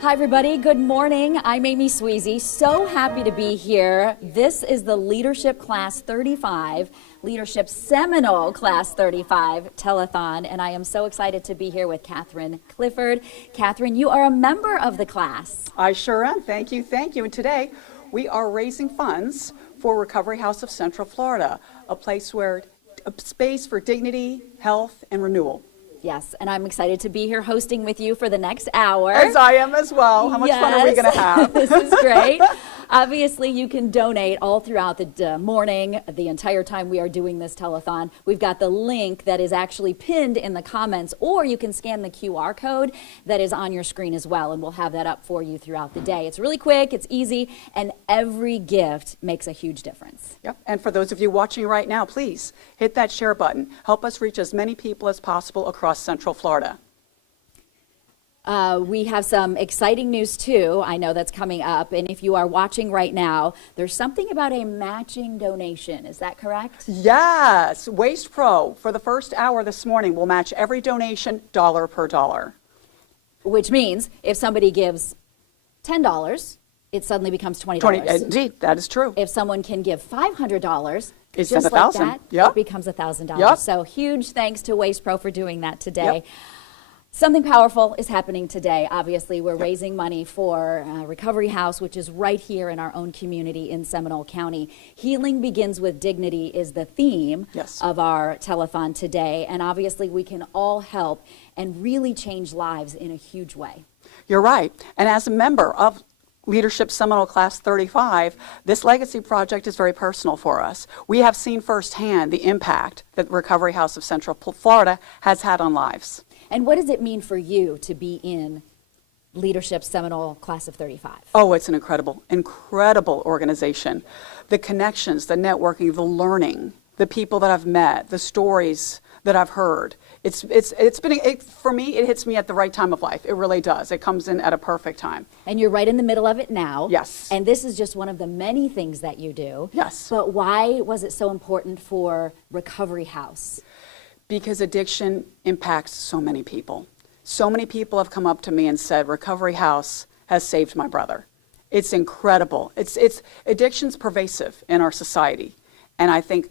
Hi everybody, good morning. I'm Amy Sweezy. So happy to be here. This is the Leadership Class 35, Leadership Seminole Class 35 Telethon, and I am so excited to be here with Catherine Clifford. Catherine, you are a member of the class. I sure am. Thank you, thank you. And today we are raising funds for Recovery House of Central Florida, a space for dignity, health, and renewal. Yes, and I'm excited to be here hosting with you for the next hour. As I am as well. How much fun are we going to have? This is great. Obviously, you can donate all throughout the morning, the entire time we are doing this telethon. We've got the link that is actually pinned in the comments, or you can scan the QR code that is on your screen as well, and we'll have that up for you throughout the day. It's really quick, it's easy, and every gift makes a huge difference. Yep. And for those of you watching right now, please hit that share button. Help us reach as many people as possible across Central Florida. We have some exciting news too, I know that's coming up, and if you are watching right now, there's something about a matching donation, is that correct? Yes, Waste Pro, for the first hour this morning, will match every donation dollar per dollar. Which means if somebody gives $10, it suddenly becomes $20. Indeed, that is true. If someone can give $500, It's just like 1,000. that, Yep. it becomes $1,000. Yep. So huge thanks to Waste Pro for doing that today. Yep. Something powerful is happening today. Obviously, we're raising money for Recovery House, which is right here in our own community in Seminole County. Healing Begins with Dignity is the theme of our telethon today. And obviously, we can all help and really change lives in a huge way. You're right. And as a member of Leadership Seminole Class 35, this legacy project is very personal for us. We have seen firsthand the impact that Recovery House of Central Florida has had on lives. And what does it mean for you to be in Leadership Seminole Class of 35? Oh, it's an incredible, incredible organization. The connections, the networking, the learning, the people that I've met, the stories that I've heard. For me, it hits me at the right time of life. It really does. It comes in at a perfect time. And you're right in the middle of it now. Yes. And this is just one of the many things that you do. Yes. But why was it so important for Recovery House? Because addiction impacts so many people. So many people have come up to me and said, Recovery House has saved my brother. It's incredible. Addiction's pervasive in our society. And I think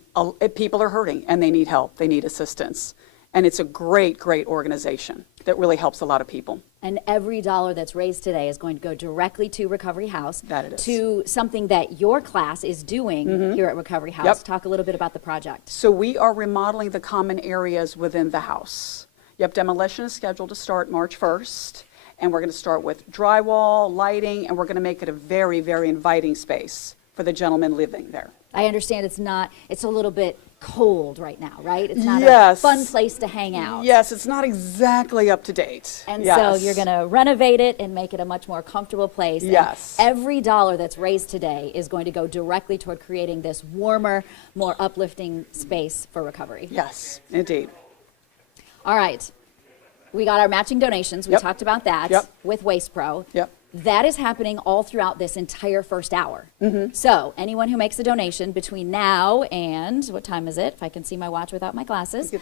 people are hurting and they need help. They need assistance. And it's a great, great organization that really helps a lot of people. And every dollar that's raised today is going to go directly to Recovery House. That it is. To something that your class is doing here at Recovery House. Yep. Talk a little bit about the project. So we are remodeling the common areas within the house. Yep, demolition is scheduled to start March 1st. And we're going to start with drywall, lighting, and we're going to make it a very, very inviting space for the gentlemen living there. I understand it's a little bit cold right now, right? It's not a fun place to hang out. Yes, it's not exactly up to date. And so you're going to renovate it and make it a much more comfortable place. Yes. And every dollar that's raised today is going to go directly toward creating this warmer, more uplifting space for recovery. Yes, indeed. All right. We got our matching donations. We talked about that with Waste Pro. Yep. That is happening all throughout this entire first hour. So anyone who makes a donation between now and, what time is it? If I can see my watch without my glasses.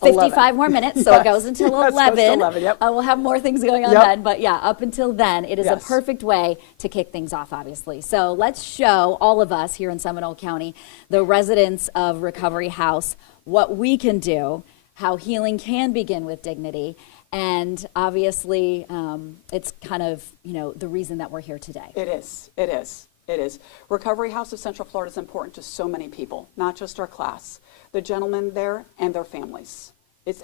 55 more minutes, so it goes until 11. Goes to 11, yep. We'll have more things going on then, but yeah, up until then, it is a perfect way to kick things off, obviously. So let's show all of us here in Seminole County, the residents of Recovery House, what we can do, how healing can begin with dignity, and obviously, it's kind of, the reason that we're here today. It is. Recovery House of Central Florida is important to so many people, not just our class, the gentlemen there and their families.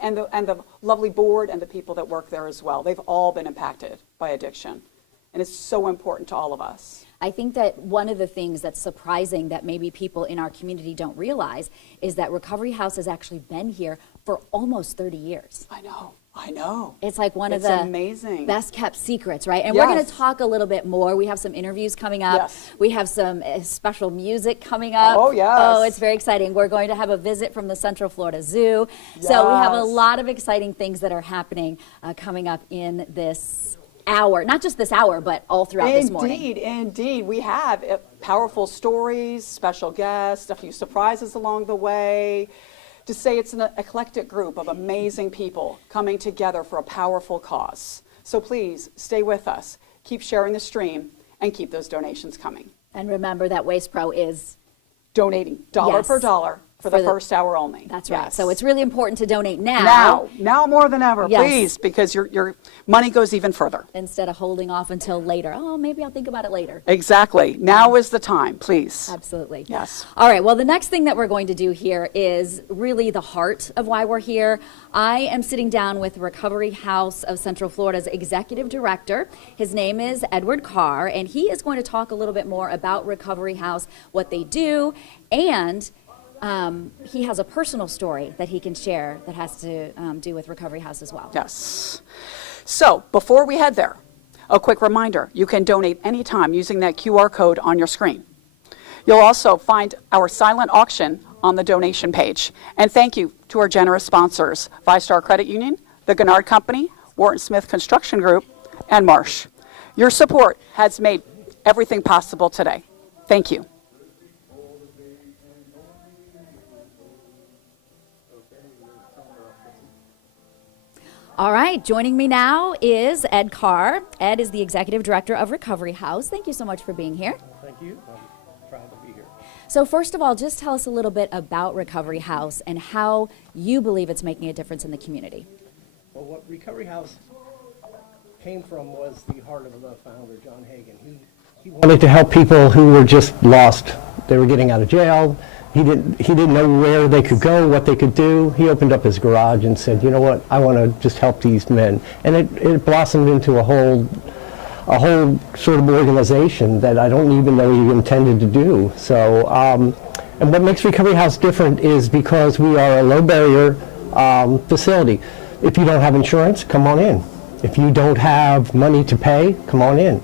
And the lovely board and the people that work there as well. They've all been impacted by addiction. And it's so important to all of us. I think that one of the things that's surprising that maybe people in our community don't realize is that Recovery House has actually been here for almost 30 years. I know. It's like one of the amazing. best kept secrets, right? And we're going to talk a little bit more. We have some interviews coming up. Yes. We have some special music coming up. Oh, yes. Oh, it's very exciting. We're going to have a visit from the Central Florida Zoo. So we have a lot of exciting things that are happening coming up in this hour, not just this hour, but all throughout this morning. Indeed. We have powerful stories, special guests, a few surprises along the way. To say it's an eclectic group of amazing people coming together for a powerful cause. So please stay with us. keep sharing the stream, and keep those donations coming. And remember that Waste Pro is Donating dollar Yes. per dollar for the first hour only. That's right. Yes. So it's really important to donate now. Now more than ever, Yes. please, because your money goes even further. Instead of holding off until later. Oh, maybe I'll think about it later. Exactly. Now is the time, please. Absolutely. Yes. All right. Well, the next thing that we're going to do here is really the heart of why we're here. I am sitting down with Recovery House of Central Florida's executive director. His name is Edward Carr, and he is going to talk a little bit more about Recovery House, what they do, and he has a personal story that he can share that has to do with Recovery House as well. Yes. So before we head there, a quick reminder, you can donate anytime using that QR code on your screen. You'll also find our silent auction on the donation page. And thank you to our generous sponsors, ViStar Credit Union, the Gennard Company, Wharton Smith Construction Group, and Marsh. Your support has made everything possible today. Thank you. All right, joining me now is Ed Carr. Ed is the executive director of Recovery House. Thank you so much for being here. Thank you. I'm proud to be here. So first of all, just tell us a little bit about Recovery House and how you believe it's making a difference in the community. Well, what Recovery House came from was the heart of the founder, John Hagan. He wanted to help people who were just lost. They were getting out of jail. He didn't know where they could go, what they could do. He opened up his garage and said, you know what, I want to just help these men. And it blossomed into a whole sort of organization that I don't even know he intended to do. So, and what makes Recovery House different is because we are a low barrier facility. If you don't have insurance, come on in. If you don't have money to pay, come on in.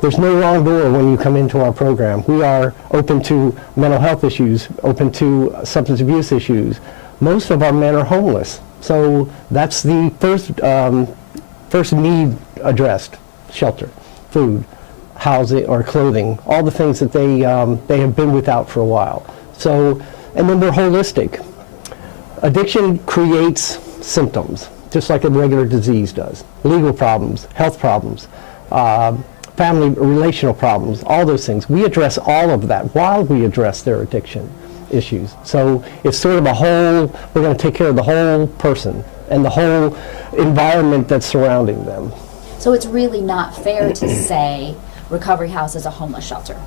There's no wrong door when you come into our program. We are open to mental health issues, open to substance abuse issues. Most of our men are homeless. So that's the first need addressed: shelter, food, housing, or clothing, all the things that they have been without for a while. So, and then we're holistic. Addiction creates symptoms, just like a regular disease does. Legal problems, health problems, family relational problems, all those things. We address all of that while we address their addiction issues. So it's sort of a whole, we're going to take care of the whole person and the whole environment that's surrounding them. So it's really not fair to say Recovery House is a homeless shelter.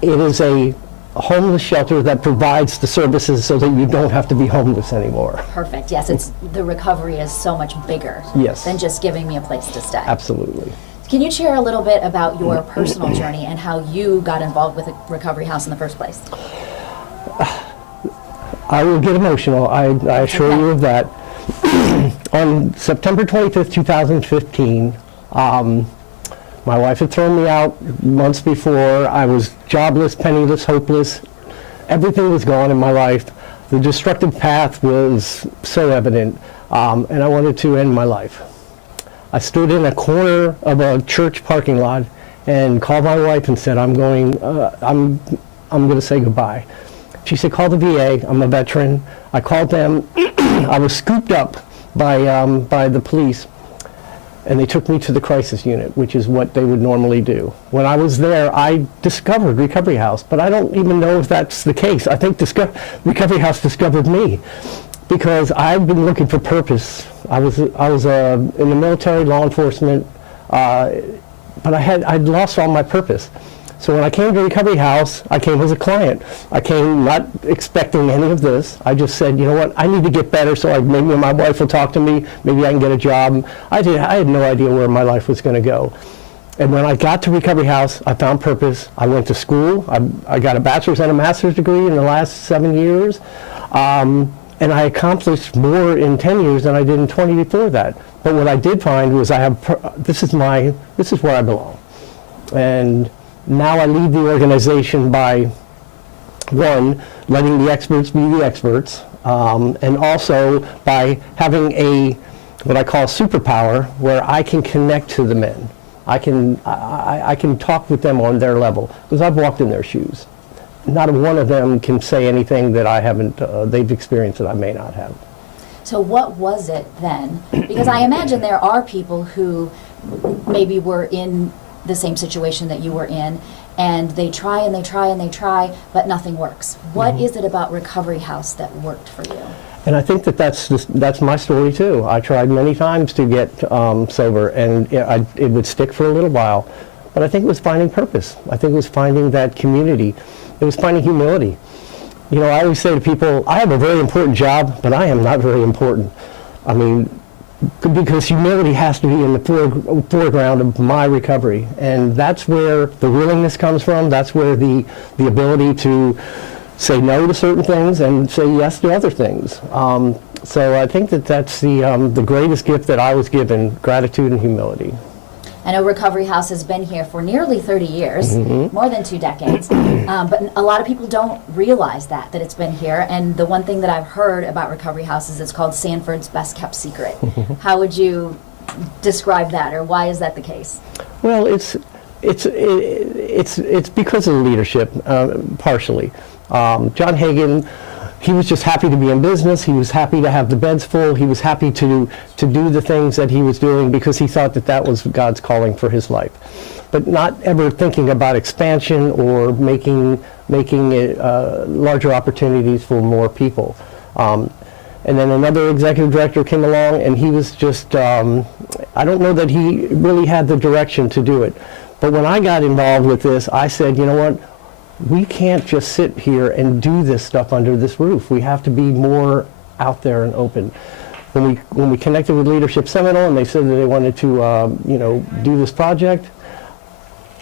It is a homeless shelter that provides the services so that you don't have to be homeless anymore. Perfect. Yes, the recovery is so much bigger Yes. than just giving me a place to stay. Absolutely. Can you share a little bit about your personal journey and how you got involved with Recovery House in the first place? I will get emotional, I assure you of that. On September 25th, 2015, my wife had thrown me out months before. I was jobless, penniless, hopeless. Everything was gone in my life. The destructive path was so evident, and I wanted to end my life. I stood in a corner of a church parking lot and called my wife and said, I'm going to say goodbye. She said, call the VA, I'm a veteran. I called them. I was scooped up by the police, and they took me to the crisis unit, which is what they would normally do. When I was there, I discovered Recovery House, but I don't even know if that's the case. I think Recovery House discovered me, because I've been looking for purpose. I was in the military, law enforcement, but I'd lost all my purpose. So when I came to Recovery House, I came as a client. I came not expecting any of this. I just said, you know what, I need to get better, so maybe my wife will talk to me, maybe I can get a job. I had no idea where my life was going to go. And when I got to Recovery House, I found purpose. I went to school. I got a bachelor's and a master's degree in the last 7 years. And I accomplished more in 10 years than I did in 20 before that. But what I did find was this is where I belong. And now I lead the organization by, one, letting the experts be the experts, and also by having what I call superpower, where I can connect to the men. I can talk with them on their level, because I've walked in their shoes. Not one of them can say anything that I haven't, they've experienced that I may not have. So what was it then? Because I imagine there are people who maybe were in the same situation that you were in, and they try and they try and they try, but nothing works. What is it about Recovery House that worked for you? And I think that's my story too. I tried many times to get sober, and it would stick for a little while. But I think it was finding purpose. I think it was finding that community. It was finding humility. You know, I always say to people, I have a very important job, but I am not very important. I mean, because humility has to be in the foreground of my recovery. And that's where the willingness comes from. That's where the ability to say no to certain things and say yes to other things. So I think that's the greatest gift that I was given, gratitude and humility. I know Recovery House has been here for nearly 30 years, more than 2 decades, but a lot of people don't realize that it's been here. And the one thing that I've heard about Recovery House is it's called Sanford's best kept secret. How would you describe that, or why is that the case? Well, it's because of the leadership, partially. John Hagan, he was just happy to be in business. He was happy to have the beds full. He was happy to do the things that he was doing because he thought that was God's calling for his life. But not ever thinking about expansion or making it larger opportunities for more people. And then another executive director came along, and he was just, I don't know that he really had the direction to do it. But when I got involved with this, I said, you know what? We can't just sit here and do this stuff under this roof. We have to be more out there and open. When we connected with Leadership Seminole and they said that they wanted to do this project,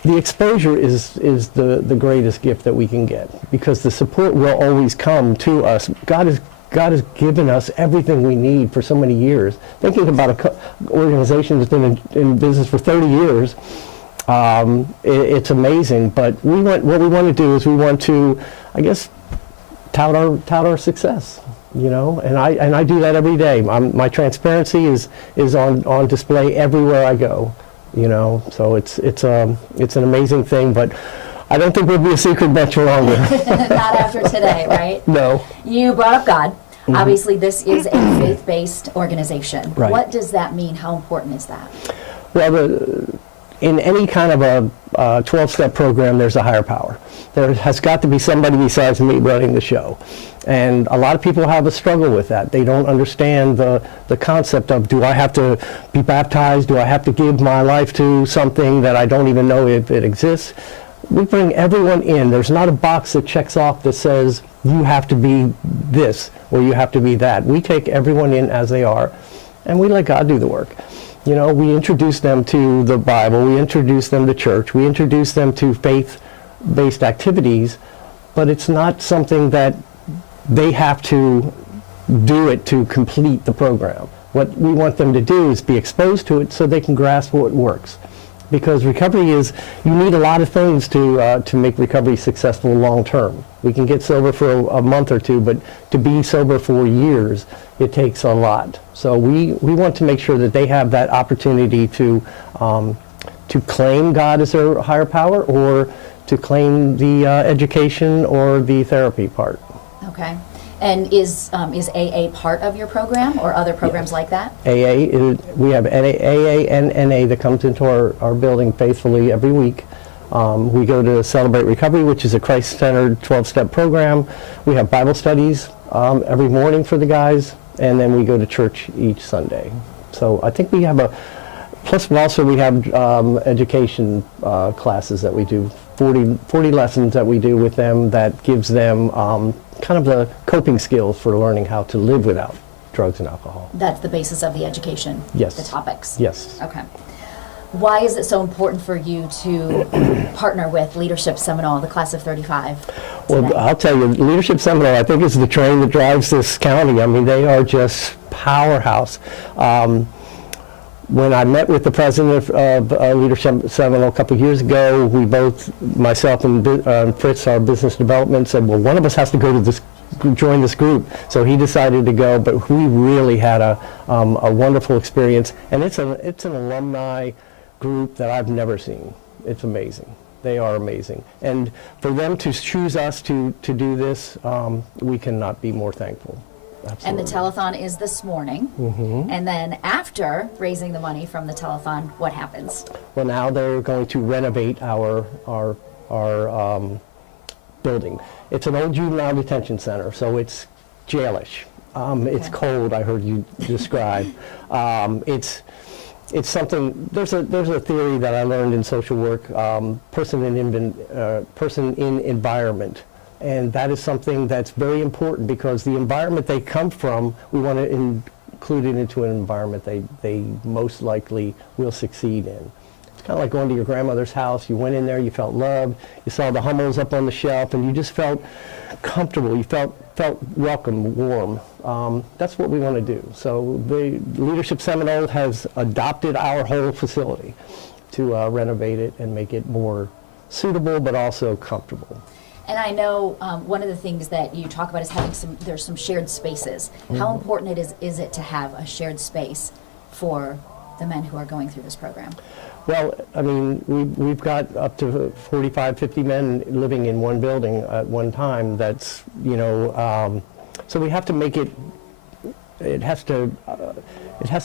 the exposure is the greatest gift that we can get, because the support will always come to us. God has given us everything we need for so many years. Thinking about an organization that's been in business for 30 years, it's amazing. But what we want to do is we want to, I guess, tout our success, you know, and I do that every day. My transparency is on display everywhere I go, you know. So it's an amazing thing, but I don't think we'll be a secret much longer. Not after today, right? No. You brought up God. Obviously, this is a faith-based organization. Right. What does that mean? How important is that? Well, in any kind of a 12-step program, there's a higher power. There has got to be somebody besides me running the show. And a lot of people have a struggle with that. They don't understand the concept of, do I have to be baptized? Do I have to give my life to something that I don't even know if it exists? We bring everyone in. There's not a box that checks off that says, you have to be this or you have to be that. We take everyone in as they are, and we let God do the work. You know, we introduce them to the Bible, we introduce them to church, we introduce them to faith-based activities, but it's not something that they have to do it to complete the program. What we want them to do is be exposed to it so they can grasp what works. Because recovery is, you need a lot of things to make recovery successful long term. We can get sober for a month or two, but to be sober for years, it takes a lot. So we want to make sure that they have that opportunity to claim God as their higher power, or to claim the education or the therapy part. Okay. And is AA part of your program, or other programs like that? AA, we have AA and NA that comes into our building faithfully every week. We go to Celebrate Recovery, which is a Christ-centered 12-step program. We have Bible studies every morning for the guys, and then we go to church each Sunday. So I think we have plus also we have education classes that we do, 40 lessons that we do with them that gives them kind of the coping skills for learning how to live without drugs and alcohol. That's the basis of the education? Yes. The topics? Yes. Okay. Why is it so important for you to partner with Leadership Seminole, the class of 35? Well, today? I'll tell you, Leadership Seminole, I think, is the train that drives this county. I mean, they are just powerhouse. When I met with the president of Leadership Seminole a couple of years ago, we both, myself and Fritz, our business development, said, well, one of us has to go to join this group. So he decided to go, but we really had a wonderful experience. And it's an alumni group that I've never seen. It's amazing. They are amazing. And for them to choose us to do this, we cannot be more thankful. And the telethon is this morning. And then after raising the money from the telethon, what happens? Well, now they're going to renovate our building. It's an old juvenile detention center, so it's jailish. It's cold, I heard you describe. It's something, there's a theory that I learned in social work, person in environment. And that is something that's very important because the environment they come from, we want to include it into an environment they most likely will succeed in. It's kind of like going to your grandmother's house. You went in there, you felt loved, you saw the Hummels up on the shelf, and you just felt comfortable. You felt welcome, warm. That's what we want to do. So the Leadership Seminole has adopted our whole facility to renovate it and make it more suitable but also comfortable. And I know one of the things that you talk about is having there's some shared spaces. How important is it to have a shared space for the men who are going through this program? Well, I mean, we've got up to 45, 50 men living in one building at one time. That's, so we have to make it, it has to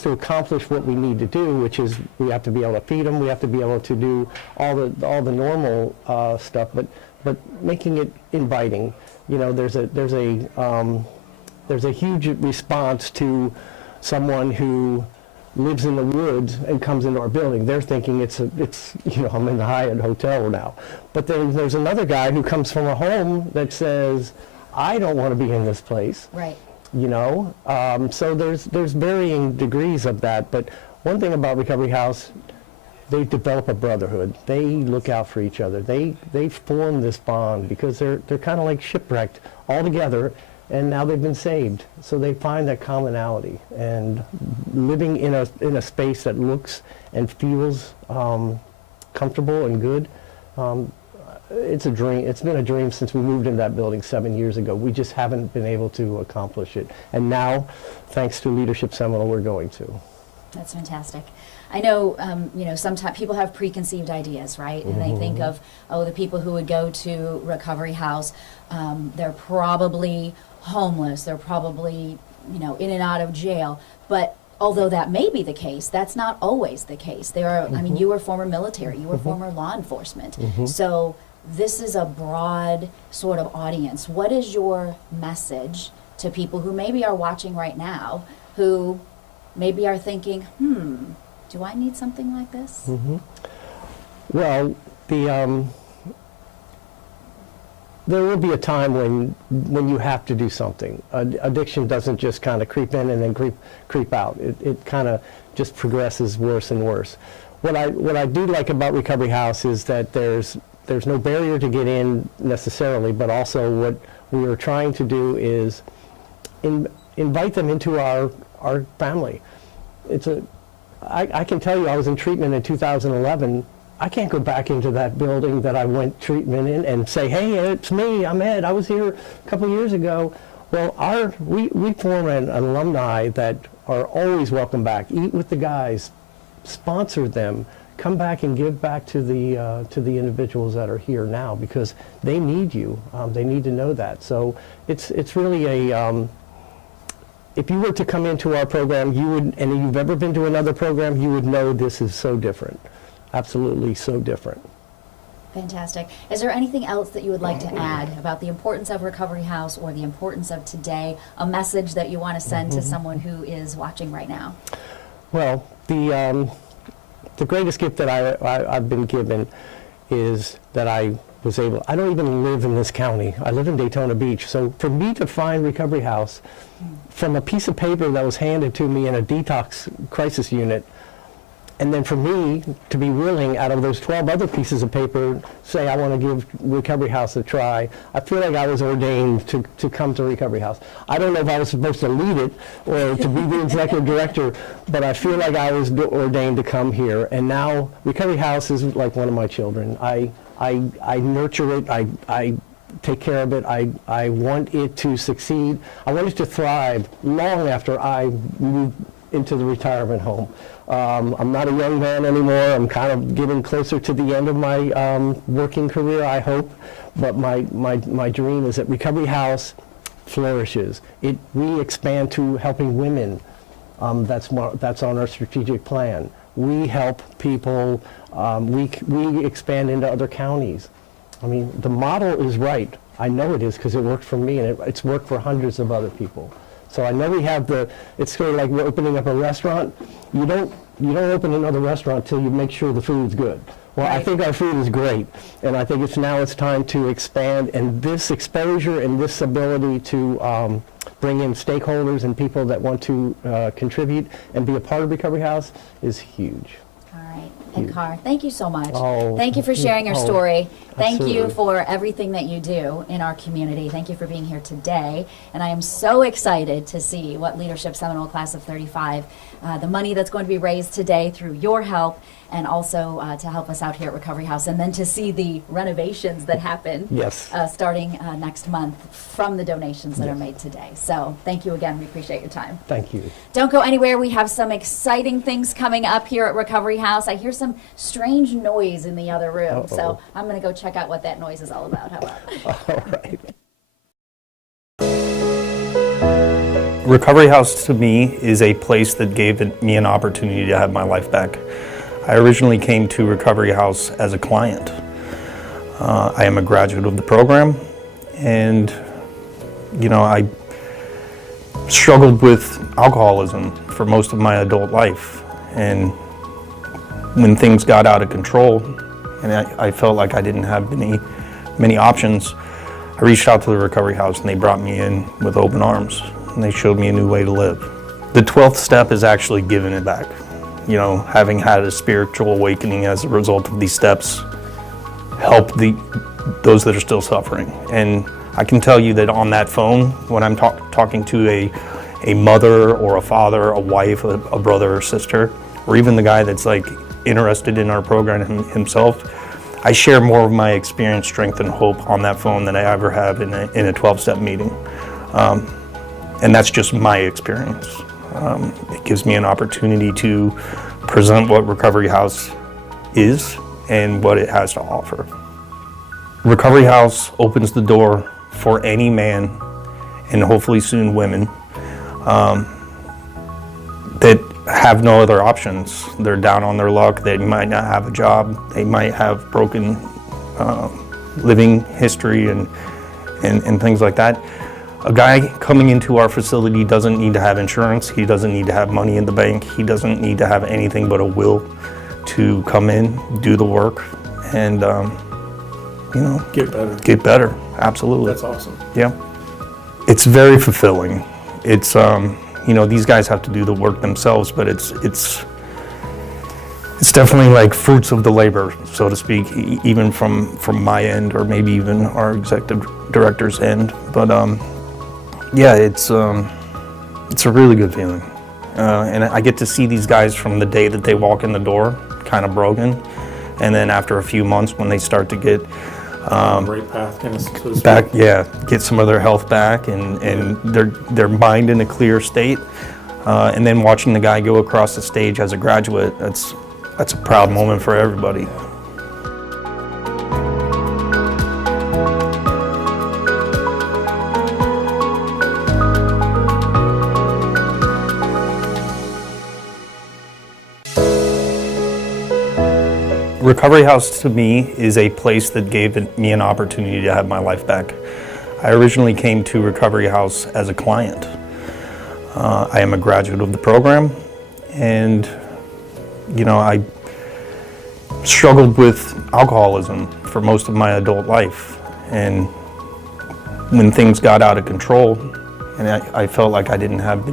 accomplish what we need to do, which is we have to be able to feed them, we have to be able to do all the normal stuff, but making it inviting. There's a huge response to someone who lives in the woods and comes into our building. They're thinking it's I'm in the Hyatt Hotel now. But then there's another guy who comes from a home that says, I don't want to be in this place. Right. So there's varying degrees of that. But one thing about Recovery House, they develop a brotherhood. They look out for each other. They form this bond because they're kind of like shipwrecked all together, and now they've been saved. So they find that commonality, and living in a space that looks and feels comfortable and good. It's a dream. It's been a dream since we moved in that building 7 years ago. We just haven't been able to accomplish it, and now, thanks to Leadership Seminole, we're going to. That's fantastic. I know, sometimes people have preconceived ideas, right? And they think of, the people who would go to Recovery House, they're probably homeless, they're probably, in and out of jail. But although that may be the case, that's not always the case. There are, I mean, you were former military, you were former law enforcement. So this is a broad sort of audience. What is your message to people who maybe are watching right now, who maybe are thinking, do I need something like this? Well, there will be a time when you have to do something. Addiction doesn't just kind of creep in and then creep out. It kind of just progresses worse and worse. What I do like about Recovery House is that there's no barrier to get in necessarily, but also what we are trying to do is invite them into our family. I can tell you, I was in treatment in 2011. I can't go back into that building that I went treatment in and say, hey, it's me, I'm Ed, I was here a couple years ago. Well, we form an alumni that are always welcome back. Eat with the guys, sponsor them, come back and give back to the individuals that are here now, because they need you. They need to know that. So it's really a if you were to come into our program, you would, and if you've ever been to another program, you would know this is so different. Absolutely so different. Fantastic. Is there anything else that you would like to add about the importance of Recovery House or the importance of today, a message that you want to send to someone who is watching right now? Well, the greatest gift that I've been given is that I don't even live in this county. I live in Daytona Beach. So for me to find Recovery House from a piece of paper that was handed to me in a detox crisis unit, and then for me to be willing, out of those 12 other pieces of paper, say I want to give Recovery House a try, I feel like I was ordained to come to Recovery House. I don't know if I was supposed to lead it or to be the executive director, but I feel like I was ordained to come here. And now Recovery House is like one of my children. I nurture it. I take care of it. I want it to succeed. I want it to thrive long after I move into the retirement home. I'm not a young man anymore. I'm kind of getting closer to the end of my working career, I hope. But my dream is that Recovery House flourishes. We expand to helping women. That's on our strategic plan. We help people. We expand into other counties. I mean, the model is right. I know it is because it worked for me, and it's worked for hundreds of other people. So I know we have it's sort of like we're opening up a restaurant. You don't open another restaurant till you make sure the food's good. Well, right. I think our food is great, and I think it's time to expand, and this exposure and this ability to bring in stakeholders and people that want to contribute and be a part of Recovery House is huge. All right. And Car, thank you so much. Oh, thank you for sharing your story. Thank absolutely. you for everything that you do in our community. Thank you for being here today. And I am so excited to see what Leadership Seminole Class of 35, the money that's going to be raised today through your help, and also to help us out here at Recovery House, and then to see the renovations that happen Yes. Starting next month from the donations that are made today. So thank you again. We appreciate your time. Thank you. Don't go anywhere. We have some exciting things coming up here at Recovery House. I hear some strange noise in the other room, so I'm going to go check out what that noise is all about. How about? All right. Recovery House to me is a place that gave me an opportunity to have my life back. I originally came to Recovery House as a client. I am a graduate of the program, and I struggled with alcoholism for most of my adult life, and when things got out of control and I felt like I didn't have many options, I reached out to the Recovery House, and they brought me in with open arms, and they showed me a new way to live. The 12th step is actually giving it back. Having had a spiritual awakening as a result of these steps, help those that are still suffering. And I can tell you that on that phone, when I'm talking to a mother or a father, a wife, a brother or sister, or even the guy that's like interested in our program himself, I share more of my experience, strength, and hope on that phone than I ever have in a 12-step meeting. And that's just my experience. It gives me an opportunity to present what Recovery House is and what it has to offer. Recovery House opens the door for any man, and hopefully soon women, that have no other options. They're down on their luck. They might not have a job. They might have broken living history and things like that. A guy coming into our facility doesn't need to have insurance. He doesn't need to have money in the bank. He doesn't need to have anything but a will to come in, do the work, and get better. Get better. Absolutely. That's awesome. Yeah. It's very fulfilling. It's these guys have to do the work themselves, but it's definitely like fruits of the labor, so to speak, even from my end, or maybe even our executive director's end. But yeah, it's a really good feeling, and I get to see these guys from the day that they walk in the door, kind of broken, and then after a few months when they start to get right path, kind of, so to speak. back, get some of their health back and their mind in a clear state, and then watching the guy go across the stage as a graduate, that's a proud moment for everybody. Recovery House to me is a place that gave me an opportunity to have my life back. I originally came to Recovery House as a client. I am a graduate of the program, and I struggled with alcoholism for most of my adult life, and when things got out of control and I felt like I didn't have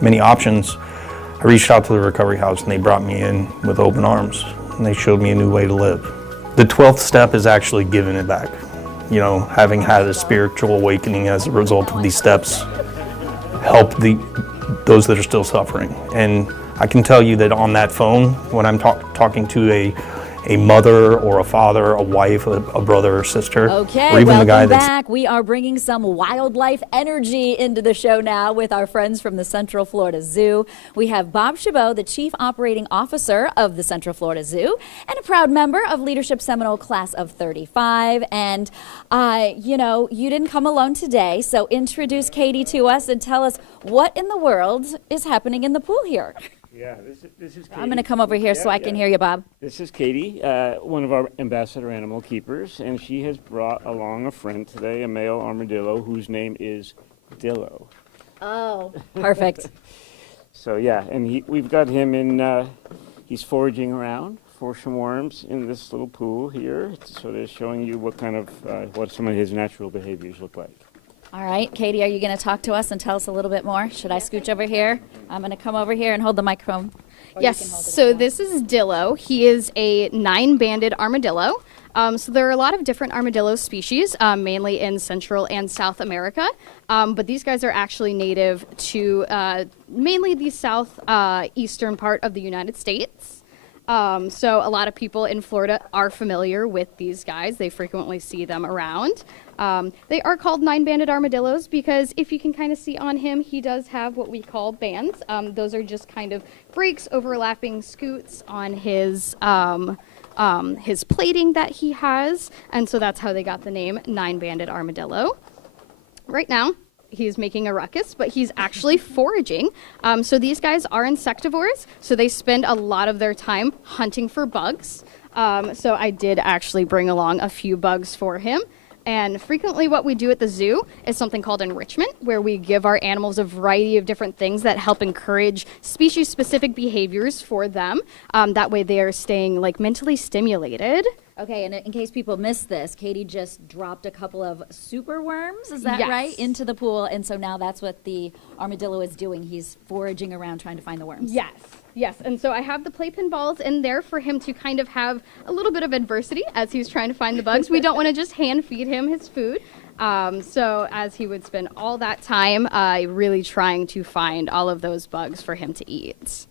many options, I reached out to the Recovery House, and they brought me in with open arms, and they showed me a new way to live. The 12th step is actually giving it back. Having had a spiritual awakening as a result of these steps, help those that are still suffering. And I can tell you that on that phone, when I'm talking to a mother or a father, a wife, a brother or sister, Okay, or even welcome the guy that's back. We are bringing some wildlife energy into the show now with our friends from the Central Florida Zoo. We have Bob Chabot, the Chief Operating Officer of the Central Florida Zoo, and a proud member of Leadership Seminole Class of 35. And, you know, you didn't come alone today, so introduce Katie to us and tell us what in the world is happening in the pool here. Yeah, this is Katie. I'm going to come over here so I can hear you, Bob. This is Katie, one of our ambassador animal keepers, and she has brought along a friend today, a male armadillo whose name is Dillo. Oh, perfect. So yeah, and we've got him in, he's foraging around for some worms in this little pool here. It's sort of showing you what kind of, what some of his natural behaviors look like. All right, Katie, are you going to talk to us and tell us a little bit more? Should I scooch over here? I'm going to come over here and hold the microphone. Yes, so this is Dillo. He is a 9-banded armadillo. So there are a lot of different armadillo species, mainly in Central and South America. But these guys are actually native to mainly the southeastern part of the United States. So a lot of people in Florida are familiar with these guys. They frequently see them around. They are called 9-banded armadillos because if you can kind of see on him, he does have what we call bands. Those are just kind of breaks, overlapping scoots on his plating that he has. And so that's how they got the name 9-banded armadillo. Right now, he's making a ruckus, but he's actually foraging. So these guys are insectivores, so they spend a lot of their time hunting for bugs. So I did actually bring along a few bugs for him. And frequently what we do at the zoo is something called enrichment, where we give our animals a variety of different things that help encourage species-specific behaviors for them. That way they are staying like mentally stimulated. Okay, and in case people missed this, Katie just dropped a couple of super worms, is that Yes. right, into the pool, and so now that's what the armadillo is doing. He's foraging around trying to find the worms. Yes, and so I have the playpen balls in there for him to kind of have a little bit of adversity as he's trying to find the bugs. We don't want to just hand feed him his food. So as he would spend all that time really trying to find all of those bugs for him to eat.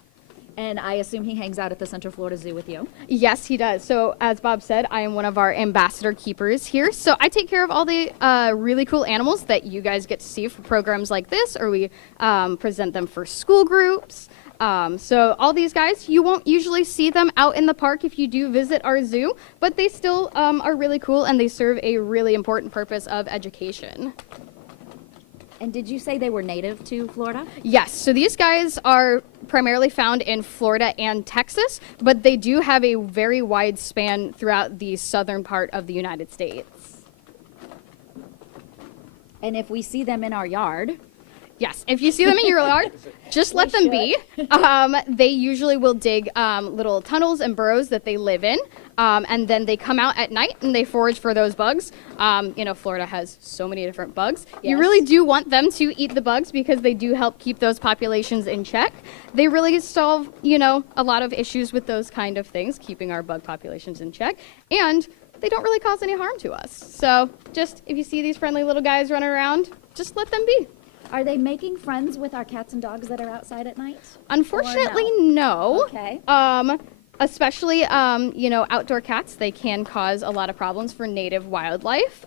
And I assume he hangs out at the Central Florida Zoo with you. Yes, he does. So as Bob said, I am one of our ambassador keepers here. So I take care of all the really cool animals that you guys get to see for programs like this, or we present them for school groups. So all these guys, you won't usually see them out in the park if you do visit our zoo, but they still are really cool and they serve a really important purpose of education. And did you say they were native to Florida? Yes, so these guys are primarily found in Florida and Texas, but they do have a very wide span throughout the southern part of the United States. And if we see them in our yard, Yes, if you see them in your yard, just let them be. They usually will dig little tunnels and burrows that they live in, and then they come out at night and they forage for those bugs. You know, Florida has so many different bugs. Yes. You really do want them to eat the bugs because they do help keep those populations in check. They really solve, you know, a lot of issues with those kind of things, keeping our bug populations in check, and they don't really cause any harm to us. So just, if you see these friendly little guys running around, just let them be. are they making friends with our cats and dogs that are outside at night? Unfortunately, no. Okay. Especially, you know, outdoor cats, they can cause a lot of problems for native wildlife.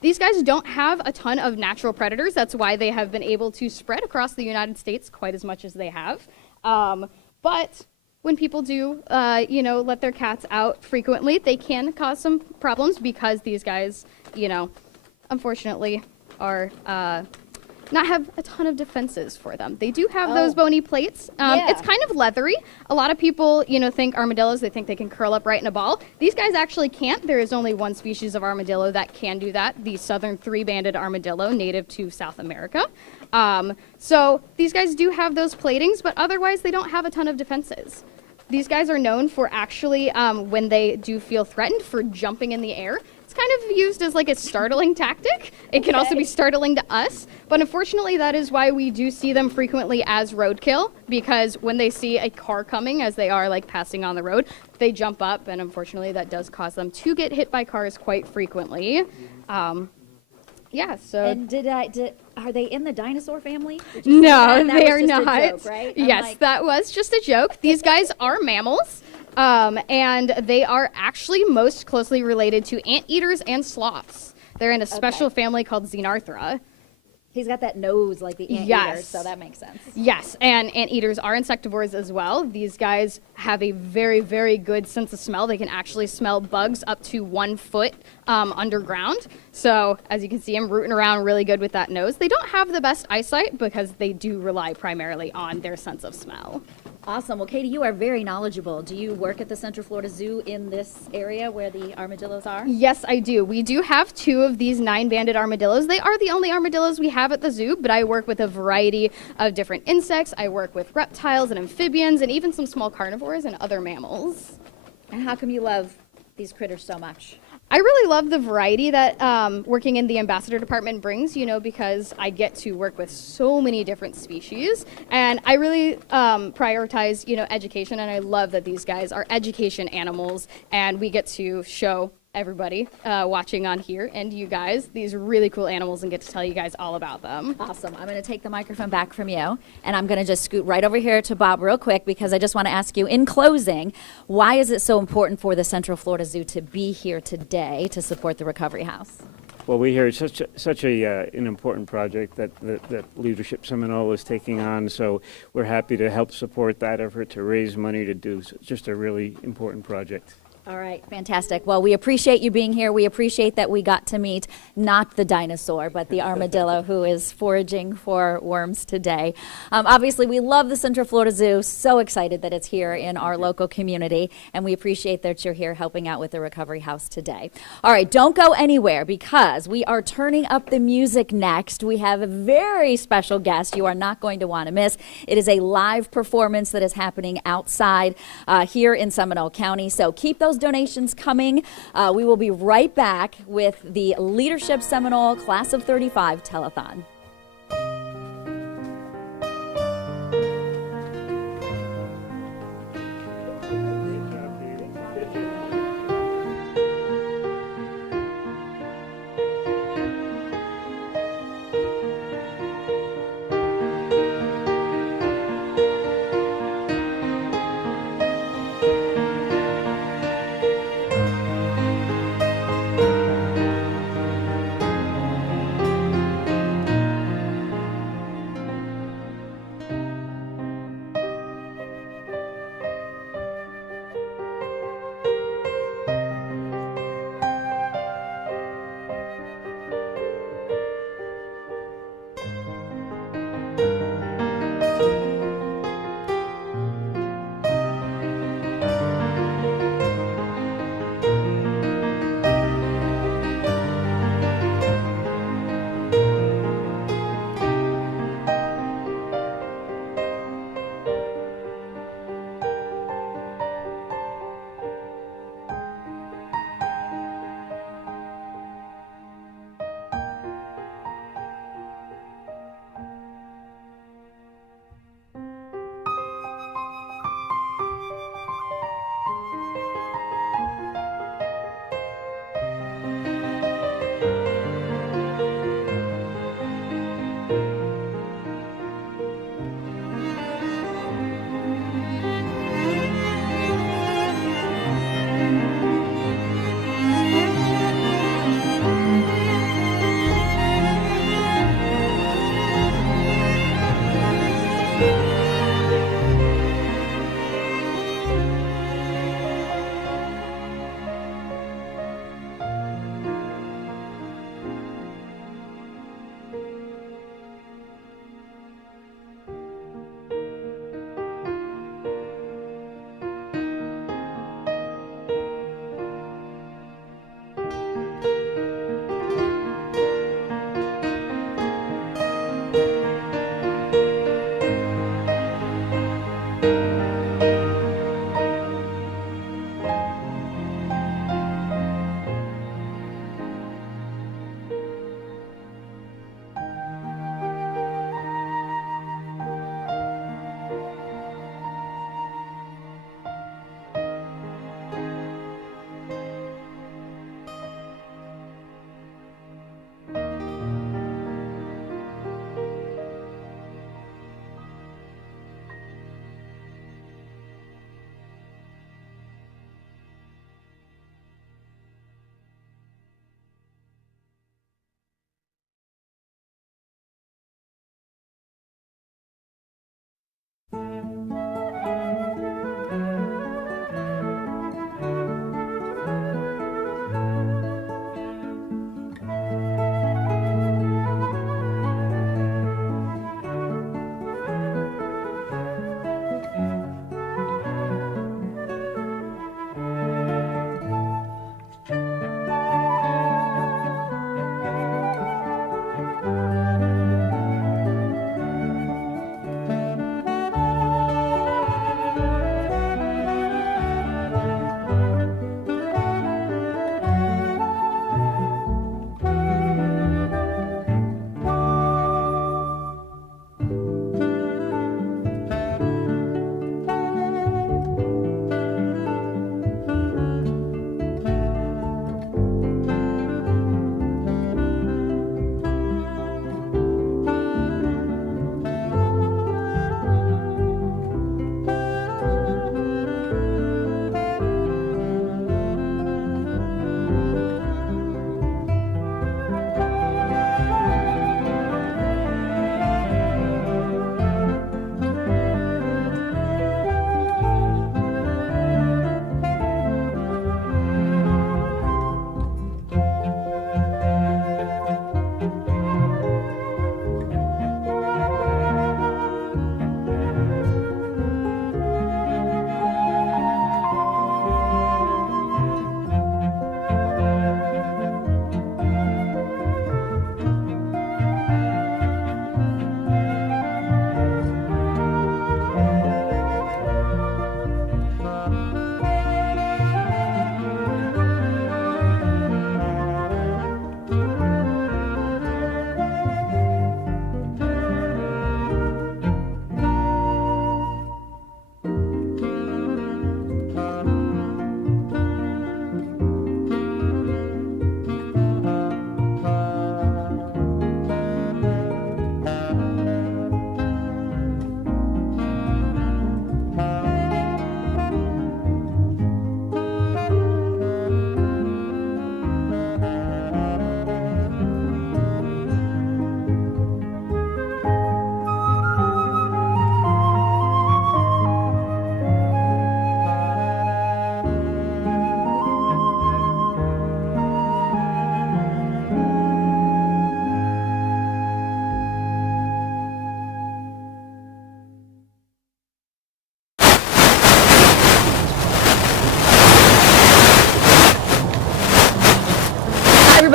These guys don't have a ton of natural predators. That's why they have been able to spread across the United States quite as much as they have. But when people do, you know, let their cats out frequently, they can cause some problems because these guys, you know, unfortunately are not have a ton of defenses for them. They do have those bony plates. Yeah. It's kind of leathery. A lot of people, you know, think armadillos, they think they can curl up right in a ball. These guys actually can't. There is only one species of armadillo that can do that, the southern three-banded armadillo, native to South America. So these guys do have those platings, but otherwise they don't have a ton of defenses. These guys are known for actually, when they do feel threatened, for jumping in the air. It's kind of used as like a startling tactic. It can also be startling to us, but unfortunately that is why we do see them frequently as roadkill, because when they see a car coming as they are like passing on the road, they jump up, and unfortunately that does cause them to get hit by cars quite frequently. Yeah, so. And are they in the dinosaur family? No, that they was are just a not. joke, right? I'm Yes, like, that was just a joke. These guys are mammals. And they are actually most closely related to anteaters and sloths. They're in a special family called Xenarthra. He's got that nose like the anteater, so that makes sense. Yes, and anteaters are insectivores as well. These guys have a very, very good sense of smell. They can actually smell bugs up to 1 foot underground. So as you can see, I'm rooting around really good with that nose. They don't have the best eyesight because they do rely primarily on their sense of smell. Awesome. Well, Katie, you are very knowledgeable. Do you work at the Central Florida Zoo in this area where the armadillos are? Yes, I do. We do have 2 of these 9-banded armadillos. They are the only armadillos we have at the zoo, but I work with a variety of different insects. I work with reptiles and amphibians and even some small carnivores and other mammals. And how come you love these critters so much? I really love the variety that working in the ambassador department brings, because I get to work with so many different species, and I really prioritize, education, and I love that these guys are education animals, and we get to show everybody watching on here and you guys these really cool animals and get to tell you guys all about them. Awesome. I'm going to take the microphone back from you, and I'm going to just scoot right over here to Bob real quick because I just want to ask you, in closing, why is it so important for the Central Florida Zoo to be here today to support the Recovery House? Well, we hear it's such an important project that Leadership Seminole is taking on, so we're happy to help support that effort to raise money to do just a really important project. All right, fantastic. Well, we appreciate you being here. We appreciate that we got to meet not the dinosaur, but the armadillo who is foraging for worms today. Obviously, we love the Central Florida Zoo. So excited that it's here in our local community, and we appreciate that you're here helping out with the Recovery House today. All right, don't go anywhere because we are turning up the music next. We have a very special guest you are not going to want to miss. It is a live performance that is happening outside here in Seminole County, so keep those donations coming. We will be right back with the Leadership Seminole Class of 35 Telethon.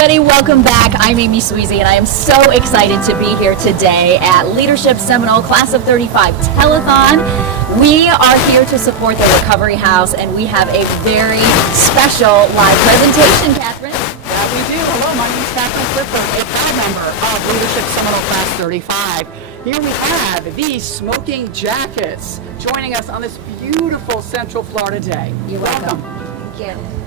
everybody, welcome back. I'm Amy Sweezy, and I am so excited to be here today at Leadership Seminole Class of 35 Telethon. We are here to support the Recovery House, and we have a very special live presentation, Catherine. Yeah, we do. Hello, my name is Catherine Clifford, a proud member of Leadership Seminole Class 35. Here we have the Smoking Jackets joining us on this beautiful Central Florida day. You're welcome. Thank you.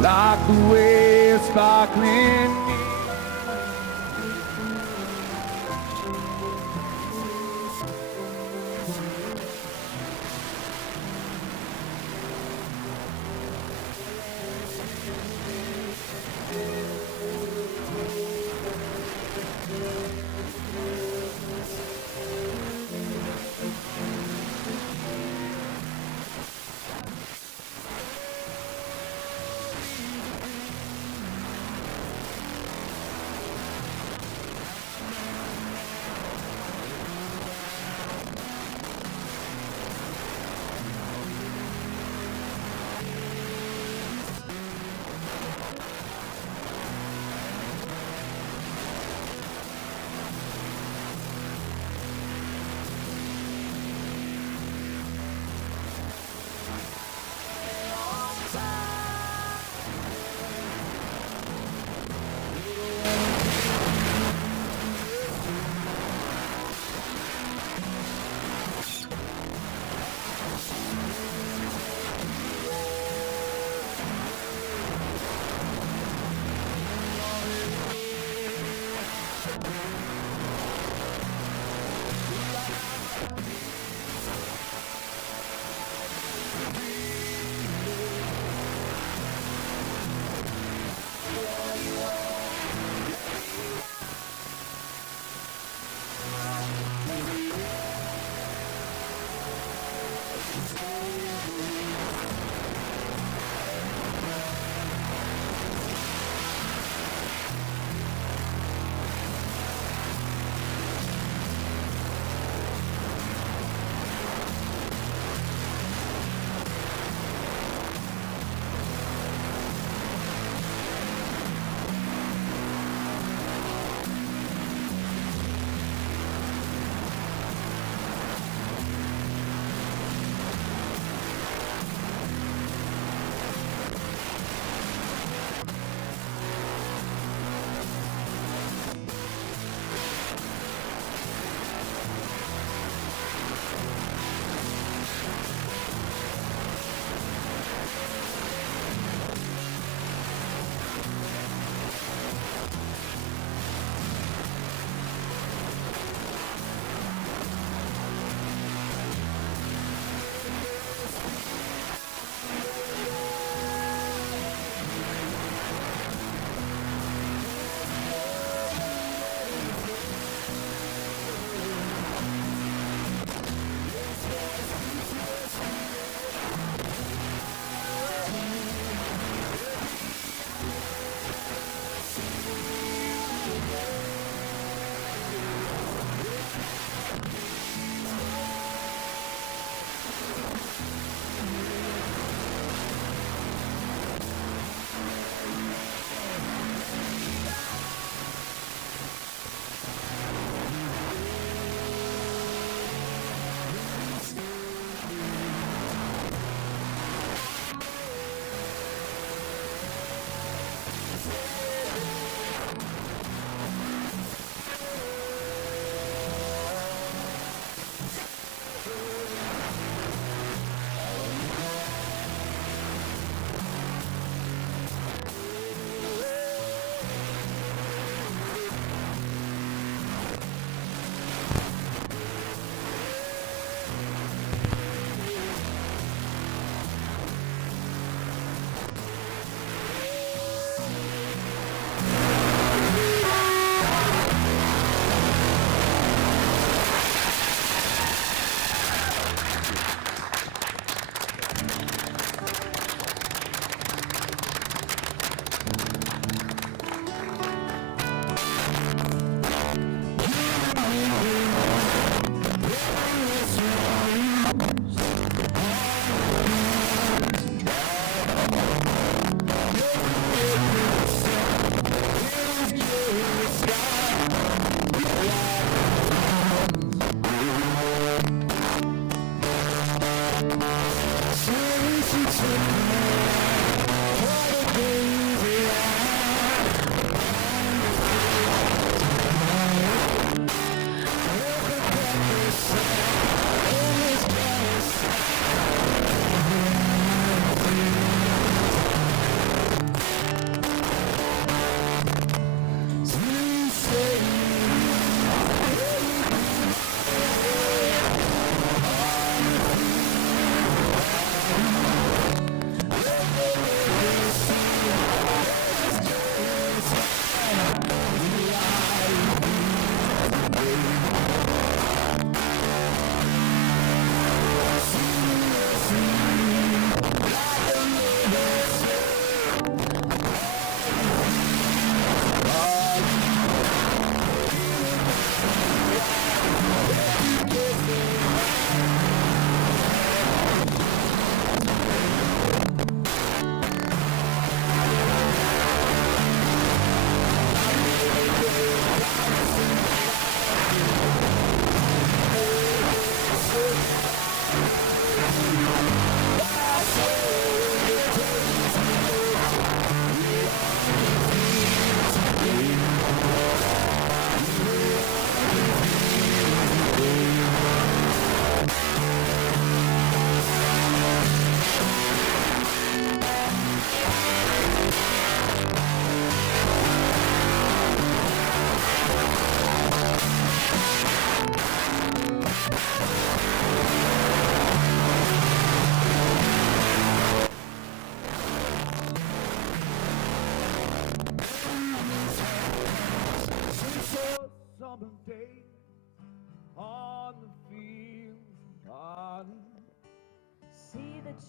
Like the way it's sparkling.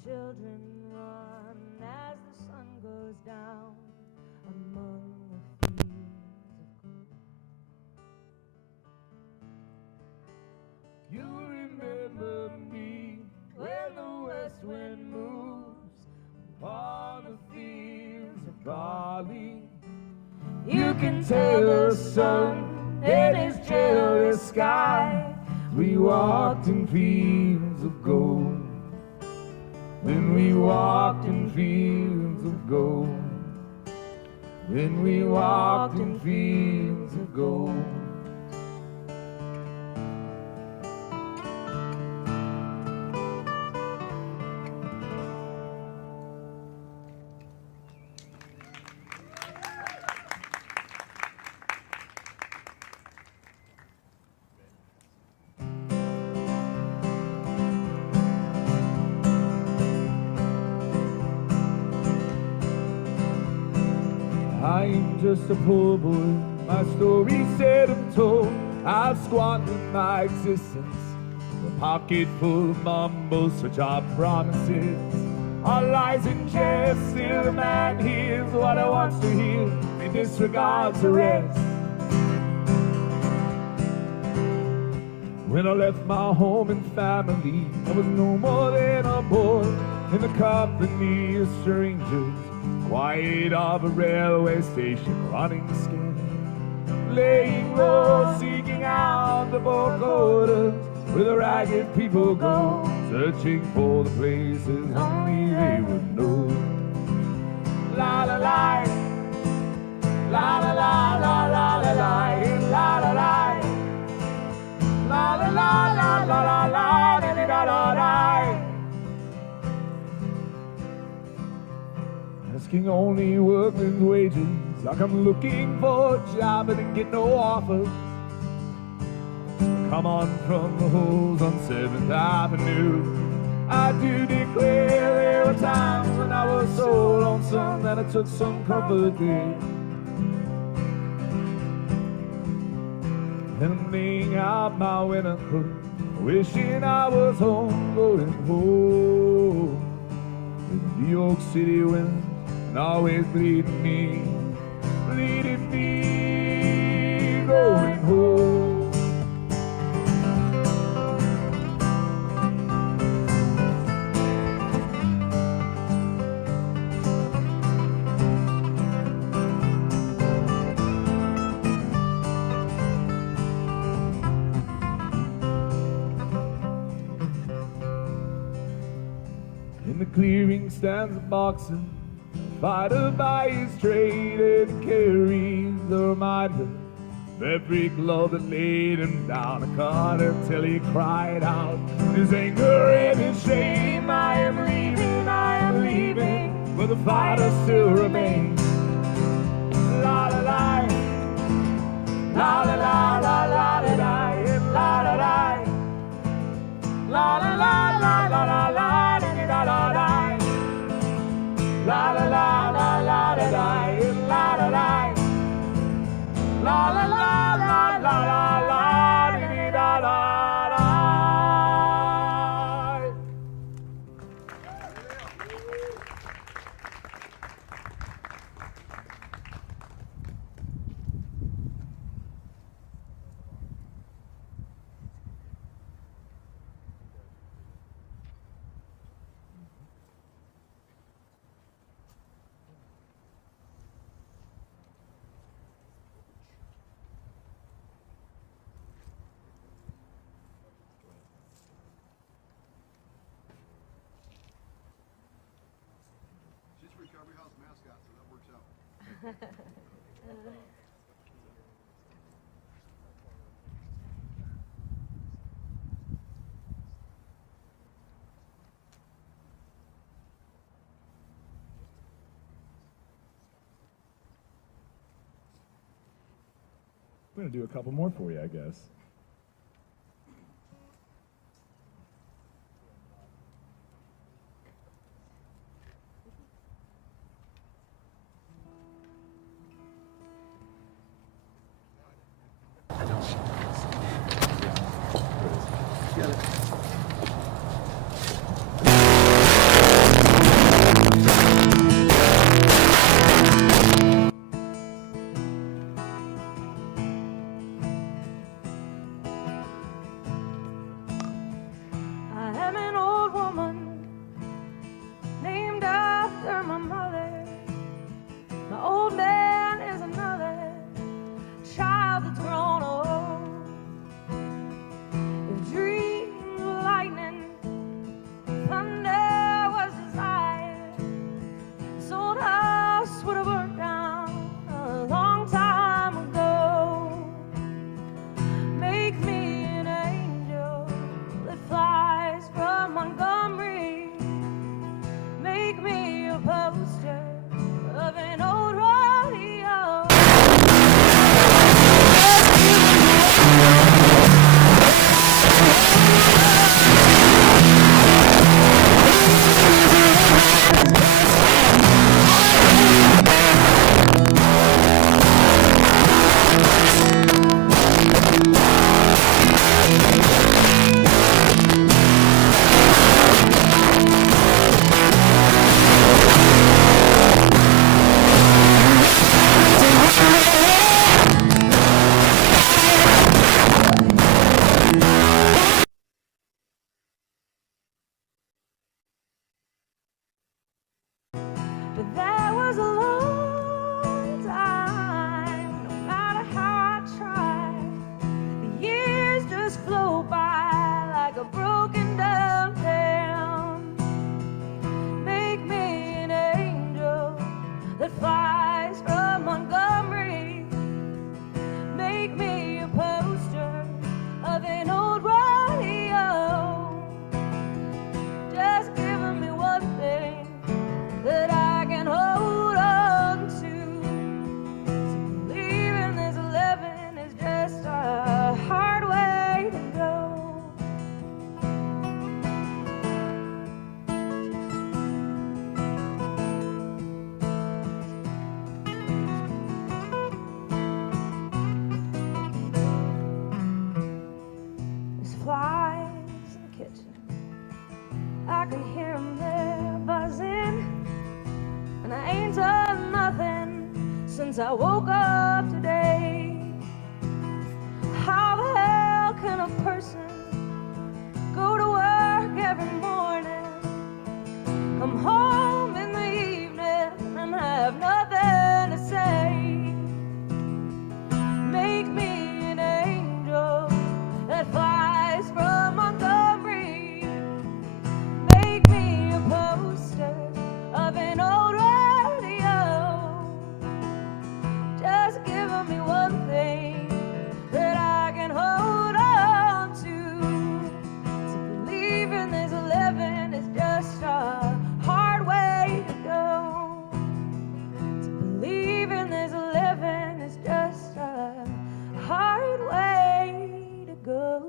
children run as the sun goes down among the fields of gold. You remember me when the west wind moves upon the fields of barley. You can tell the sun in his jealous sky we walked in fields of gold. When we walked in fields of gold. When we walked in fields of gold. I'm just a poor boy, my story said and told. I've squandered my existence, a pocket full of mumbles, such are promises. All lies and jest, still a man hears what he wants to hear, and disregards the rest. When I left my home and family, I was no more than a boy in the company of strangers. Quiet of a railway station, running scared, laying low, seeking out the vocoders, where the ragged people go, searching for the places only they would know. La la la, la la la la la la la la la la, la la la la la la la la la la. Asking only workers' wages, like I'm looking for a job and I get no offers. Come on from the holes on 7th Avenue. I do declare there were times when I was so lonesome that I took some comfort there. And I'm laying out my winter coat, wishing I was home, going home. In New York City winter, and always bleeding me, going home. In the clearing stands a boxer, fighter by his trade, and carries the reminder of every glove that laid him down. I caught him till he cried out, his anger and his shame. I am leaving, but the fighter still remains. La la la, la la la la la la la la la la la la la la la la la. La la la la la la la la la la la la la la la la la. Recovery House mascot, so that works out. I'm going to do a couple more for you, I guess. flies in the kitchen. I can hear them there buzzing, and I ain't done nothing since I woke up today. How the hell can a person go to work every morning, come home in the evening, and have nothing to say? Make me an angel that flies from Montgomery. Make me a poster of an old radio. Just give me one thing that I can hold on to. To believe in this living is just a hard way to go. To believe in this living is just a hard way to go.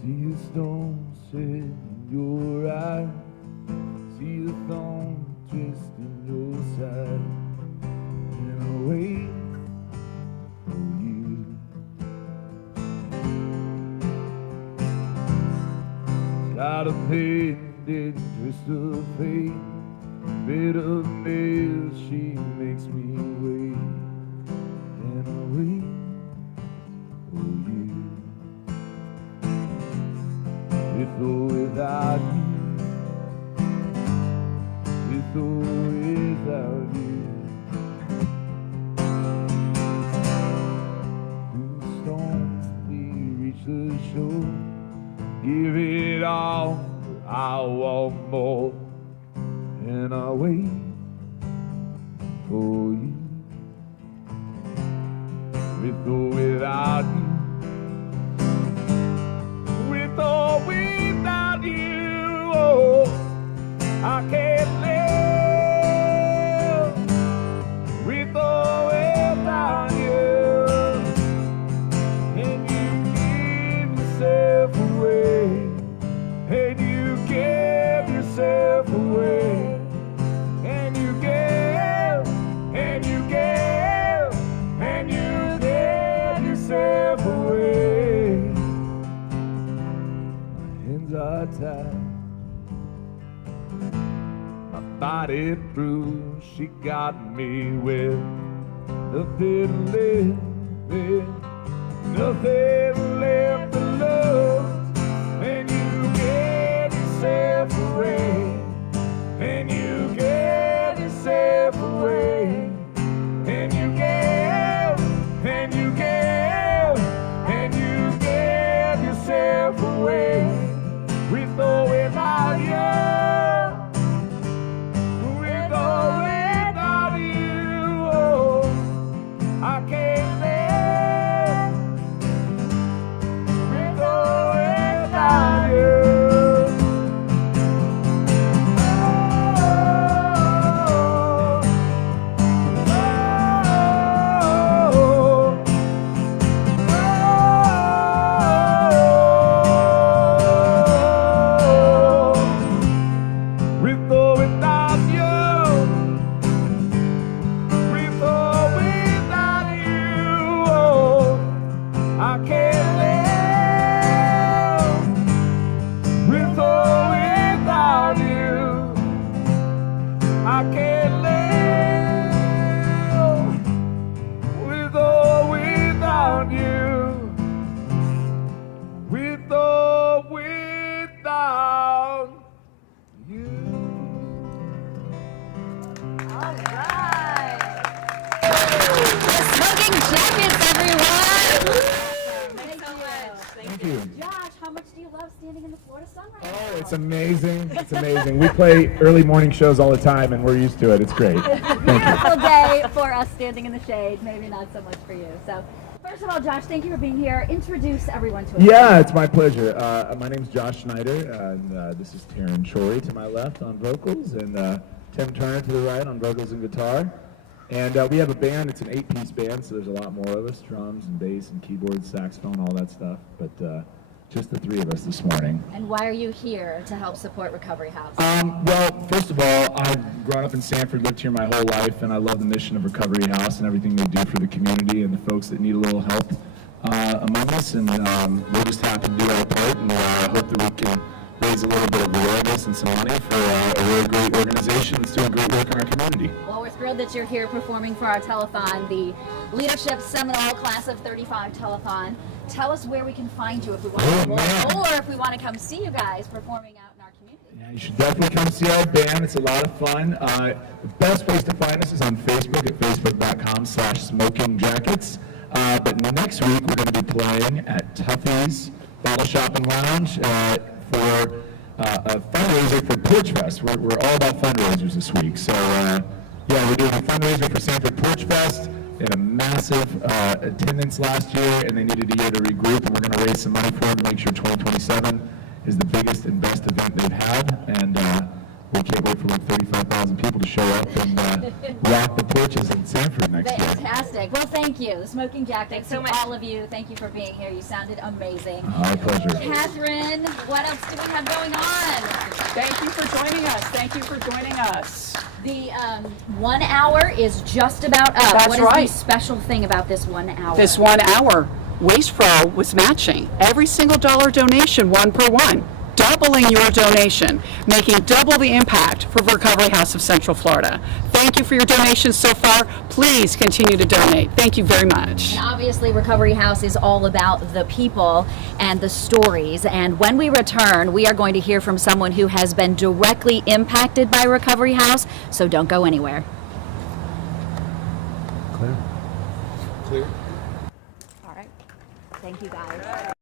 See the stone set in your eye, see the thorn twist in your side, and I wait for you. Side of pain, dead twist of fate, bit of nails, she makes me wait, and I wait for you. With or without you, with or without you. Through the storm, we reach the shore. Give it all, I want more. And I wait for you. With or without you. With or without you, oh, I can't live. With or without you, and you give yourself away, and you give yourself away, and you give, and you give, and you give yourself away. Hands are tied, my body through, she got me with nothing left, nothing left to love, and you gave yourself away, and you gave yourself away, and you gave, and you gave, and you gave yourself away. With or without you, with or without you, oh, I can't live. about standing in the Florida sun right Oh, now? it's amazing. It's amazing. We play early morning shows all the time, and we're used to it. It's great. Beautiful day for us standing in the shade, maybe not so much for you. So, first of all, Josh, thank you for being here. Introduce everyone to us. Yeah, it's my pleasure. My name's Josh Schneider, and this is Taryn Chori to my left on vocals, and Tim Turner to the right on vocals and guitar. And we have a band. It's an 8-piece band, so there's a lot more of us: drums and bass and keyboards, saxophone, all that stuff. But just the three of us this morning. And why are you here to help support Recovery House? Well, first of all, I've grown up in Sanford, lived here my whole life, and I love the mission of Recovery House and everything they do for the community and the folks that need a little help among us. And we're just happy to do our part, and I hope that we can raise a little bit of awareness and some money for a really great organization that's doing great work in our community. Well, we're thrilled that you're here performing for our telethon, the Leadership Seminole Class of 35 telethon. Tell us where we can find you if we want to more, or if we want to come see you guys performing out in our community. Yeah, you should definitely come see our band. It's a lot of fun. The best place to find us is on Facebook at facebook.com/smokingjackets. But next week we're going to be playing at Tuffy's Bottle Shop and Lounge for a fundraiser for Porch Fest. We're all about fundraisers this week. So yeah, we're doing a fundraiser for Sanford Porch Fest. They had a massive attendance last year, and they needed a year to regroup, and we're going to raise some money for them to make sure 2027 is the biggest and best event they've had. And we can't wait for like 35,000 people to show up and rock the porches in Sanford next year. Fantastic. Well, thank you. The Smoking Jackets, Thanks so to much. all of you, thank you for being here. You sounded amazing. My pleasure. Catherine, what else do we have going on? Thank you for joining us. Thank you for joining us. The 1 hour is just about up. That's What is right. the special thing about this 1 hour? This 1 hour, Waste Pro was matching every single dollar donation, one per one, doubling your donation, making double the impact for Recovery House of Central Florida. Thank you for your donations so far. Please continue to donate. Thank you very much. And obviously, Recovery House is all about the people and the stories. And when we return, we are going to hear from someone who has been directly impacted by Recovery House. So don't go anywhere. Clear. Clear. All right. Thank you, guys.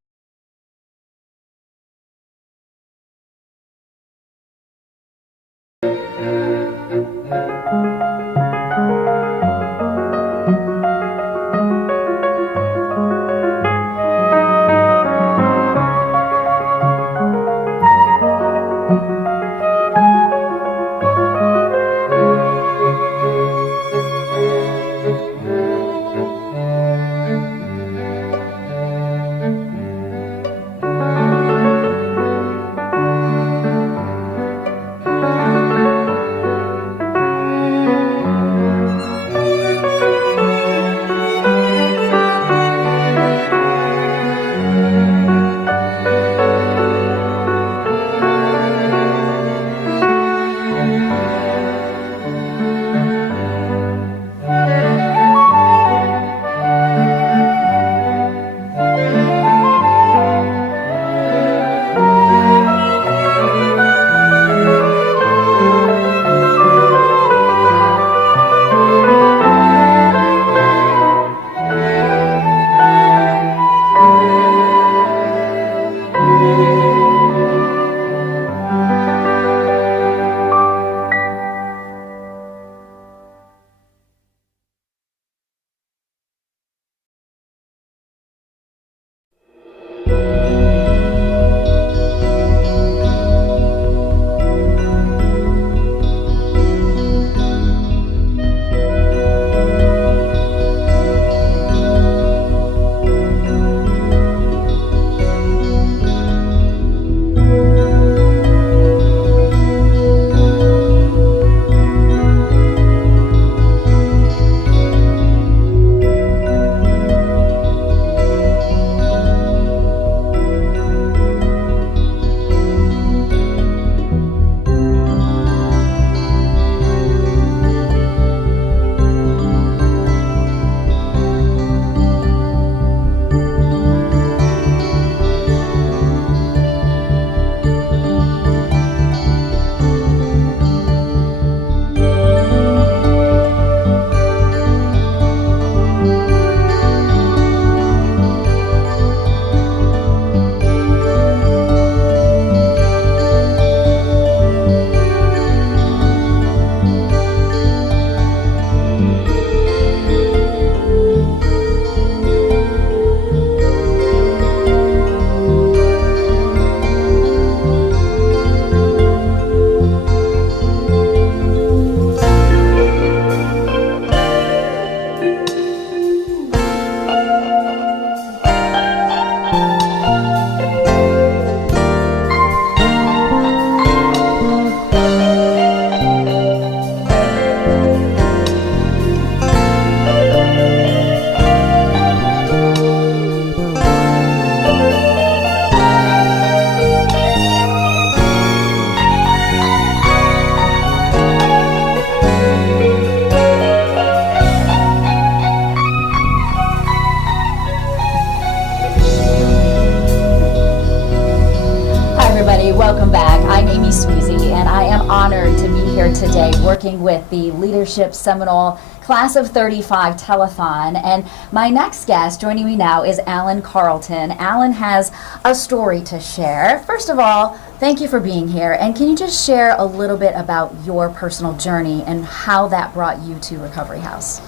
today working with the Leadership Seminole Class of 35 Telethon. And my next guest joining me now is Alan Carlton. Alan has a story to share. First of all, thank you for being here. And can you just share a little bit about your personal journey and how that brought you to Recovery House?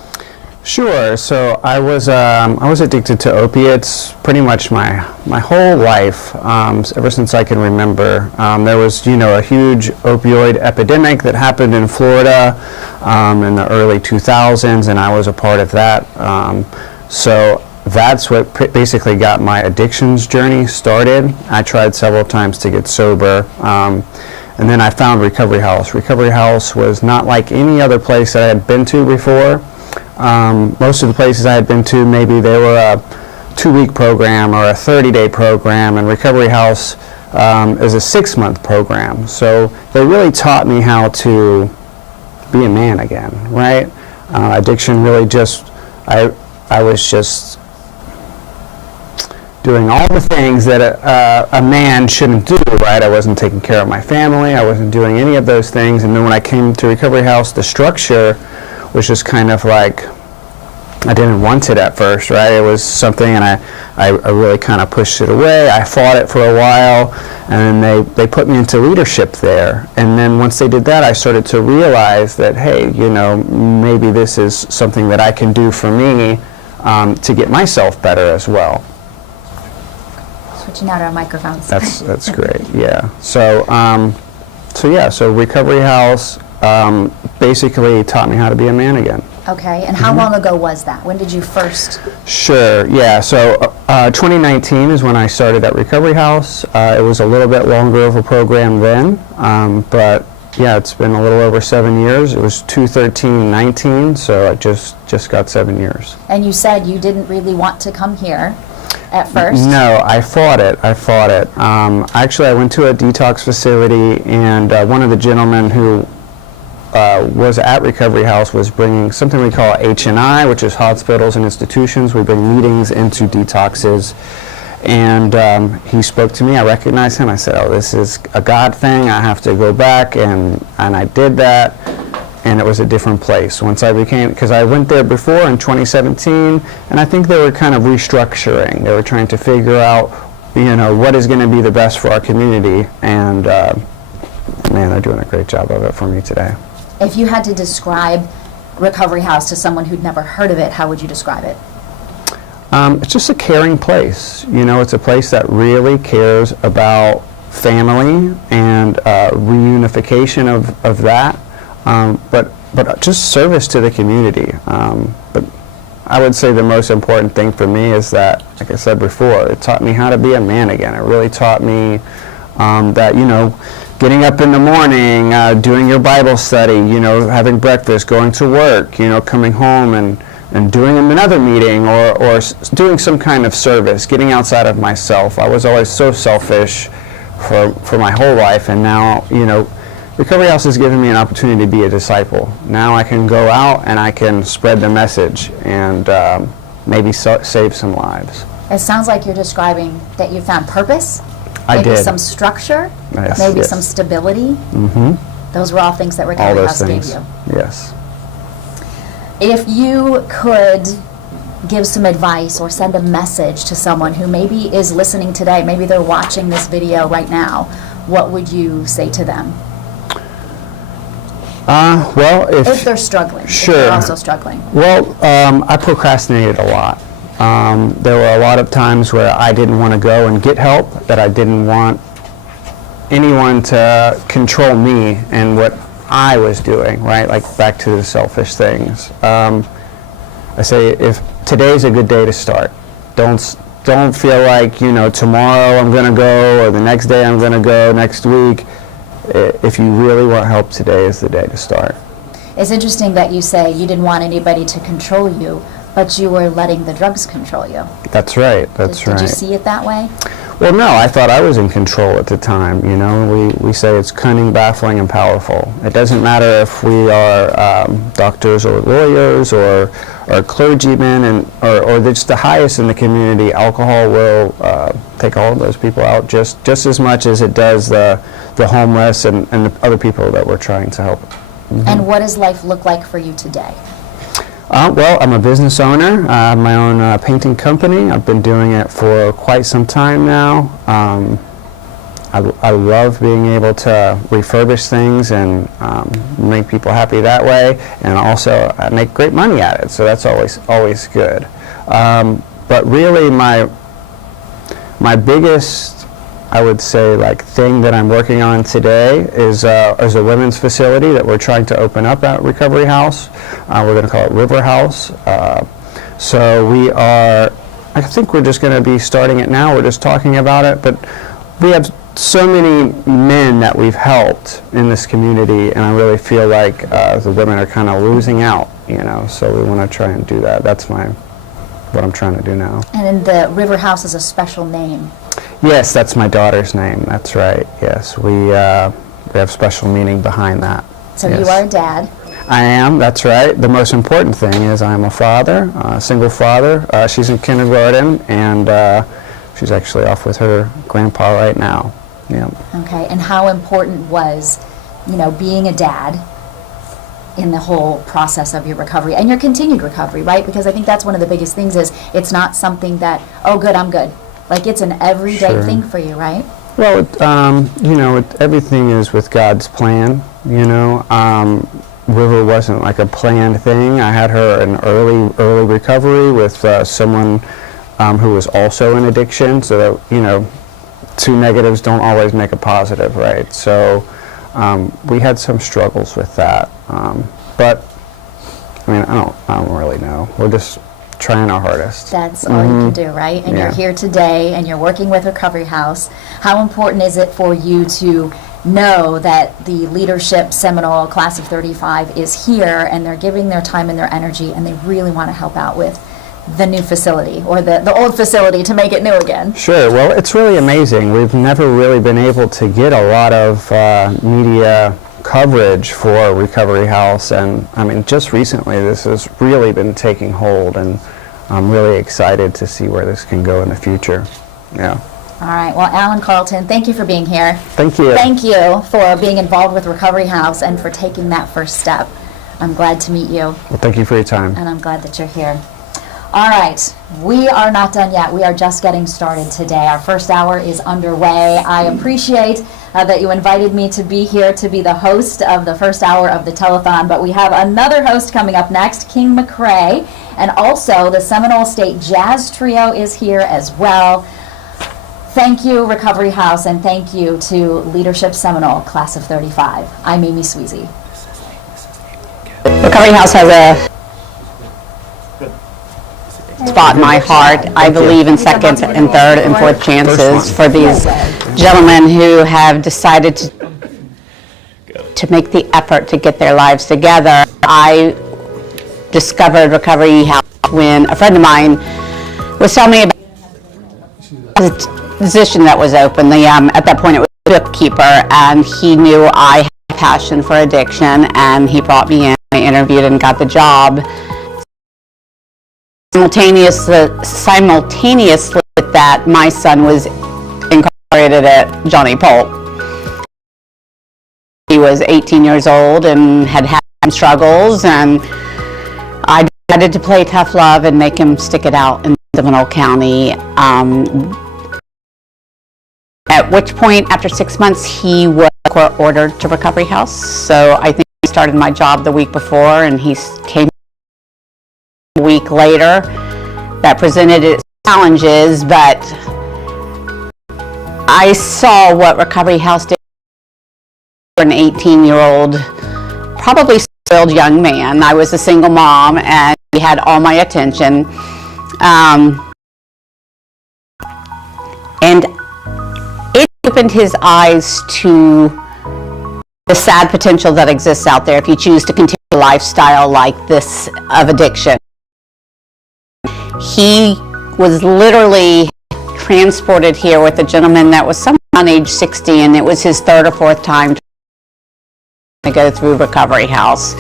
Sure. So I was addicted to opiates pretty much my whole life, ever since I can remember. There was, a huge opioid epidemic that happened in Florida in the early 2000s, and I was a part of that. So that's what basically got my addictions journey started. I tried several times to get sober. And then I found Recovery House. Recovery House was not like any other place that I had been to before. Most of the places I had been to, maybe they were a 2-week program or a 30-day program, and Recovery House is a 6-month program. So they really taught me how to be a man again, right? Addiction really I was just doing all the things that a man shouldn't do, right? I wasn't taking care of my family, I wasn't doing any of those things, and then when I came to Recovery House, the structure was just kind of like, I didn't want it at first, right? It was something, and I really kind of pushed it away. I fought it for a while, and then they put me into leadership there. And then once they did that, I started to realize that, hey, maybe this is something that I can do for me to get myself better as well. Switching out our microphones. That's great, yeah. So Recovery House basically taught me how to be a man again. Okay, and how long ago was that? When did you first? Sure, yeah, so 2019 is when I started at Recovery House. It was a little bit longer of a program then, but yeah, it's been a little over 7 years. It was 2013-19, so I just got 7 years. And you said you didn't really want to come here at first? No, I fought it. Actually, I went to a detox facility, and one of the gentlemen who was at Recovery House was bringing something we call H&I, which is hospitals and institutions. We bring meetings into detoxes. And he spoke to me. I recognized him. I said, oh, this is a God thing. I have to go back. And I did that. And it was a different place. Once I because I went there before in 2017, and I think they were kind of restructuring. They were trying to figure out, what is going to be the best for our community. And man, they're doing a great job of it for me today. If you had to describe Recovery House to someone who'd never heard of it, how would you describe it? It's just a caring place. It's a place that really cares about family and reunification of that, but just service to the community. But I would say the most important thing for me is that, like I said before, it taught me how to be a man again. It really taught me that, getting up in the morning, doing your Bible study, having breakfast, going to work, coming home and doing another meeting or doing some kind of service, getting outside of myself. I was always so selfish for my whole life, and now, Recovery House has given me an opportunity to be a disciple. Now I can go out and I can spread the message and maybe save some lives. It sounds like you're describing that you found purpose. I did. Some structure, yes, maybe yes. some stability. Mm-hmm. Those were all things that Recovery House gave you. Yes. If you could give some advice or send a message to someone who maybe is listening today, maybe they're watching this video right now, what would you say to them? Well, if they're struggling, sure. If they're also struggling. Well, I procrastinated a lot. There were a lot of times where I didn't want to go and get help, that I didn't want anyone to control me and what I was doing, right? Like back to the selfish things. I say, if today's a good day to start. Don't feel like, tomorrow I'm going to go, or the next day I'm going to go, next week. If you really want help, today is the day to start. It's interesting that you say you didn't want anybody to control you, but you were letting the drugs control you. That's right. That's right. Did you see it that way? Well, no, I thought I was in control at the time. We say it's cunning, baffling, and powerful. It doesn't matter if we are doctors or lawyers or clergymen or just the highest in the community. Alcohol will take all of those people out just as much as it does the homeless and the other people that we're trying to help. And what does life look like for you today? Well, I'm a business owner. I have my own painting company. I've been doing it for quite some time now. I love being able to refurbish things and make people happy that way, and also I make great money at it, so that's always good. But really, my biggest, I would say, like thing that I'm working on today is a women's facility that we're trying to open up at Recovery House. We're going to call it River House. So we are, I think we're just going to be starting it now. We're just talking about it, but we have so many men that we've helped in this community, and I really feel like the women are kind of losing out, you know, so we want to try and do that. That's what I'm trying to do now. And the River House is a special name. Yes, that's my daughter's name. That's right. Yes, we have special meaning behind that. So yes. You are a dad. I am. That's right. The most important thing is I'm a father, a single father. She's in kindergarten, and she's actually off with her grandpa right now. Yeah. Okay. And how important was, you know, being a dad in the whole process of your recovery and your continued recovery, right? Because I think that's one of the biggest things is it's not something that, oh, good, I'm good. Like, it's an everyday thing for you, right? Well, you know, everything is with God's plan, you know. River wasn't like a planned thing. I had her in early recovery with someone who was also in addiction, so that, you know, two negatives don't always make a positive, right? So we had some struggles with that, but I mean, I don't really know. We're just trying our hardest. That's all you can do, right? And you're here today, and you're working with Recovery House. How important is it for you to know that the Leadership Seminole Class of 35 is here, and they're giving their time and their energy, and they really want to help out with the new facility, or the old facility, to make it new again? Sure. Well, it's really amazing. We've never really been able to get a lot of media coverage for Recovery House, and I mean, just recently this has really been taking hold, and I'm really excited to see where this can go in the future. Yeah. All right. Well, Alan Carlton, thank you for being here. Thank you. Thank you for being involved with Recovery House and for taking that first step. I'm glad to meet you. Well, thank you for your time. And I'm glad that you're here. All right, we are not done yet. We are just getting started today. Our first hour is underway. I appreciate that you invited me to be here to be the host of the first hour of the telethon, but we have another host coming up next, King McCrae, and also the Seminole State Jazz Trio is here as well. Thank you, Recovery House, and thank you to Leadership Seminole Class of 35. I'm Amy Sweezy. Recovery House has a spot in my heart. I believe in second and third and fourth chances for these gentlemen who have decided to make the effort to get their lives together. I discovered Recovery House when a friend of mine was telling me about the position that was open. At that point it was a bookkeeper, and he knew I had a passion for addiction, and he brought me in. I interviewed and got the job. Simultaneously with that, my son was incarcerated at Johnny Polk. He was 18 years old and had some struggles, and I decided to play tough love and make him stick it out in Seminole County. At which point, after 6 months, he was court ordered to Recovery House. So I think I started my job the week before, and he came a week later. That presented its challenges, but I saw what Recovery House did for an 18-year-old, probably spoiled young man. I was a single mom, and he had all my attention. And it opened his eyes to the sad potential that exists out there if you choose to continue a lifestyle like this of addiction. He was literally transported here with a gentleman that was somewhere around age 60, and it was his third or fourth time to go through Recovery House.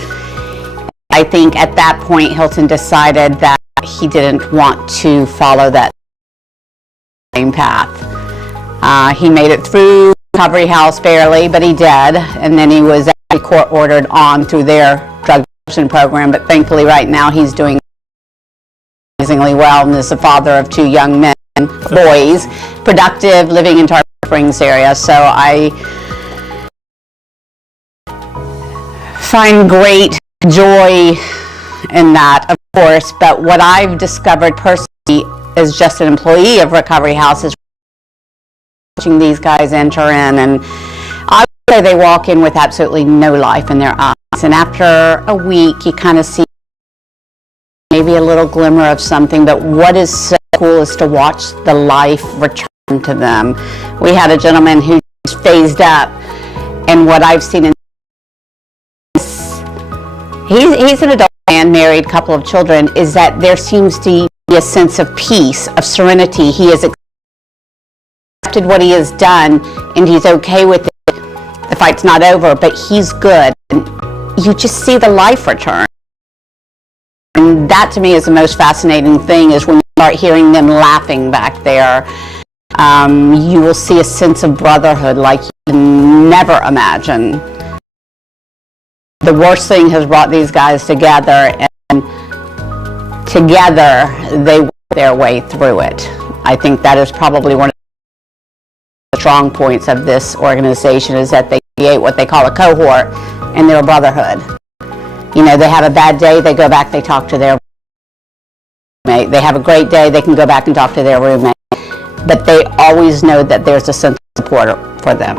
I think at that point Hilton decided that he didn't want to follow that same path. He made it through Recovery House barely, but he did, and then he was court ordered on through their drug addiction program, but thankfully right now he's doing amazingly well and is the father of 2 young men, boys, productive, living in Tarpon Springs area. So I find great joy in that, of course, but what I've discovered personally as just an employee of Recovery House is watching these guys enter in, and I would say they walk in with absolutely no life in their eyes, and after a week you kind of see maybe a little glimmer of something, but what is so cool is to watch the life return to them. We had a gentleman who just phased up, and what I've seen in he's an adult man, married, couple of children, is that there seems to be a sense of peace, of serenity. He has accepted what he has done, and he's okay with it. The fight's not over, but he's good. And you just see the life return. And that to me is the most fascinating thing, is when you start hearing them laughing back there. You will see a sense of brotherhood like you can never imagine. The worst thing has brought these guys together, and together they work their way through it. I think that is probably one of the strong points of this organization, is that they create what they call a cohort, and they're a brotherhood. You know, they have a bad day, they go back, they talk to their roommate. They have a great day, they can go back and talk to their roommate. But they always know that there's a sense of support for them.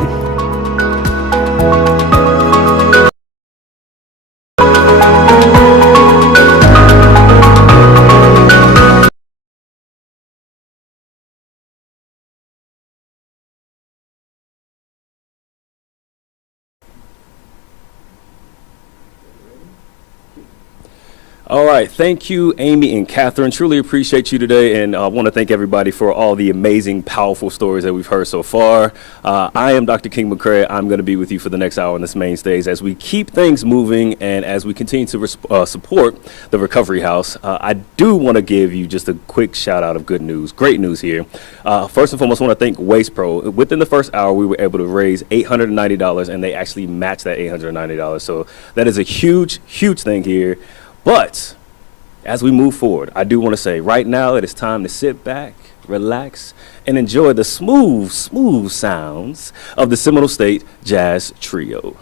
All right, thank you, Amy and Catherine. Truly appreciate you today, and I want to thank everybody for all the amazing, powerful stories that we've heard so far. I am Dr. King McCray. I'm going to be with you for the next hour on this main stage as we keep things moving and as we continue to support the Recovery House. I do want to give you just a quick shout out of good news, great news here. First and foremost, I want to thank Waste Pro. Within the first hour, we were able to raise $890, and they actually matched that $890. So that is a huge, huge thing here. But as we move forward, I do want to say right now it is time to sit back, relax, and enjoy the smooth, smooth sounds of the Seminole State Jazz Trio.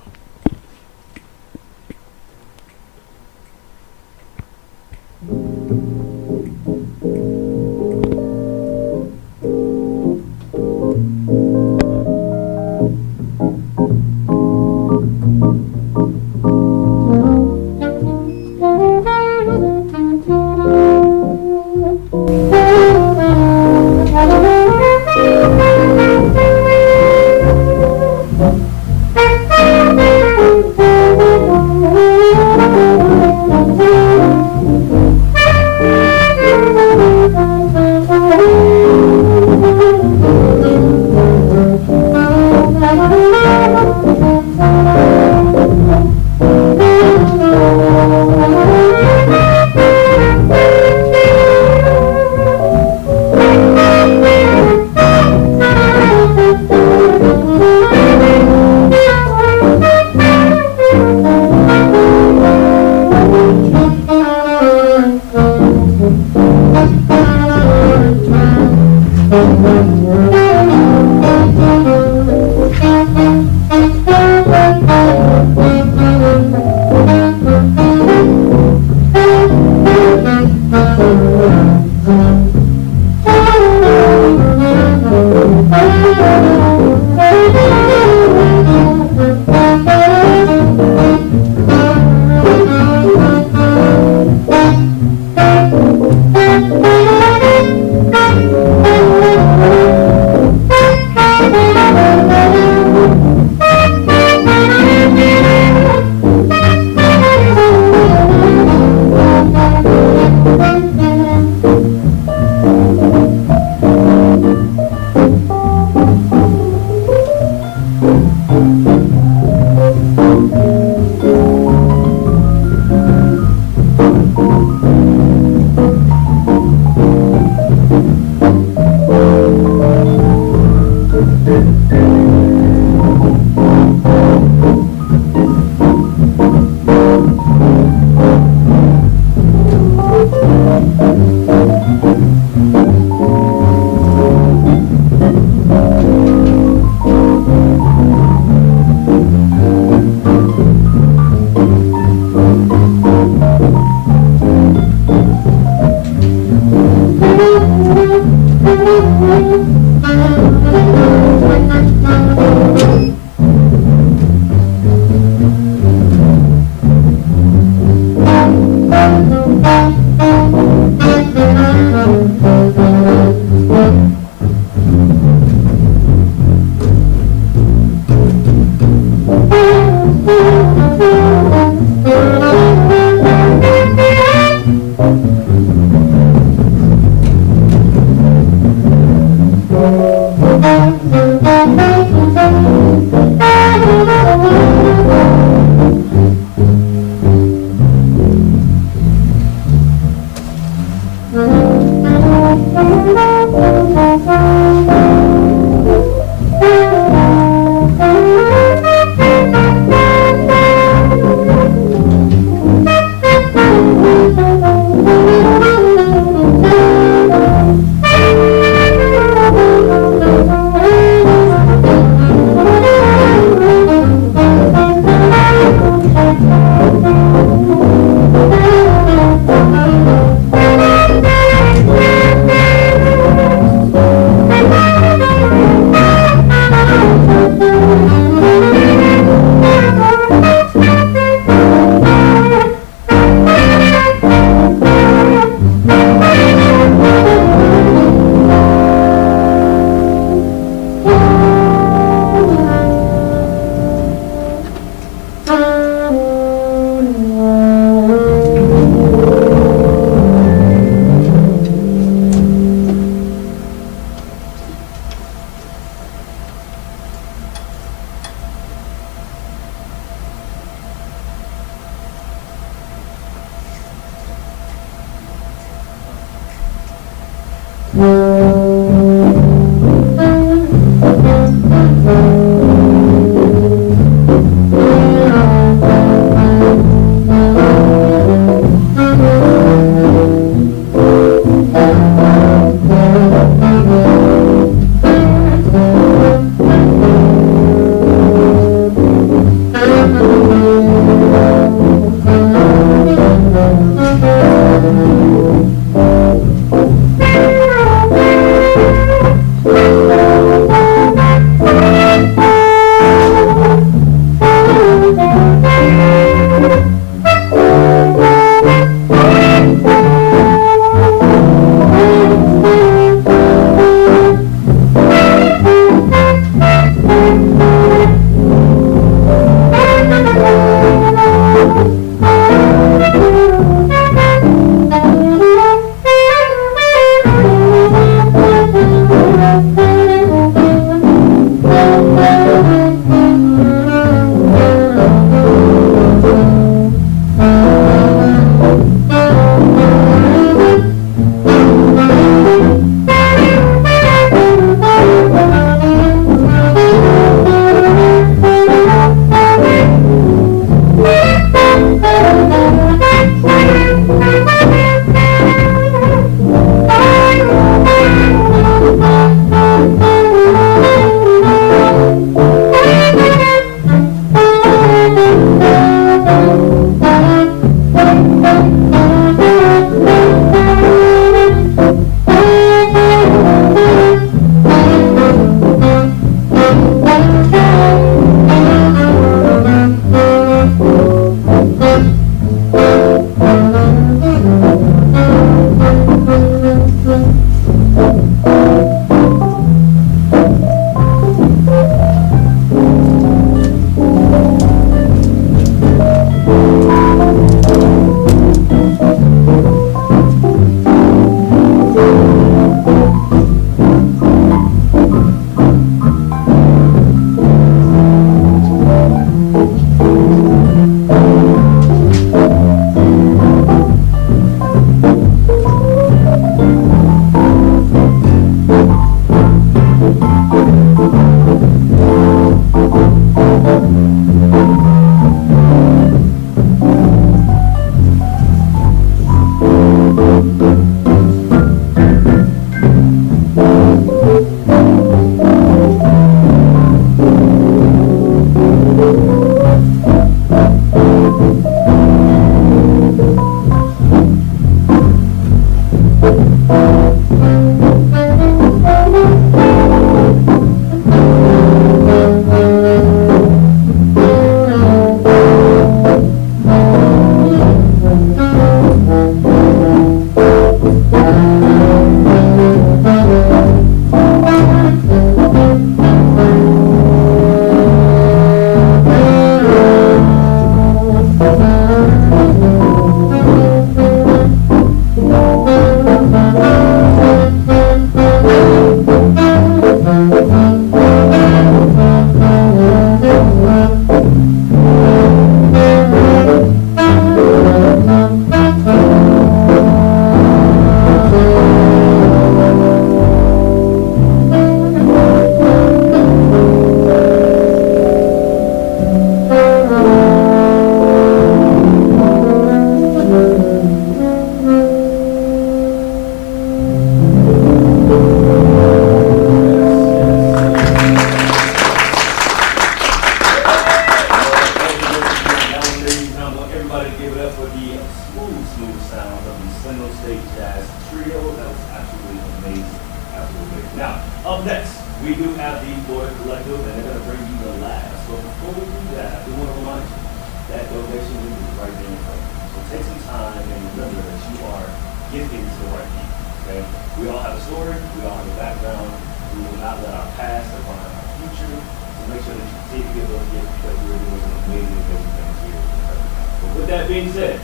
With that being said,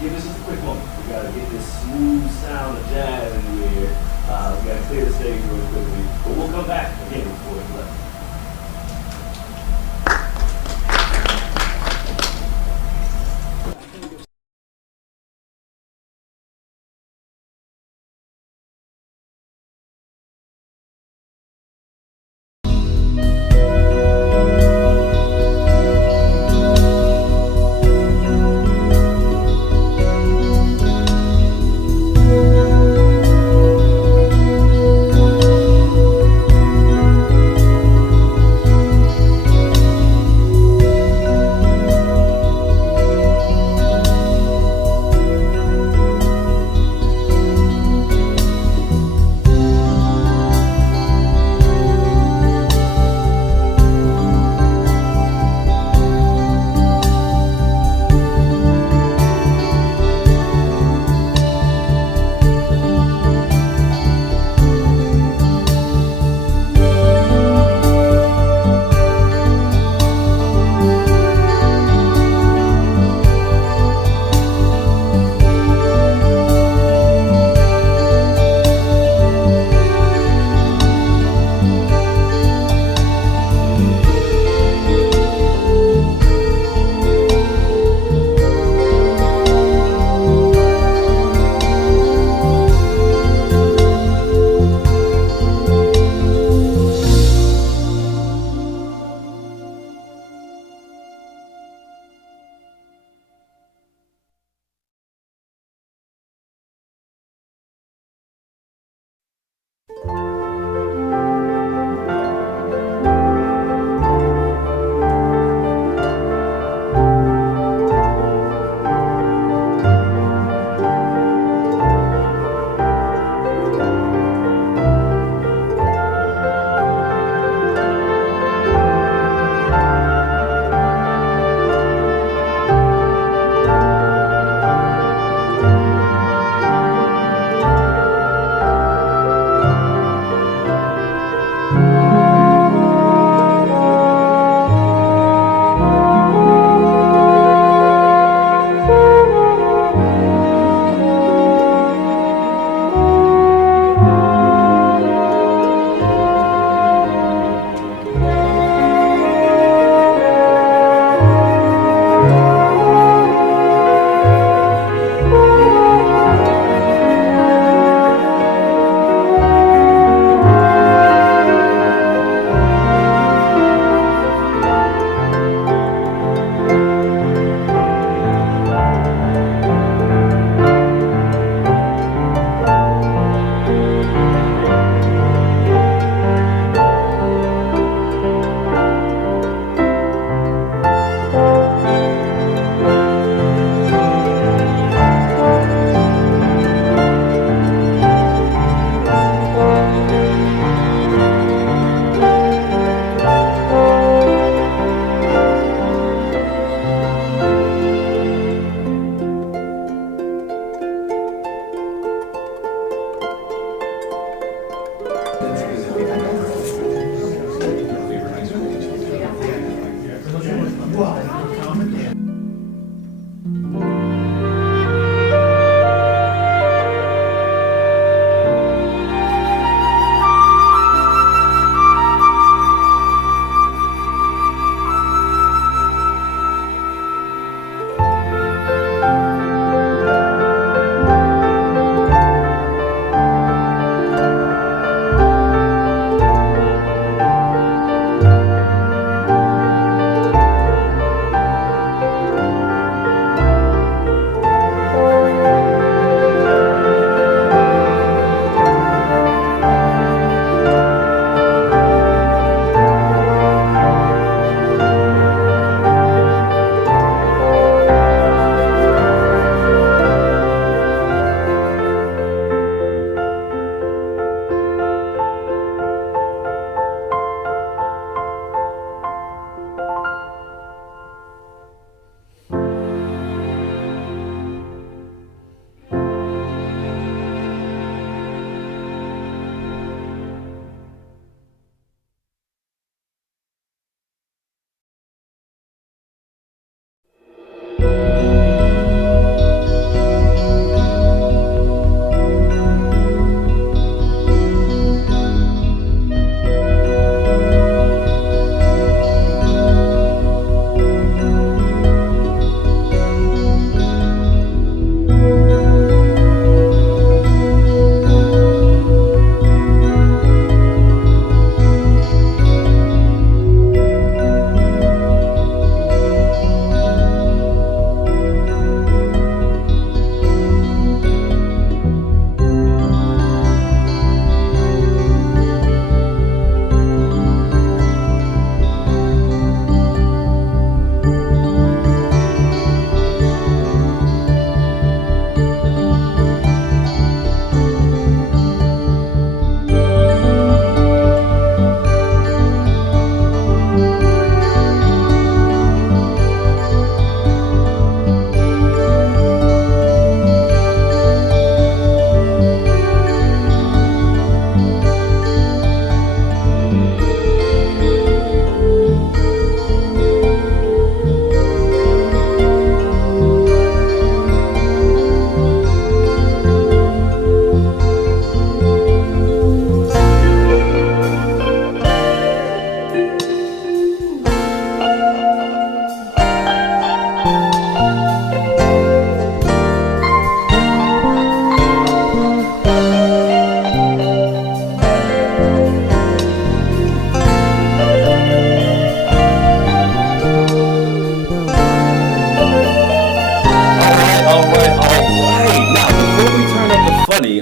give us just a quick moment. We got to get this smooth sound of jazz in the air. We got to clear the stage really quickly. But we'll come back again before it's left.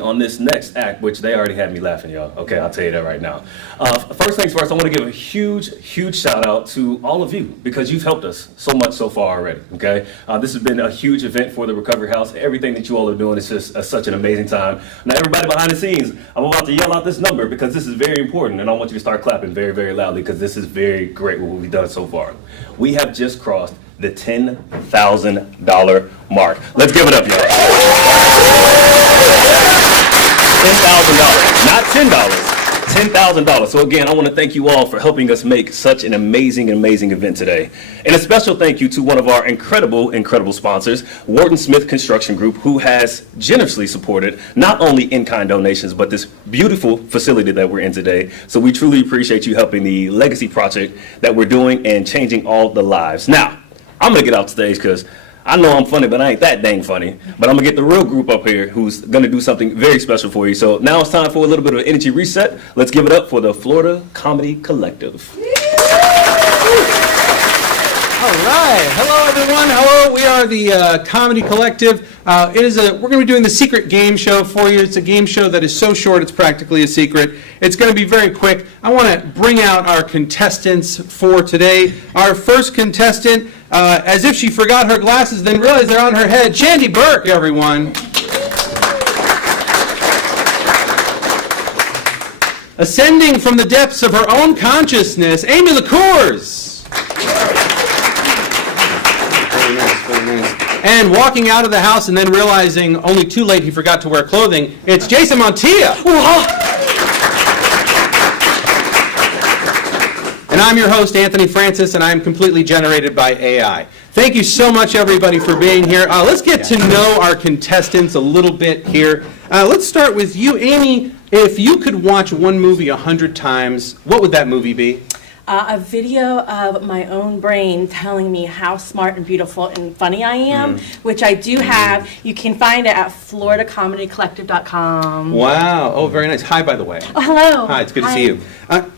On this next act, which they are already had me laughing, y'all. Okay, I'll tell you that right now. First things first, I want to give a huge, huge shout out to all of you because you've helped us so much so far already, okay? This has been a huge event for the Recovery House. Everything that you all are doing is just such an amazing time. Now, everybody behind the scenes, I'm about to yell out this number because this is very important, and I want you to start clapping very, very loudly because this is very great what we've done so far. We have just crossed the $10,000 mark. Let's give it up, y'all. $10,000, not $10, $10,000. So again, I want to thank you all for helping us make such an amazing event today. And a special thank you to one of our incredible sponsors, Wharton Smith Construction Group, who has generously supported not only in-kind donations, but this beautiful facility that we're in today. So we truly appreciate you helping the legacy project that we're doing and changing all the lives. Now, I'm going to get off stage because I know I'm funny, but I ain't that dang funny. But I'm going to get the real group up here who's going to do something very special for you. So now it's time for a little bit of energy reset. Let's give it up for the Florida Comedy Collective. All right. Hello, everyone. Hello. We are the Comedy Collective. We're going to be doing the secret game show for you. It's a game show that is so short it's practically a secret. It's going to be very quick. I want to bring out our contestants for today. Our first contestant, as if she forgot her glasses, then realized they're on her head. Shandy Burke, everyone. Ascending from the depths of her own consciousness, Amy LaCours. And walking out of the house and then realizing only too late he forgot to wear clothing, it's Jason Montilla. And I'm your host, Anthony Francis, and I'm completely generated by AI. Thank you so much, everybody, for being here. Let's get to know our contestants a little bit here. Let's start with you, Amy. If you could watch one movie 100 times, what would that movie be? A video of my own brain telling me how smart and beautiful and funny I am, which I do have. You can find it at floridacomedycollective.com. Wow. Oh, very nice. Hi, by the way. Oh, hello. Hi, it's good to see you.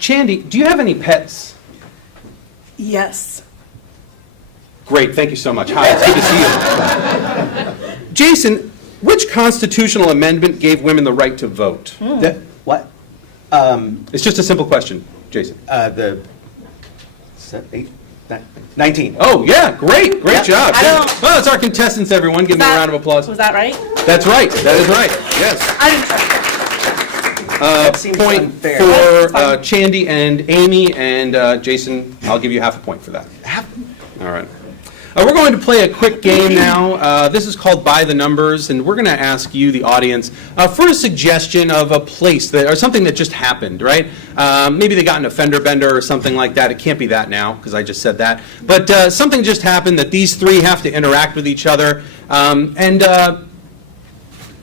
Chandy, do you have any pets? Yes. Great. Thank you so much. Hi, it's good to see you. Jason, which constitutional amendment gave women the right to vote? What? It's just a simple question, Jason. 19. Oh, yeah, great job. Well, it's our contestants, everyone. Give them a round of applause. Was that right? That's right. That is right. Yes. I didn't try. Point for Chandy and Amy, and Jason, I'll give you half a point for that. All right. We're going to play a quick game now. This is called By the Numbers, and we're going to ask you, the audience, for a suggestion of a place or something that just happened, right? Maybe they got an fender bender or something like that. It can't be that now because I just said that. But something just happened that these three have to interact with each other.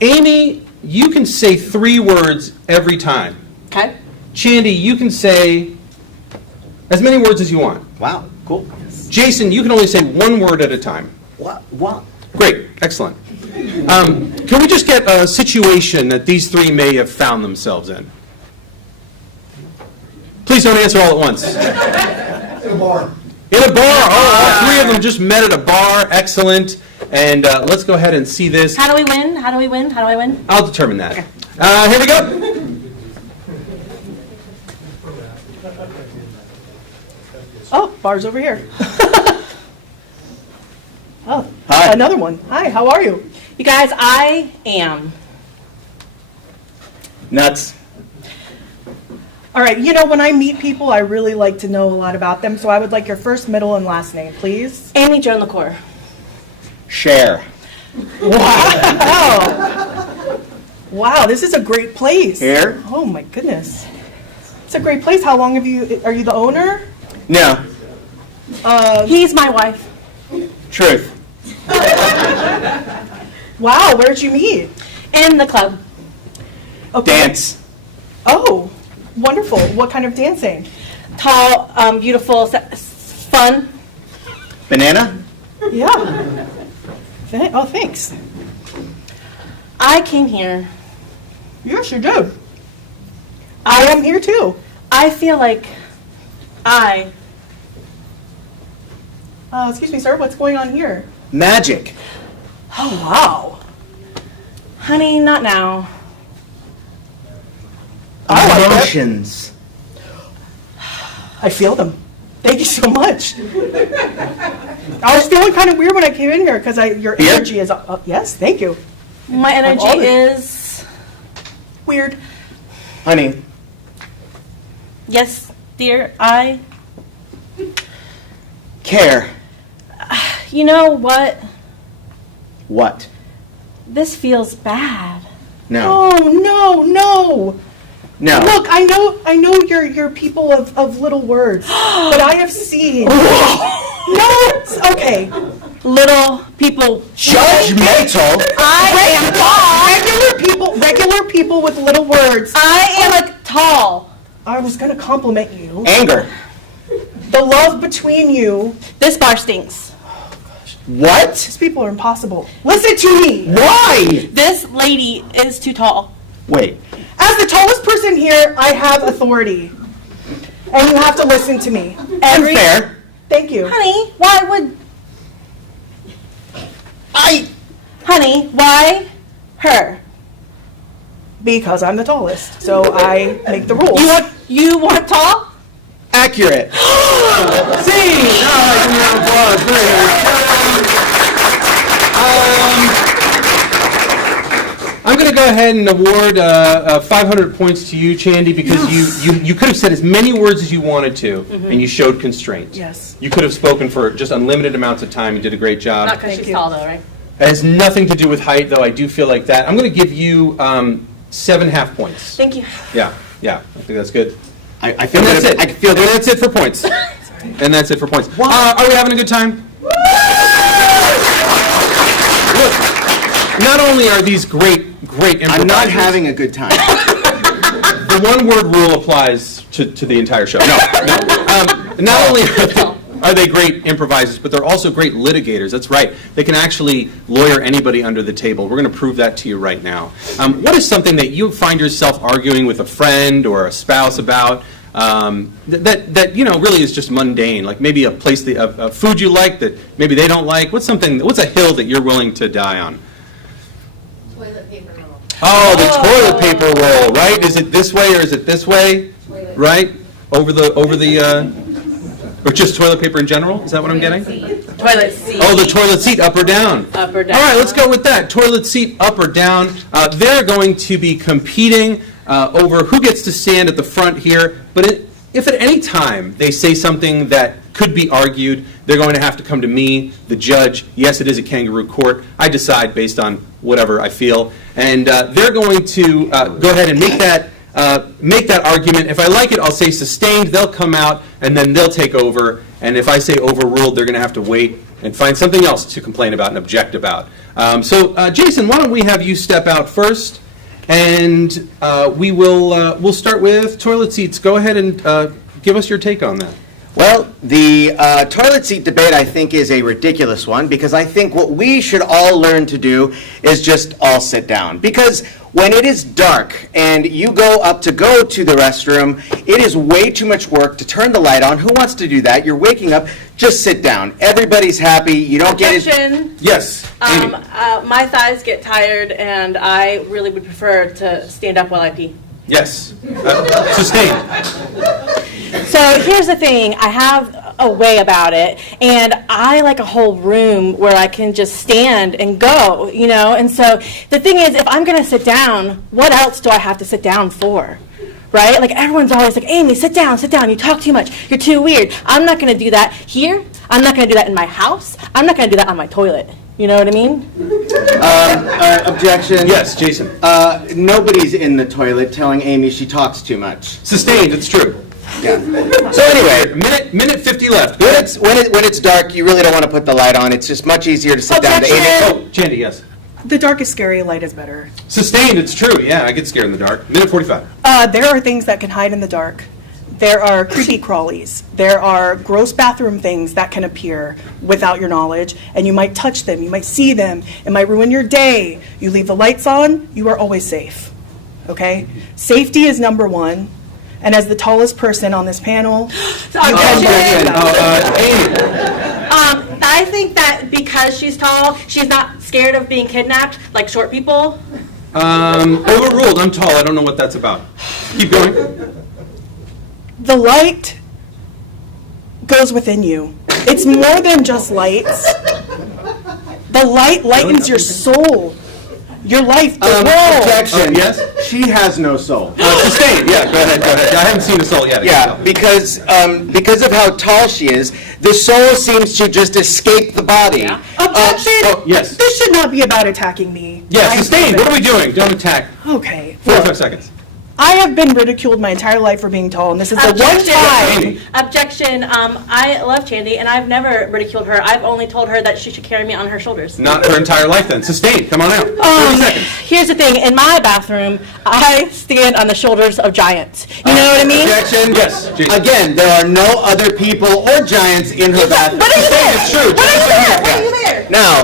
Amy, you can say 3 words every time. Okay. Chandy, you can say as many words as you want. Wow, cool. Jason, you can only say 1 word at a time. What? Great, excellent. Can we just get a situation that these three may have found themselves in? Please don't answer all at once. In a bar. In a bar. Oh, all 3 of them just met at a bar. Excellent. And let's go ahead and see this. How do we win? How do we win? How do I win? I'll determine that. Okay. Here we go. Oh, bar's over here. Oh, Hi. Another one. Hi, how are you? You guys, I am. Nuts. All right, you know, when I meet people, I really like to know a lot about them, so I would like your first, middle, and last name, please. Amy Joan LaCour. Share. Wow. Wow, this is a great place. Here? Oh my goodness. It's a great place. How long are you the owner? No. He's my wife. Truth. Wow, where'd you meet? In the club. Okay. Dance. Oh, wonderful. What kind of dancing? Tall, beautiful, fun. Banana? Yeah. Oh, thanks. I came here. Yes, you did. I am here too. I feel like excuse me, sir, what's going on here? Magic. Oh, wow. Honey, not now. Emotions. I feel them. Thank you so much. I was feeling kind of weird when I came in here because your energy is up. Yes, thank you. My energy is weird. Honey. Yes, dear, I Care. You know what? What? This feels bad. No. Oh, no. No. Look, I know you're people of little words, but I have seen. No, okay. Little people. Judgmental. Regular people with little words. I am tall. I was gonna compliment you. Anger. The love between you. This bar stinks. What? These people are impossible. Listen to me. Why? This lady is too tall. Wait. As the tallest person here, I have authority. And you have to listen to me. Unfair. Thank you. Honey, why would... Honey, why her? Because I'm the tallest, so I make the rules. You want tall? Accurate. See, now I can hear applause. I'm going to go ahead and award 500 points to you, Chandy, because you could have said as many words as you wanted to, and you showed constraint. Yes. You could have spoken for just unlimited amounts of time. You did a great job. Not because she's tall, though, right? It has nothing to do with height, though I do feel like that. I'm going to give you 7.5 points. Thank you. Yeah, I think that's good. I feel and that's good. it. I feel good. And that's it for points. And that's it for points. Are we having a good time? Look, not only are these great improvisers. I'm not having a good time. The one-word rule applies to the entire show. No. Not only are they great improvisers, but they're also great litigators. That's right. They can actually lawyer anybody under the table. We're going to prove that to you right now. What is something that you find yourself arguing with a friend or a spouse about that really is just mundane? Like maybe a place, a food you like that maybe they don't like. What's a hill that you're willing to die on? Toilet paper roll. Oh, the toilet paper roll, right? Is it this way or is it this way? Right? Over the or just toilet paper in general? Is that what I'm getting? Toilet seat. Oh, the toilet seat, up or down? Up or down. All right, let's go with that. Toilet seat, up or down. They're going to be competing over who gets to stand at the front here. But if at any time they say something that could be argued, they're going to have to come to me, the judge. Yes, it is a kangaroo court. I decide based on whatever I feel. And they're going to go ahead and make that argument. If I like it, I'll say sustained. They'll come out, and then they'll take over. And if I say overruled, they're going to have to wait and find something else to complain about and object about. So, Jason, why don't we have you step out first, and we'll start with toilet seats. Go ahead and give us your take on that. Well, the toilet seat debate, I think, is a ridiculous one, because I think what we should all learn to do is just all sit down. Because when it is dark and you go to the restroom, it is way too much work to turn the light on. Who wants to do that? You're waking up. Just sit down. Everybody's happy. You don't get it. Yes. Amy. My thighs get tired, and I really would prefer to stand up while I pee. Yes. Sustained. So here's the thing, I have a way about it, and I like a whole room where I can just stand and go, and so the thing is, if I'm going to sit down, what else do I have to sit down for? Right? Like everyone's always like, Amy, sit down, you talk too much, you're too weird. I'm not going to do that here, I'm not going to do that in my house, I'm not going to do that on my toilet. You know what I mean? Objection. Yes, Jason. Nobody's in the toilet telling Amy she talks too much. Sustained, it's true. Yeah. So anyway, minute 50 left. When it's dark, you really don't want to put the light on. It's just much easier to sit down to Amy. Oh, Chandy, yes. The dark is scary, light is better. Sustained, it's true. Yeah, I get scared in the dark. Minute 45. There are things that can hide in the dark. There are creepy crawlies. There are gross bathroom things that can appear without your knowledge, and you might touch them, you might see them, it might ruin your day. You leave the lights on, you are always safe, okay? Safety is number one, and as the tallest person on this panel, I think that because she's tall, she's not scared of being kidnapped, like short people. Overruled. I'm tall. I don't know what that's about. Keep going. The light goes within you. It's more than just lights. The light lightens your soul, your life, the world. Objection. Yes? She has no soul. Sustained. Yeah, go ahead. I haven't seen a soul yet. Yeah, because of how tall she is, the soul seems to just escape the body. Objection. Yes. This should not be about attacking me. Yeah, sustained. What are we doing? Don't attack. Okay. 45 seconds. I have been ridiculed my entire life for being tall, and this is the one time. Objection. I love Chandy, and I've never ridiculed her. I've only told her that she should carry me on her shoulders. Not her entire life then. Sustained. Come on out. 30 seconds. Here's the thing. In my bathroom, I stand on the shoulders of giants. You know what I mean? Objection. Yes. Jason. Again, there are no other people or giants in her bathroom. What are you there? It's true. What are you there? What are you there? Now,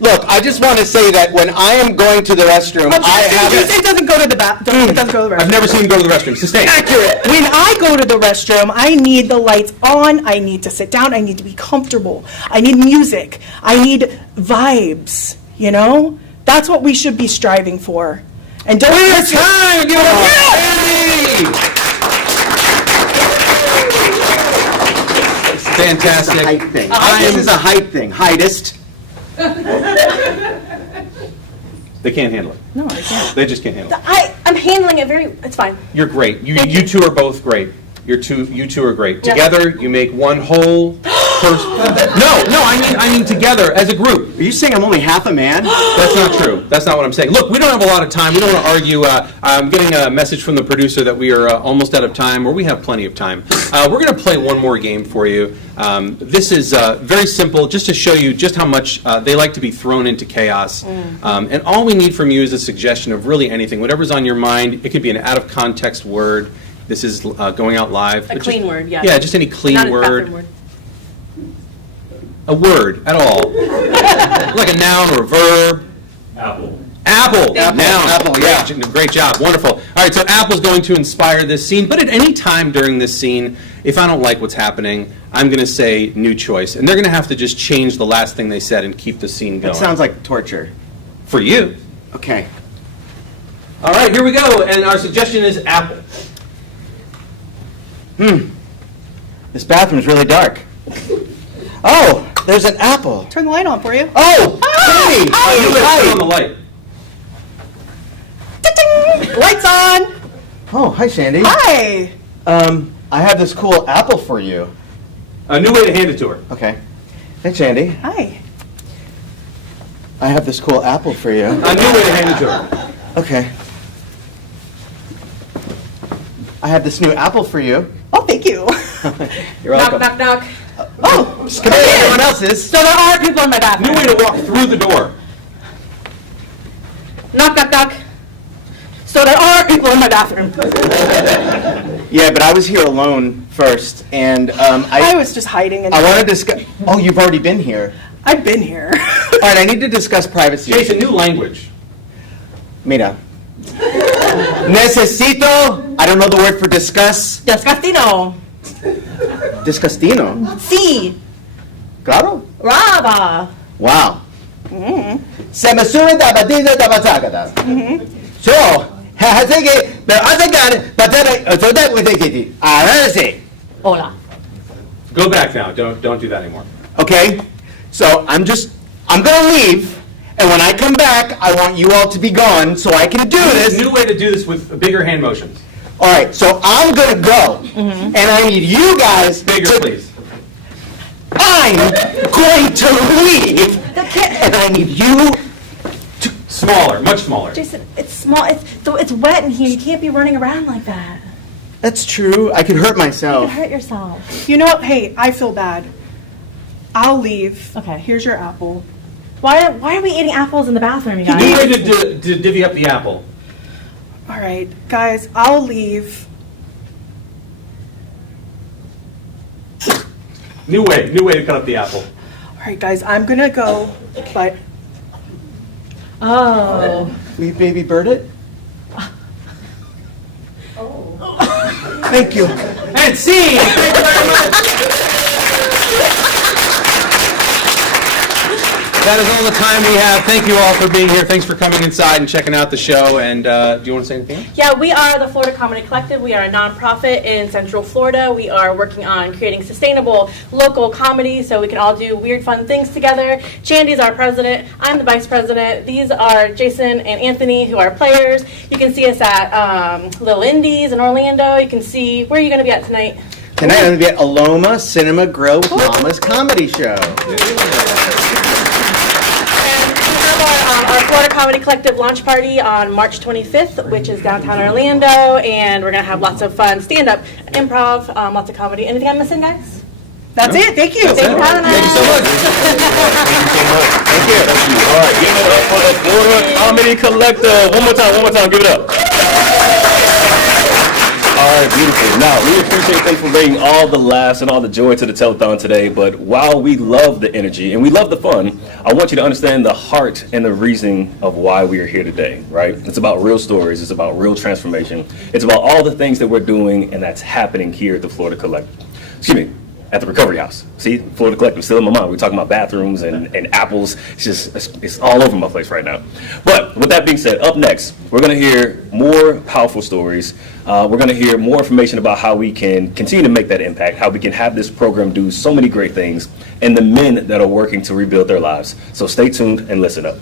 look, I just want to say that when I am going to the restroom, I have It doesn't go to the bathroom. It doesn't go to the restroom. I've never seen him go to the restroom. Sustained. Accurate. When I go to the restroom, I need the lights on. I need to sit down. I need to be comfortable. I need music. I need vibes. You know, that's what we should be striving for. And don't. It's time. Give it up. Andy! Fantastic. This is a height thing. This is a height thing. Heightist. They can't handle it. No, I can't. They just can't handle it. I'm handling it very. It's fine. You're great. You two are both great. You two are great. Yeah. Together, you make one whole person. No, I mean together as a group. Are you saying I'm only half a man? That's not true. That's not what I'm saying. Look, we don't have a lot of time. We don't want to argue. I'm getting a message from the producer that we are almost out of time, or we have plenty of time. We're going to play one more game for you. This is very simple, just to show you just how much they like to be thrown into chaos. And all we need from you is a suggestion of really anything, whatever's on your mind. It could be an out-of-context word. This is going out live. A clean word, yeah. Yeah, just any clean Not a word. bathroom word. A word at all. Like a noun or a verb. Apple. Apple. Apple. Noun. Apple, yeah. Great job. Wonderful. All right, so Apple's going to inspire this scene, but at any time during this scene, if I don't like what's happening, I'm going to say new choice. And they're going to have to just change the last thing they said and keep the scene going. That sounds like torture. For you. Okay. All right, here we go. And our suggestion is apple. This bathroom's really dark. Oh, there's an apple. Turn the light on for you. Oh, hey! Turn on the light. Lights on. Oh, hi, Shandy. Hi. I have this cool apple for you. A new way to hand it to her. Okay. Hey, Shandy. Hi. I have this cool apple for you. A new way to hand it to her. Okay. I have this new apple for you. Oh, thank you. You're welcome. Knock, knock, knock. Oh, Just come here. Everyone else's. So there are people in my bathroom. New way to walk through the door. Knock, knock, knock. So there are people in my bathroom. Yeah, but I was here alone first, and I was just hiding. I want to discuss. Oh, you've already been here. I've been here. All right, I need to discuss privacy. Jason, new language. Mira. Necesito. I don't know the word for discuss. Disgustino. Disgustino. Sí. Claro. Raba. Wow. Se me sube la batida de batagada. So, hace que, pero hace que, batera, so that we think it. Ahora sí. Hola. Go back now. Don't do that anymore. Okay. So I'm gonna leave, and when I come back, I want you all to be gone so I can do this. New way to do this with bigger hand motions. All right. So I'm gonna go, and I need you guys Bigger, please. I'm going to leave, and I need you. Smaller, much smaller. Jason, it's small. It's wet in here. You can't be running around like that. That's true. I could hurt You myself. could hurt yourself. You know what? Hey, I feel bad. I'll leave. Okay. Here's your apple. Why are we eating apples in the bathroom, you guys? New way to divvy up the apple. All right, guys, I'll leave. New way to cut up the apple. All right, guys, I'm gonna go, but Oh. Will you baby bird it? Thank you. And scene! Thank you very much. That is all the time we have. Thank you all for being here. Thanks for coming inside and checking out the show. And do you want to say anything else? Yeah, we are the Florida Comedy Collective. We are a nonprofit in Central Florida. We are working on creating sustainable local comedy so we can all do weird, fun things together. Chandy's our president. I'm the vice president. These are Jason and Anthony, who are players. You can see us at Little Indies in Orlando. You can see, where are you going to be at tonight? Tonight I'm going to be at Aloma Cinema Grill with Mama's Comedy Show. Our Florida Comedy Collective launch party on March 25th, which is downtown Orlando, and we're going to have lots of fun stand-up, improv, lots of comedy. Anything I'm missing, guys? That's it. Thank you. Thanks for having us. Thank you so much. Thank you. All right, give it up for the Florida Comedy Collective. One more time, give it up. All right, beautiful. Now, we appreciate thanks for bringing all the laughs and all the joy to the telethon today, but while we love the energy and we love the fun, I want you to understand the heart and the reasoning of why we are here today, right? It's about real stories, it's about real transformation, it's about all the things that we're doing and that's happening here at the Florida Collective. Excuse me. At the Recovery House. See, Florida Collective, still in my mind. We're talking about bathrooms and apples. It's all over my place right now. But with that being said, up next, we're going to hear more powerful stories. We're going to hear more information about how we can continue to make that impact, how we can have this program do so many great things, and the men that are working to rebuild their lives. So stay tuned and listen up.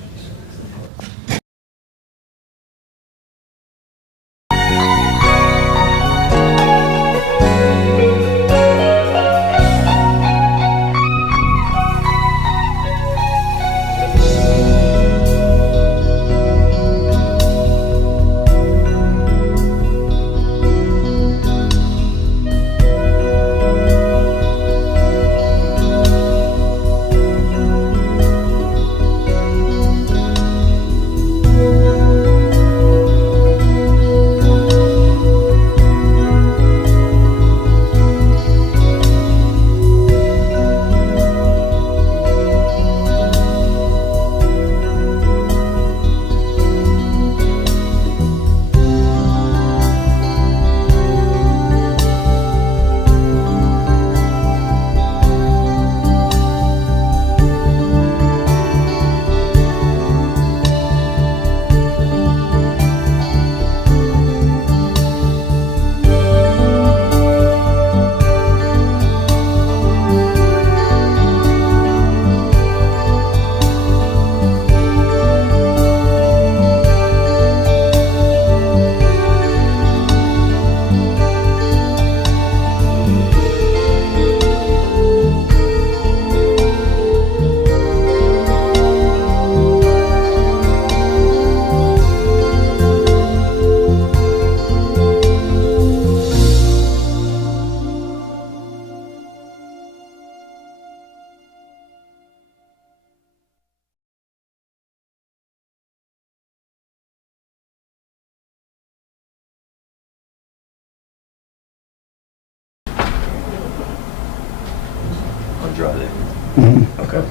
Okay.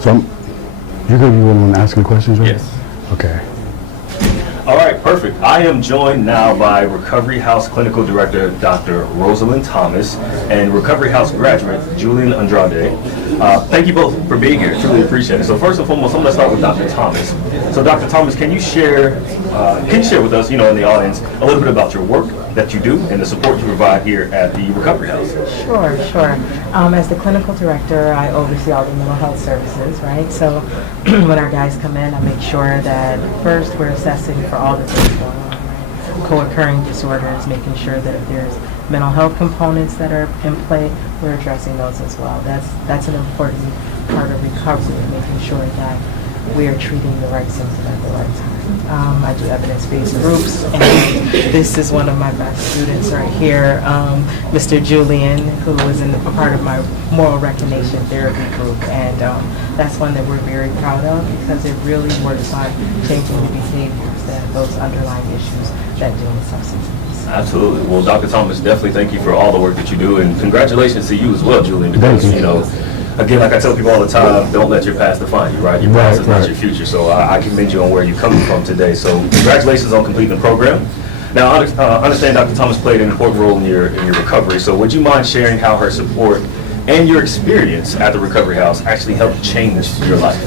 So you're going to be the one asking questions, right? Yes. Okay. All right, perfect. I am joined now by Recovery House Clinical Director, Dr. Rosalind Thomas, and Recovery House graduate, Julian Andrade. Thank you both for being here. Truly appreciate it. So first and foremost, I'm going to start with Dr. Thomas. So Dr. Thomas, can you share with us, in the audience, a little bit about your work that you do and the support you provide here at the Recovery House? Sure. As the clinical director, I oversee all the mental health services, right? So when our guys come in, I make sure that first we're assessing for all the things going on, right? Co-occurring disorders, making sure that if there's mental health components that are in play, we're addressing those as well. That's an important part of recovery, making sure that we are treating the right symptom at the right time. I do evidence-based groups, and this is one of my best students right here, Mr. Julian, who was a part of my moral recognition therapy group, and that's one that we're very proud of because it really works on changing the behaviors, those underlying issues that deal with substance abuse. Absolutely. Well, Dr. Thomas, definitely thank you for all the work that you do, and congratulations to you as well, Julian, because, again, like I tell people all the time, don't let your past define you, right? Your past is not your future. So I commend you on where you're coming from today. So congratulations on completing the program. Now, I understand Dr. Thomas played an important role in your recovery. So would you mind sharing how her support and your experience at the recovery house actually helped change your life?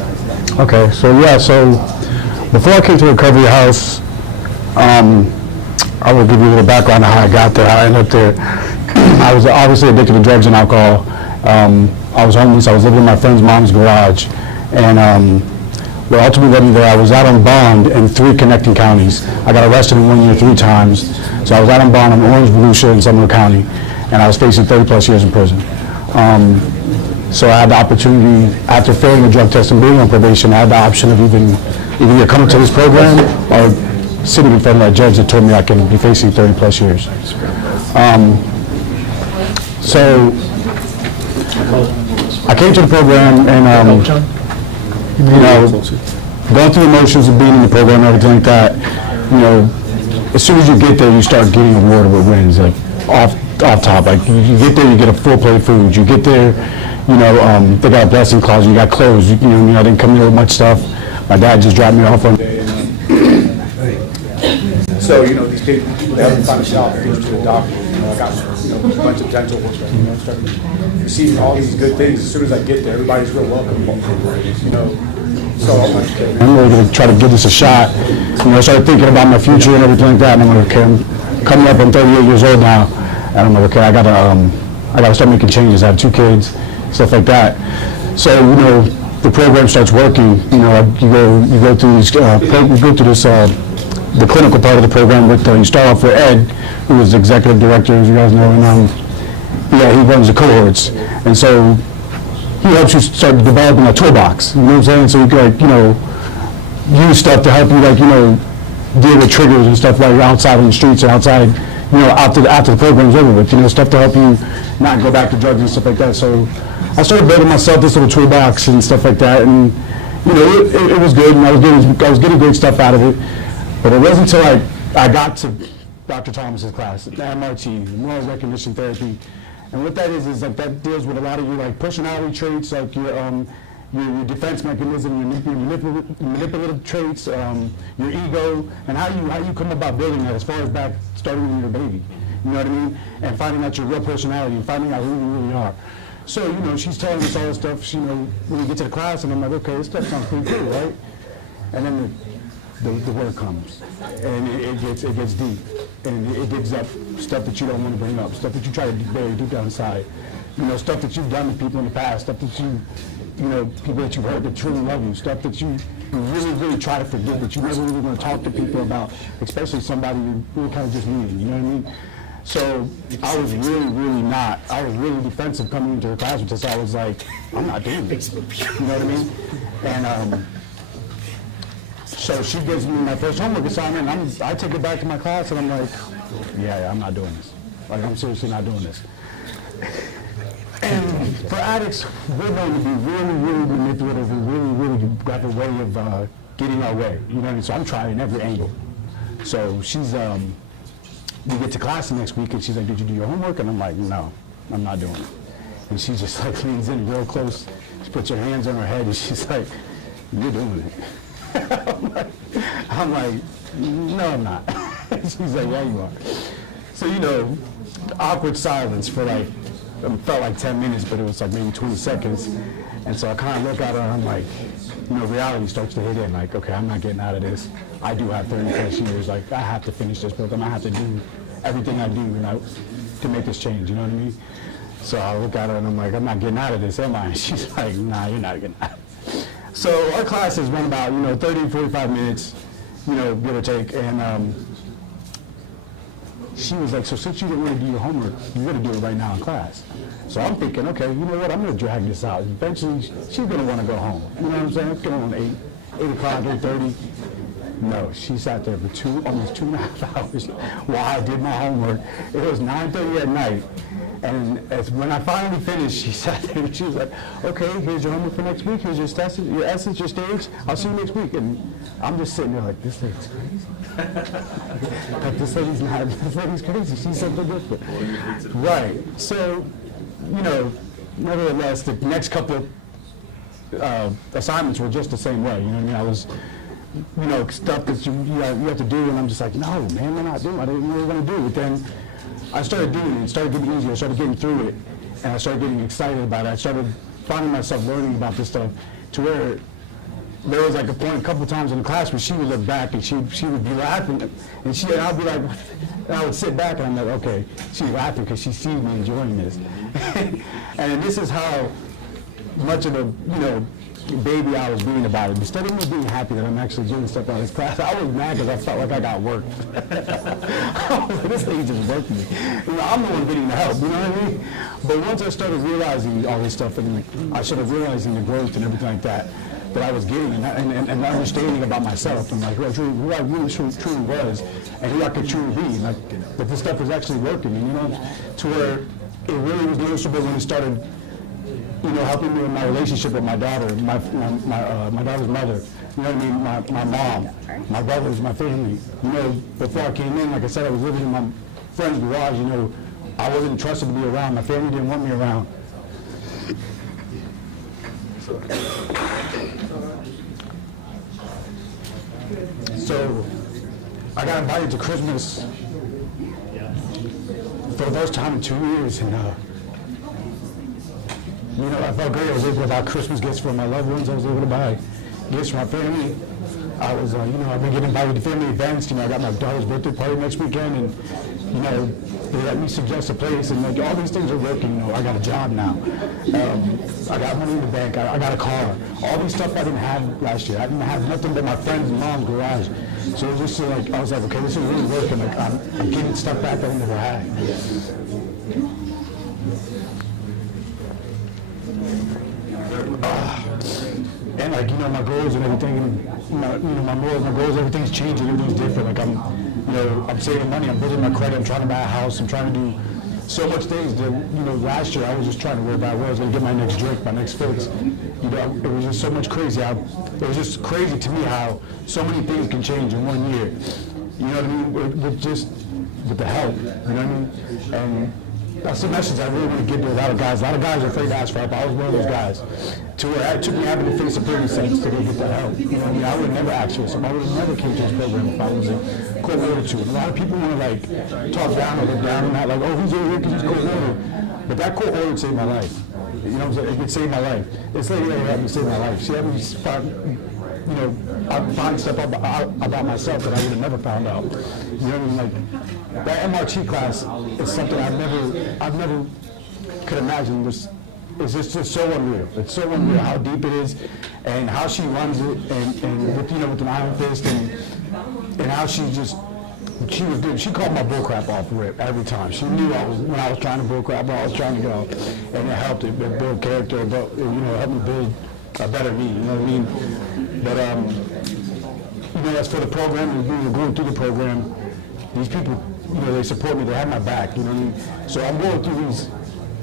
Okay, so before I came to recovery house, I will give you a little background on how I got there, how I ended up there. I was obviously addicted to drugs and alcohol. I was homeless. I was living in my friend's mom's garage, and what ultimately led me there, I was out on bond in 3 connecting counties. I got arrested in 1 year 3 times. So I was out on bond in Orange, Volusia, and Seminole County, and I was facing 30 plus years in prison. So I had the opportunity, after failing the drug test and being on probation, I had the option of either coming to this program or sitting in front of that judge that told me I can be facing 30 plus years. So I came to the program and, going through the motions of being in the program and everything like that, as soon as you get there, you start getting awarded with wins, like off top. Like you get there, you get a full plate of food. You get there, they got a blessing clause. You got clothes. I didn't come here with much stuff. My dad just dropped me off one day. So these people, they haven't found a shop to get you to the doctor. I got a bunch of dental work. You see all these good things. As soon as I get there, everybody's real welcome. So I'm really going to try to give this a shot. I started thinking about my future and everything like that. And I'm coming up on 38 years old now. And I'm like, okay, I gotta start making changes. I have 2 kids, stuff like that. So the program starts working. You go through these, the clinical part of the program with, you start off with Ed, who is the executive director, as you guys know, and he runs the cohorts. And so he helps you start developing a toolbox, you know what I'm saying? So you can, use stuff to help you, deal with triggers and stuff while you're outside on the streets or outside, after the program's over with, stuff to help you not go back to drugs and stuff like that. So I started building myself this little toolbox and stuff like that, and, it was good, and I was getting great stuff out of it. But it wasn't until I got to Dr. Thomas's class, the MRT, moral recognition therapy, and what that is that deals with a lot of your personality traits, like your defense mechanism, your manipulative traits, your ego, and how you come about building that as far as back starting when you're a baby. You know what I mean? And finding out your real personality and finding out who you really are. So she's telling us all this stuff. When we get to the class, and I'm like, okay, this stuff sounds pretty cool, right? And then the word comes, and it gets deep, and it digs up stuff that you don't want to bring up, stuff that you try to bury deep down inside, stuff that you've done to people in the past, stuff that people that you've hurt that truly love you, stuff that you really, really try to forget, that you never really want to talk to people about, especially somebody you really kind of just needed, you know what I mean? So I was really defensive coming into her class with this. I was like, I'm not doing this, you know what I mean? And so she gives me my first homework assignment, and I take it back to my class, and I'm like, yeah, I'm not doing this. I'm seriously not doing this. And for addicts, we're going to be really, really manipulative and really, really have a way of getting our way. You know what I mean? So I'm trying every angle. So she's, we get to class the next week, and she's like, did you do your homework? And I'm like, no, I'm not doing it. And she just leans in real close. She puts her hands on her head, and she's like, you're doing it. I'm like, no, I'm not. She's like, yeah, you are. So, awkward silence for it felt like 10 minutes, but it was maybe 20 seconds. And so I kind of look at her and I'm like, reality starts to hit in. Like, okay, I'm not getting out of this. I do have 30 plus years. I have to finish this program. I have to do everything I do to make this change, you know what I mean? So I look at her and I'm like, I'm not getting out of this, am I? And she's like, nah, you're not getting out of it. So our classes run about, 30, 45 minutes, give or take. And she was like, so since you didn't want to do your homework, you're going to do it right now in class. So I'm thinking, okay, you know what, I'm going to drag this out. Eventually, she's going to want to go home. You know what I'm saying? It's going on 8 o'clock, 8:30. No, she sat there for almost 2.5 hours while I did my homework. It was 9:30 at night. And when I finally finished, she sat there and she was like, okay, here's your homework for next week. Here's your essence, your stage. I'll see you next week. And I'm just sitting there like, this lady's crazy. Like, this lady's crazy. She's something different. Right. So, nevertheless, the next couple assignments were just the same way. You know what I mean? I was, stuff that you have to do, and I'm just like, no, man, I'm not doing it. I didn't really want to do it. Then I started doing it. It started getting easier. I started getting through it. and I started getting excited about it. I started finding myself learning about this stuff to where there was like a point a couple times in the class where she would look back and she would be laughing, and I'd be like, and I would sit back and I'm like, okay, she's laughing because she sees me enjoying this. And this is how much of a, baby I was being about it. Instead of me being happy that I'm actually doing stuff out of this class, I was mad because I felt like I got worked. This thing just worked me. I'm the one getting the help, you know what I mean? But once I started realizing all this stuff, and I started realizing the growth and everything like that I was getting, and understanding about myself, and like who I really truly was, and who I could truly be, and like that this stuff was actually working, to where it really was noticeable when it started, helping me in my relationship with my daughter, my daughter's mother, my mom, my brothers, my family. Before I came in, like I said, I was living in my friend's garage. I wasn't trusted to be around. My family didn't want me around. So I got invited to Christmas for the first time in 2 years, and I felt great. I was able to buy Christmas gifts for my loved ones. I was able to buy gifts for my family. I was, I've been getting invited to family events. I got my daughter's birthday party next weekend, and they let me suggest a place, and like all these things are working. I got a job now. I got money in the bank. I got a car. All these stuff I didn't have last year. I didn't have nothing but my friend's mom's garage. So it was just like I was like, okay, this is really working. Like I'm getting stuff back that I never had. And like my goals and everything, and my morals, my goals, everything's changing, everything's different. Like I'm saving money, I'm building my credit, I'm trying to buy a house, I'm trying to do so much things that last year I was just trying to worry about where I was going to get my next drink, my next fix. It was just so much crazy. It was just crazy to me how so many things can change in 1 year. You know what I mean? With the help. You know what I mean? And that's the message I really want to give to a lot of guys. A lot of guys are afraid to ask for help. I was one of those guys. To where it took me having to face a prison sentence to go get the help. You know what I mean? I would never ask for some. I would have never came to this program if I wasn't court ordered to. And a lot of people want to like talk down or look down on that, like, oh, he's over here because he's court ordered. But that court order saved my life. You know what I'm saying? It could save my life. This lady right here helped me save my life. She helped me find stuff about myself that I would have never found out. You know what I mean? Like that MRT class is something I've never could imagine. It's just so unreal. It's so unreal how deep it is, and how she runs it, and with an iron fist, and how she was good. She called my bullcrap off rip every time. She knew when I was trying to bullcrap, where I was trying to go, and it helped it build character, but helped me build a better me. You know what I mean? But as for the program, and we were going through the program, these people, they support me. They have my back. You know what I mean? So I'm going through these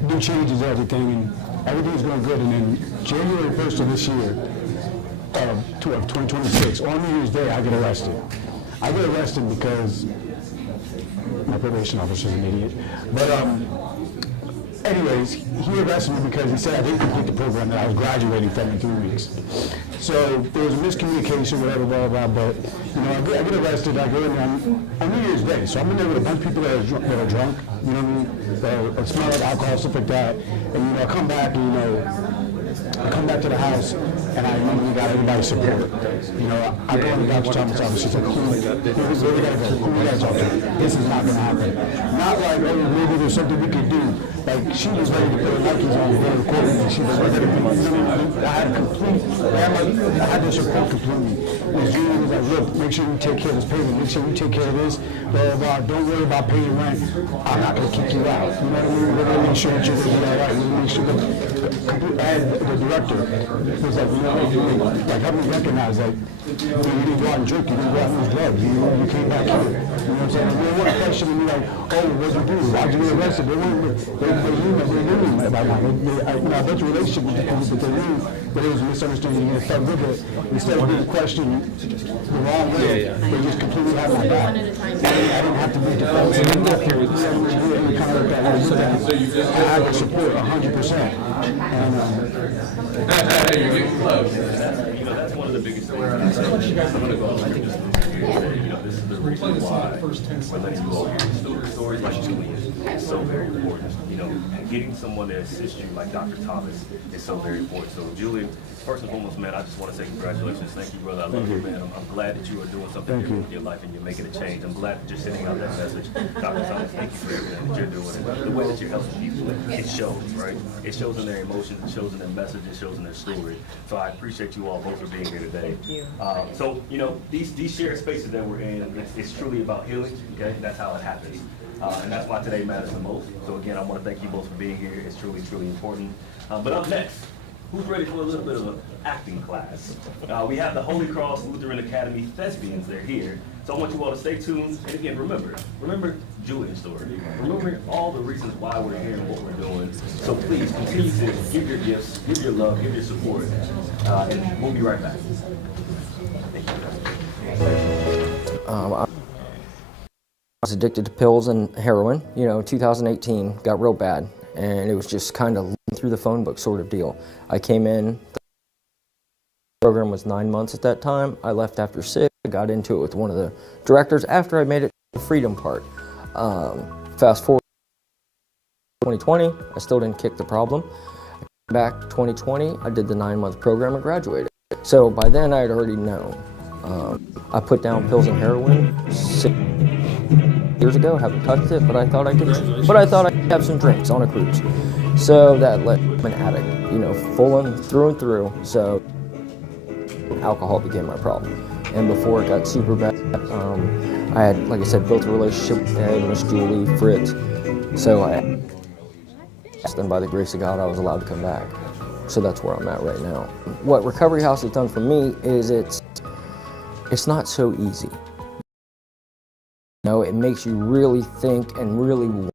new changes, everything, and everything's going good. And then January 1st of this year, of 2026, on New Year's Day, I get arrested. I get arrested because my probation officer's an idiot. But anyways, he arrested me because he said I didn't complete the program that I was graduating from in 3 weeks. So there was a miscommunication, whatever, blah, blah, blah. But I get arrested. I go in there on New Year's Day. So I'm in there with a bunch of people that are drunk. You know what I mean? That smell like alcohol, stuff like that. And I come back and I come back to the house, and I remember we got everybody's support. I go in the doctor's office. She's like, who we gotta go? Who we gotta talk to? This is not gonna happen. Not like, oh, maybe there's something we could do. Like, she was ready to put her Nikes on to go to the court, and she was ready to be. I had their support completely. And Julie was like, look, make sure you take care of this payment. Make sure you take care of this. Blah, blah, blah. Don't worry about paying rent. I'm not gonna kick you out. You know what I mean? We're gonna make sure that you're gonna do all right. We're gonna make sure that the director was like, help me recognize that you didn't go out and drink, you didn't go out and use drugs, you came back here. You know what I'm saying? They weren't questioning me like, oh, what'd you do? Why'd you get arrested? They knew about that. I built a relationship with the police, but they knew that it was a misunderstanding and it felt good that instead of being questioned the wrong way, they just completely had my back. I didn't have to be defensive. I didn't have to do any kind of like that. I had the support 100%. You're getting close. That's one of the biggest things. I'm going to go. I think this is the reason why. First 10 seconds. Stories. is so very important. You know, getting someone to assist you like Dr. Thomas is so very important. So Julie, first and foremost, man, I just want to say congratulations. Thank you, brother. I love you, man. I'm glad that you are doing something different with your life and you're making a change. I'm glad that you're sending out that message. Dr. Thomas, thank you for everything that you're doing. And the way that you're helping people, it shows, right? It shows in their emotions, it shows in their message, it shows in their story. So I appreciate you all both for being here today. Thank you. So, you know, these shared spaces that we're in, it's truly about healing, okay? That's how it happens. And that's why today matters the most. So again, I want to thank you both for being here. It's truly, truly important. But up next, who's ready for a little bit of an acting class? We have the Holy Cross Lutheran Academy Thespians. They're here. So I want you all to stay tuned. And again, remember Julian's story. Remember all the reasons why we're here and what we're doing. So please continue to give your gifts, give your love, give your support. And we'll be right back. I was addicted to pills and heroin. You know, 2018 got real bad, and it was just kind of through the phone book sort of deal. I came in, the program was 9 months at that time. I left after 6. I got into it with one of the directors after I made it to the freedom part. Fast forward 2020, I still didn't kick the problem. Back 2020, I did the 9-month program and graduated. So by then I had already known. I put down pills and heroin 6 years ago, haven't touched it, but I thought I could have some drinks on a cruise. So that let me an addict, you know, full and through. So alcohol became my problem. And before it got super bad, I had, like I said, built a relationship with Ed, Miss Julie, Fritz. So and by the grace of God, I was allowed to come back. So that's where I'm at right now. What Recovery House has done for me is it's not so easy. You know, it makes you really think and really want,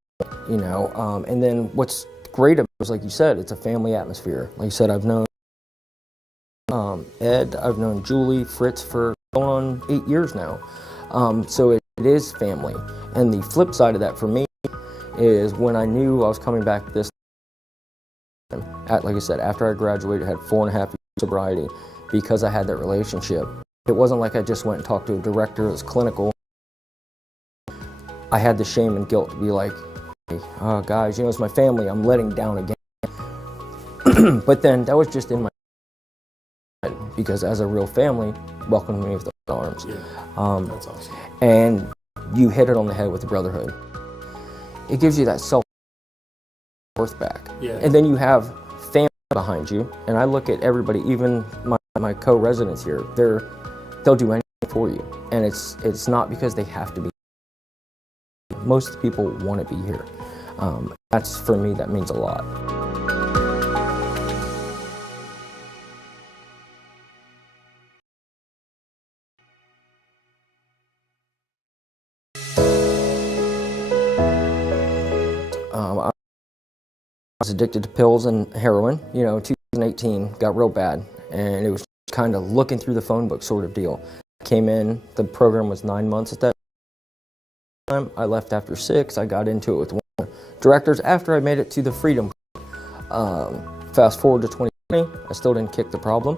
you know. And then what's great about it is, like you said, it's a family atmosphere. Like you said, I've known Ed, I've known Julie, Fritz for going on 8 years now. So it is family. And the flip side of that for me is when I knew I was coming back this time, like I said, after I graduated, I had 4.5 years of sobriety because I had that relationship. It wasn't like I just went and talked to a director that was clinical. I had the shame and guilt to be like, hey, guys, you know, it's my family, I'm letting down again. But then that was just in my head, because as a real family, welcomed me with open arms. Yeah, that's awesome. And you hit it on the head with the brotherhood. It gives you that self-worth back. Yeah. And then you have family behind you, and I look at everybody, even my co-residents here, they'll do anything for you. And it's not because they have to be. Most people want to be here. That's, for me, that means a lot. I was addicted to pills and heroin. You know, 2018 got real bad, and it was kind of looking through the phone book sort of deal. I came in, the program was 9 months at that time. I left after 6. I got into it with one of the directors after I made it to the freedom part. Fast forward to 2020, I still didn't kick the problem.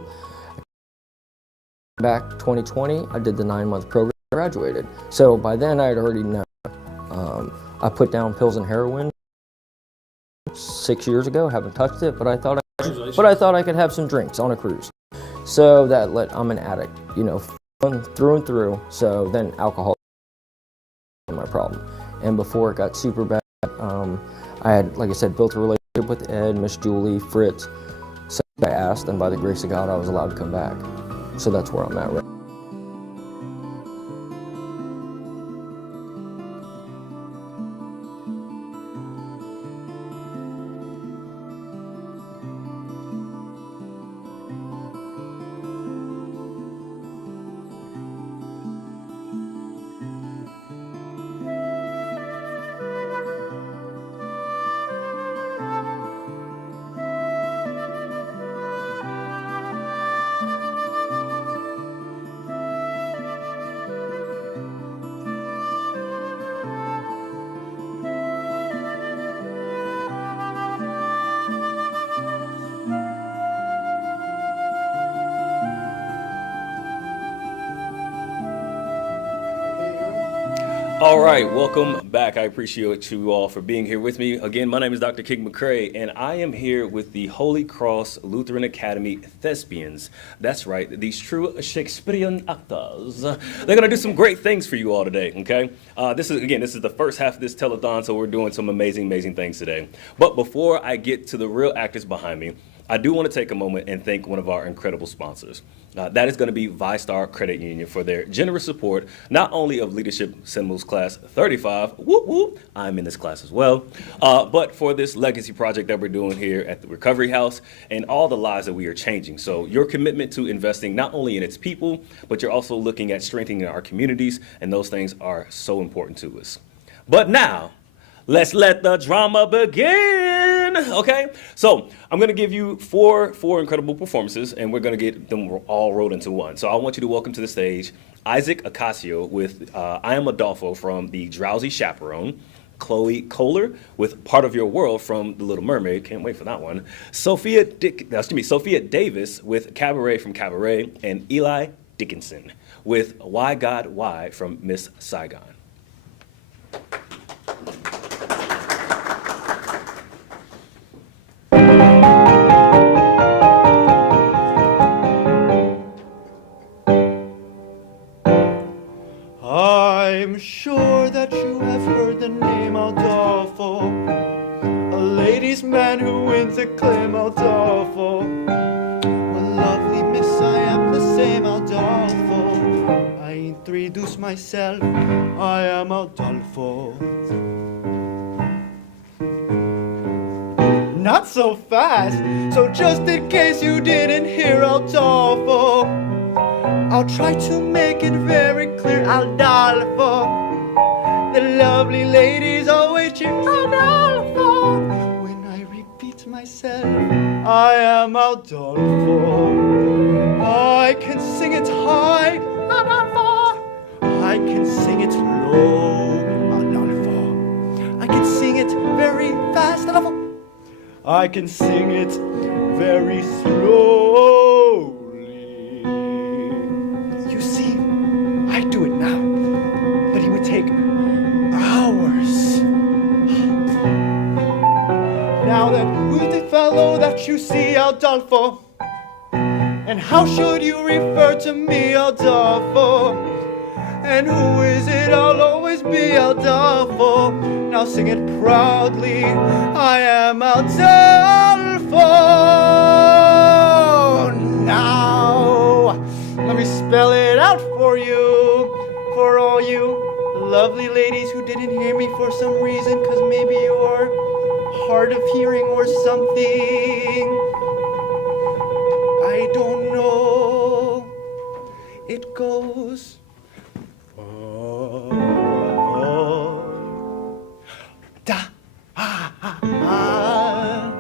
Back 2020, I did the 9-month program and graduated. So by then I had already known. I put down pills and heroin 6 years ago, haven't touched it, but I thought I could have some drinks on a cruise. So that I'm an addict, you know, through and through. So then alcohol became my problem. And before it got super bad, I had, like I said, built a relationship with Ed, Miss Julie, Fritz. So I asked, and by the grace of God, I was allowed to come back. So that's where I'm at right now. All right, welcome back. I appreciate you all for being here with me. Again, my name is Dr. King McCrae, and I am here with the Holy Cross Lutheran Academy Thespians. That's right, these true Shakespearean actors. They're going to do some great things for you all today, okay? This is the first half of this telethon, so we're doing some amazing things today. But before I get to the real actors behind me, I do want to take a moment and thank one of our incredible sponsors. That is going to be ViStar Credit Union for their generous support, not only of Leadership Symbols Class 35, whoop whoop, I'm in this class as well, but for this legacy project that we're doing here at the Recovery House and all the lives that we are changing. So your commitment to investing not only in its people, but you're also looking at strengthening our communities, and those things are so important to us. But now, let's let the drama begin, okay? So I'm gonna give you four incredible performances, and we're gonna get them all rolled into one. So I want you to welcome to the stage Isaac Ocasio with I Am Adolfo from The Drowsy Chaperone, Chloe Kohler with Part of Your World from The Little Mermaid, can't wait for that one, Sophia Davis with Cabaret from Cabaret, and Eli Dickinson with Why God Why from Miss Saigon. I'm sure that you have heard the name Adolfo, a ladies' man who wins acclaim Adolfo. Well, lovely miss, I am the same Adolfo. I introduce myself, I am Adolfo. Not so fast, so just in case you didn't hear Adolfo, I'll try to make it very clear, Adolfo. The lovely ladies always cheer Adolfo. When I repeat myself, I am Adolfo. I can sing it high, Adolfo. I can sing it low, Adolfo. I can sing it very fast, Adolfo. I can sing it very slow. See, I do it now, but it would take hours. Now then, who's the fellow that you see, Adolfo? And how should you refer to me, Adolfo? And who is it? I'll always be Adolfo. Now sing it proudly, I am Adolfo. Now, let me spell it out for you, for all you lovely ladies who didn't hear me for some reason, because maybe you are hard of hearing or something. I don't know. It goes. Da, ah, ah, ah.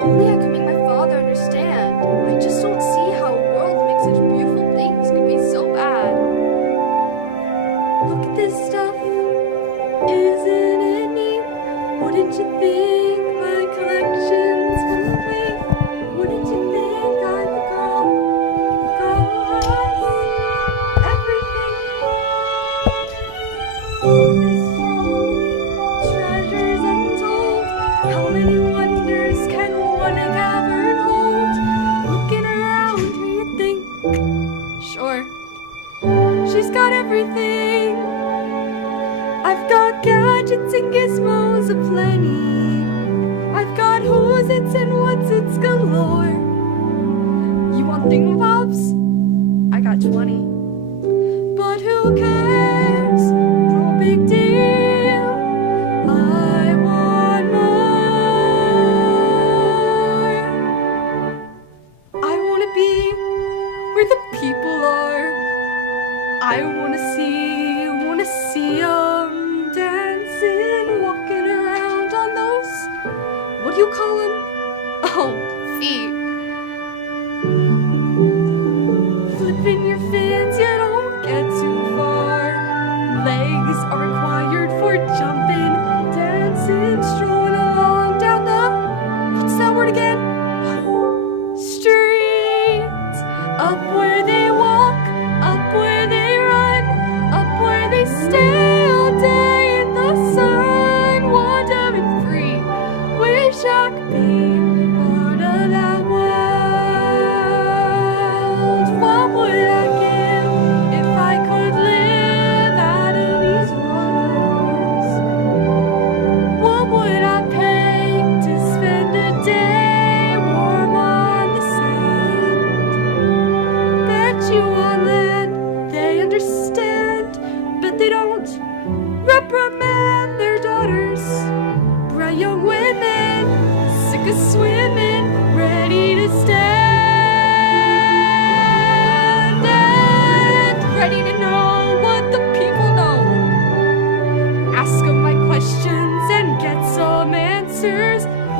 Only I could make my father understand. I just don't see how a world that makes such beautiful things could be so bad. Look at this stuff. Isn't it neat? Wouldn't you think my collection's complete? Wouldn't you think I'm the girl who has everything? This world, treasures untold. How many wonders can one cavern hold? Looking around, who you think? Sure, she's got everything. I've got gadgets and gizmos aplenty. I've got who's-its and what's-its galore. You want thingamabobs? I got 20. But who cares?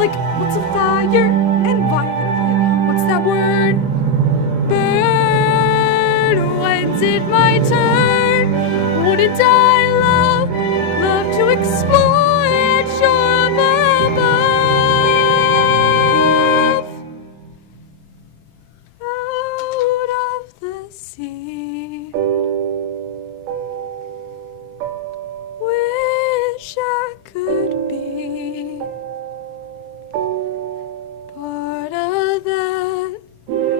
Like, what's a fire and violet? What's that word? Burn. When's it my turn? Wouldn't I love to explore that shore above? Out of the sea. Wish I could be part of that world.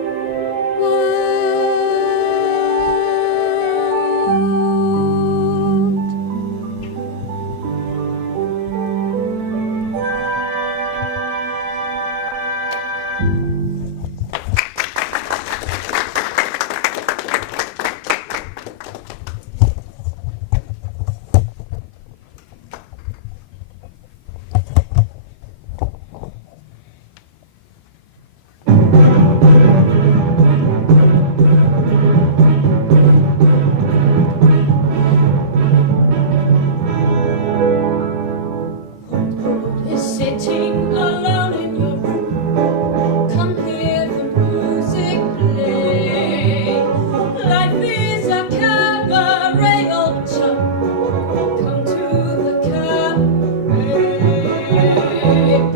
Is sitting alone in your room. Come hear the music play. Life is a cabaret, old chum. Come to the cabaret.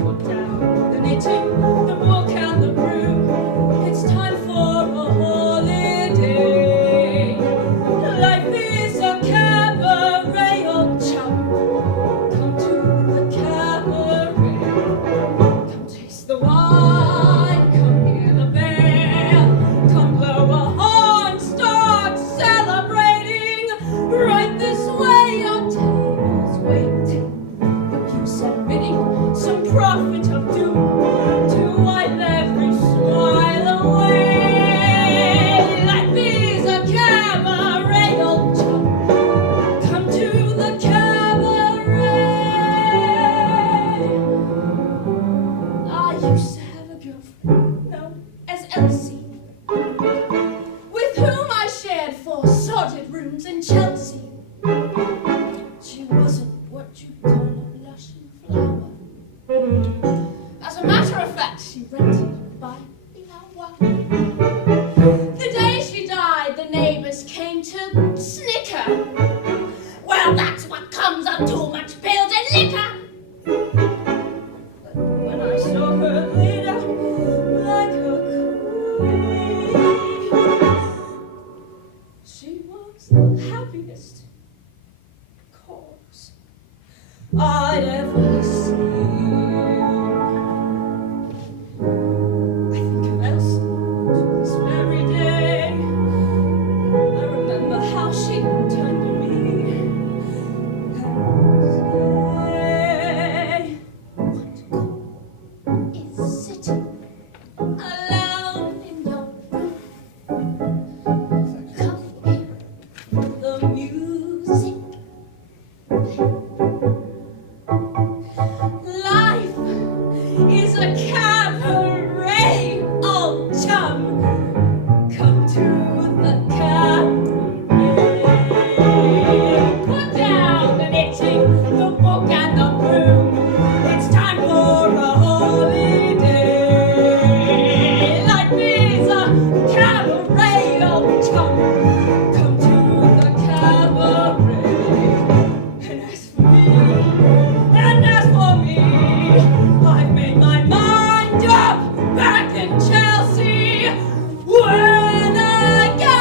Put down the knitting, the book and the broom. It's time for a holiday. Life is a cabaret, old chum. Come to the cabaret. Come taste the wine. Come hear the band. Come blow a horn. Start celebrating. Right this way, our tables waiting. The pew set bidding some prophet of doom to wipe every smile away. Life is a cabaret, old chum. Come to the cabaret. I used to have a girlfriend known as Elsie, with whom I shared 4 sordid rooms in Chelsea. She wasn't what you'd call a blushing flower. As a matter of fact, she rented by the hour. The day she died, the neighbors came to snicker. Well, that's what comes of too much pills and liquor. But when I saw her later, like a queen, she was the happiest corpse I'd ever seen. I think of Elsie to this very day. I remember how she turned to me and say, "What is sitting alone in your room? Come hear the music. Life is a cabaret, old chum. Come to the cabaret. Put down the knitting, the book and the broom. It's time for a holiday. Life is a cabaret, old chum. Come to the cabaret. And as for me, I've made my mind up back in Chelsea. When I go,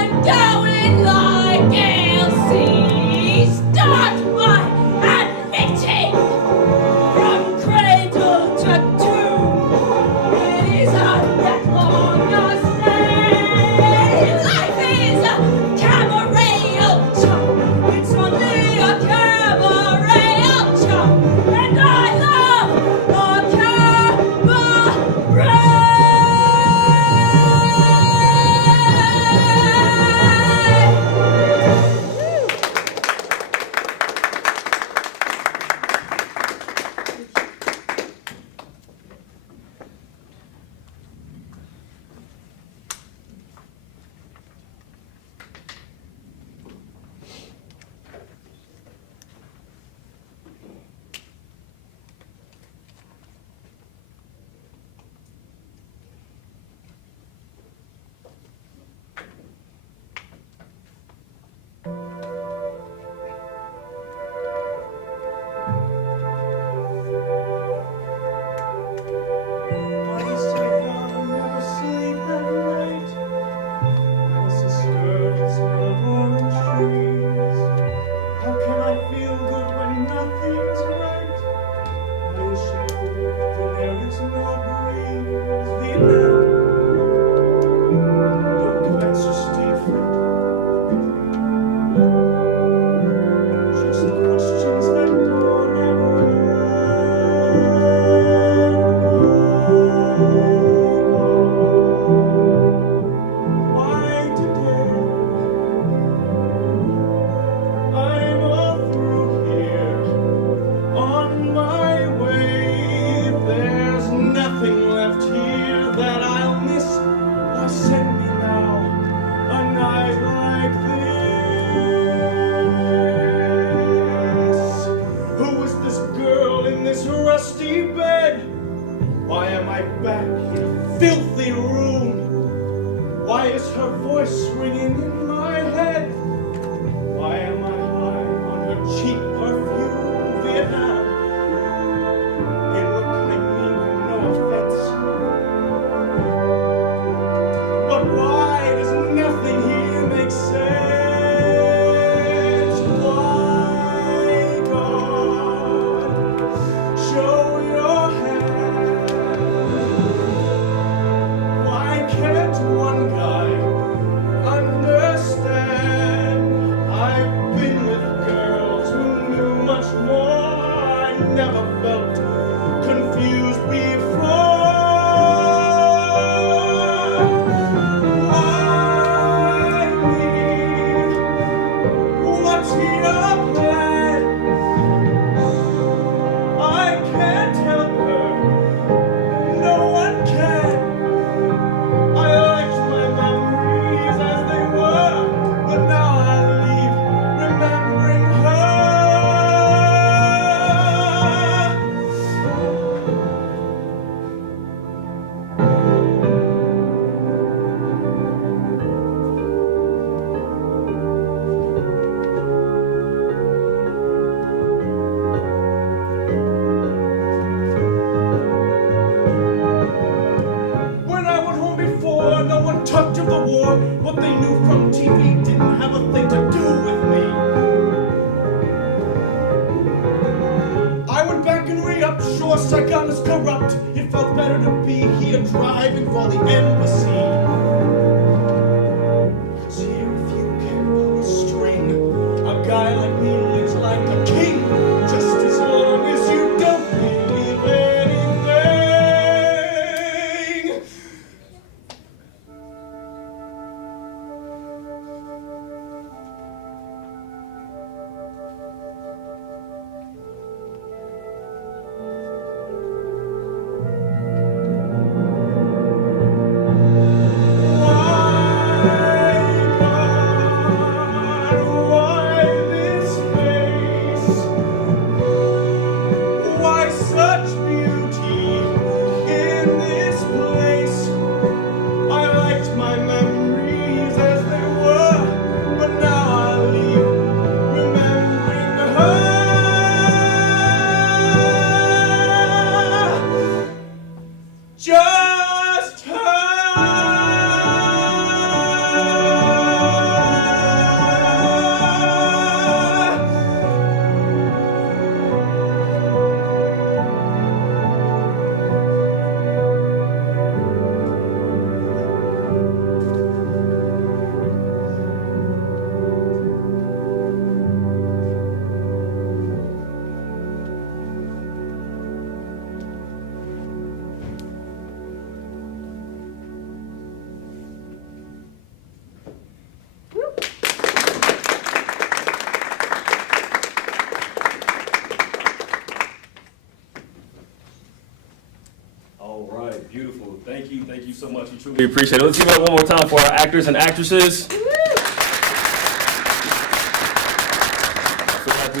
I'm going like Elsie. see your plan. I can't help her, no one can. I liked my memories as they were, but now I leave remembering her. When I went home before, no one talked of the war. What they knew from TV didn't have a thing to do with me. I went back and re-upped, sure, Saigon is corrupt. It felt better to be here driving for the embassy. 'Cause here if you can't pull a string, a guy like me lives like a king, just as long as you don't believe anything. Why this face? Why such beauty in this place? I liked my memories as they were, but now I leave remembering her. Just All right, beautiful. Thank you so much. We truly appreciate it. Let's give it up one more time for our actors and actresses. We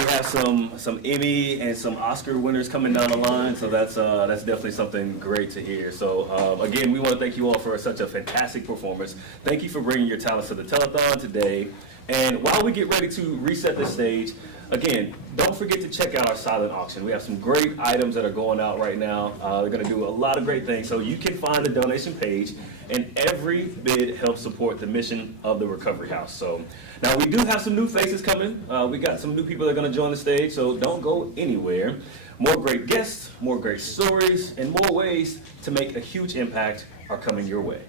have some Emmy and some Oscar winners coming down the line, so that's definitely something great to hear. So again, we want to thank you all for such a fantastic performance. Thank you for bringing your talents to the telethon today. And while we get ready to reset the stage, again, don't forget to check out our silent auction. We have some great items that are going out right now. They're going to do a lot of great things. So you can find the donation page, and every bid helps support the mission of the Recovery House. So now we do have some new faces coming. We got some new people that are going to join the stage, so don't go anywhere. More great guests, more great stories, and more ways to make a huge impact are coming your way.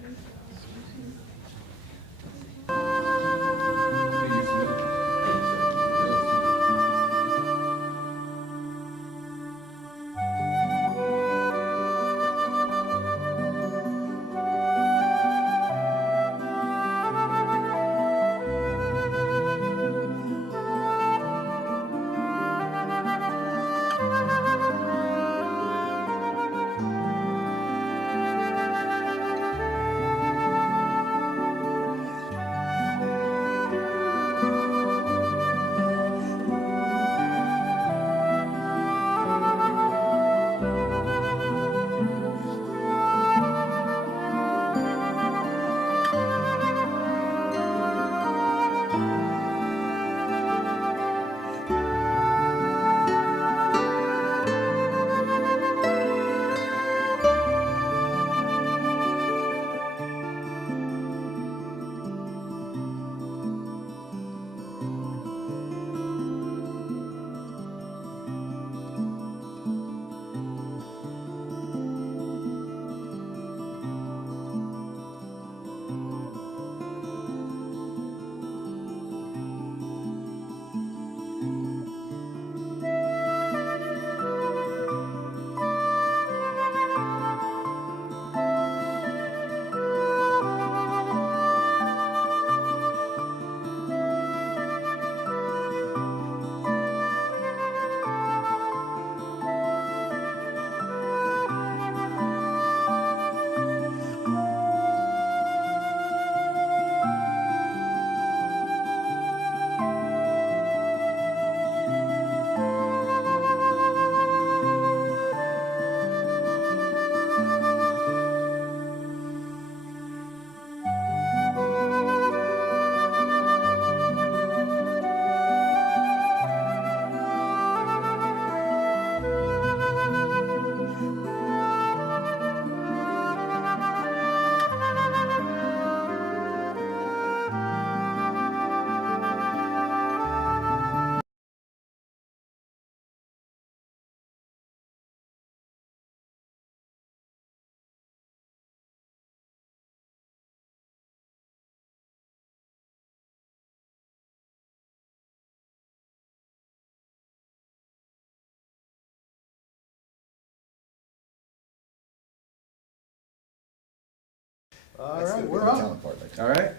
All right, we're up. All right.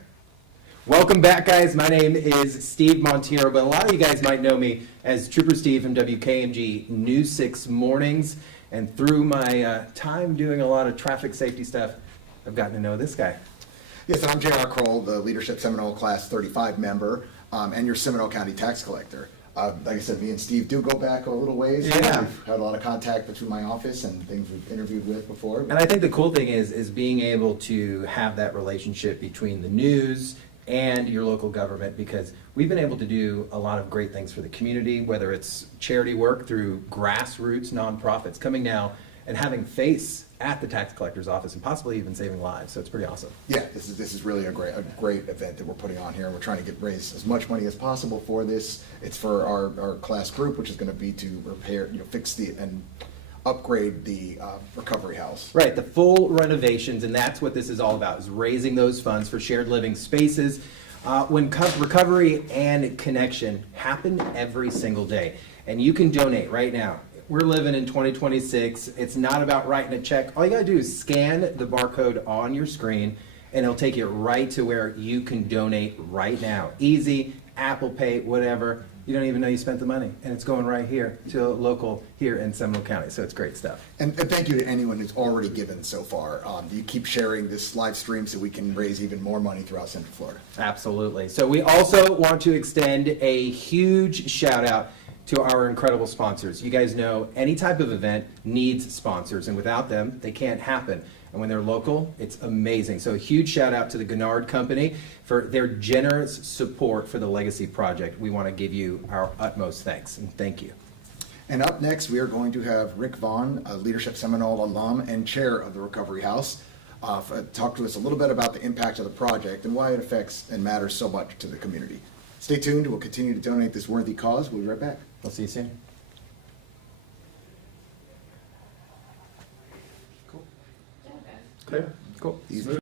Welcome back, guys. My name is Steve Montiero, but a lot of you guys might know me as Trooper Steve from WKMG News 6 Mornings. And through my time doing a lot of traffic safety stuff, I've gotten to know this guy. Yes, I'm J.R. Kroll, the Leadership Seminole Class 35 member, and your Seminole County tax collector. Like I said, me and Steve do go back a little ways. Yeah. We've had a lot of contact between my office and things we've interviewed with before. And I think the cool thing is being able to have that relationship between the news and your local government, because we've been able to do a lot of great things for the community, whether it's charity work through grassroots nonprofits coming now and having face at the tax collector's office and possibly even saving lives. So it's pretty awesome. Yeah, this is really a great event that we're putting on here. We're trying to raise as much money as possible for this. It's for our class group, which is going to be to repair, fix and upgrade the recovery house. Right, the full renovations, and that's what this is all about, is raising those funds for shared living spaces. When recovery and connection happen every single day, and you can donate right now. We're living in 2026. It's not about writing a check. All you gotta do is scan the barcode on your screen, and it'll take you right to where you can donate right now. Easy, Apple Pay, whatever. You don't even know you spent the money, and it's going right here to a local here in Seminole County. So it's great stuff. And thank you to anyone who's already given so far. You keep sharing this live stream so we can raise even more money throughout Central Florida. Absolutely. So we also want to extend a huge shout out to our incredible sponsors. You guys know any type of event needs sponsors, and without them, they can't happen. And when they're local, it's amazing. So a huge shout out to the Gennard Company for their generous support for the Legacy Project. We want to give you our utmost thanks, and thank you. And up next, we are going to have Rick Vaughn, a Leadership Seminole alum and chair of the Recovery House, talk to us a little bit about the impact of the project and why it affects and matters so much to the community. Stay tuned. We'll continue to donate this worthy cause. We'll be right back. We'll see you soon. Clear? Cool. Easy.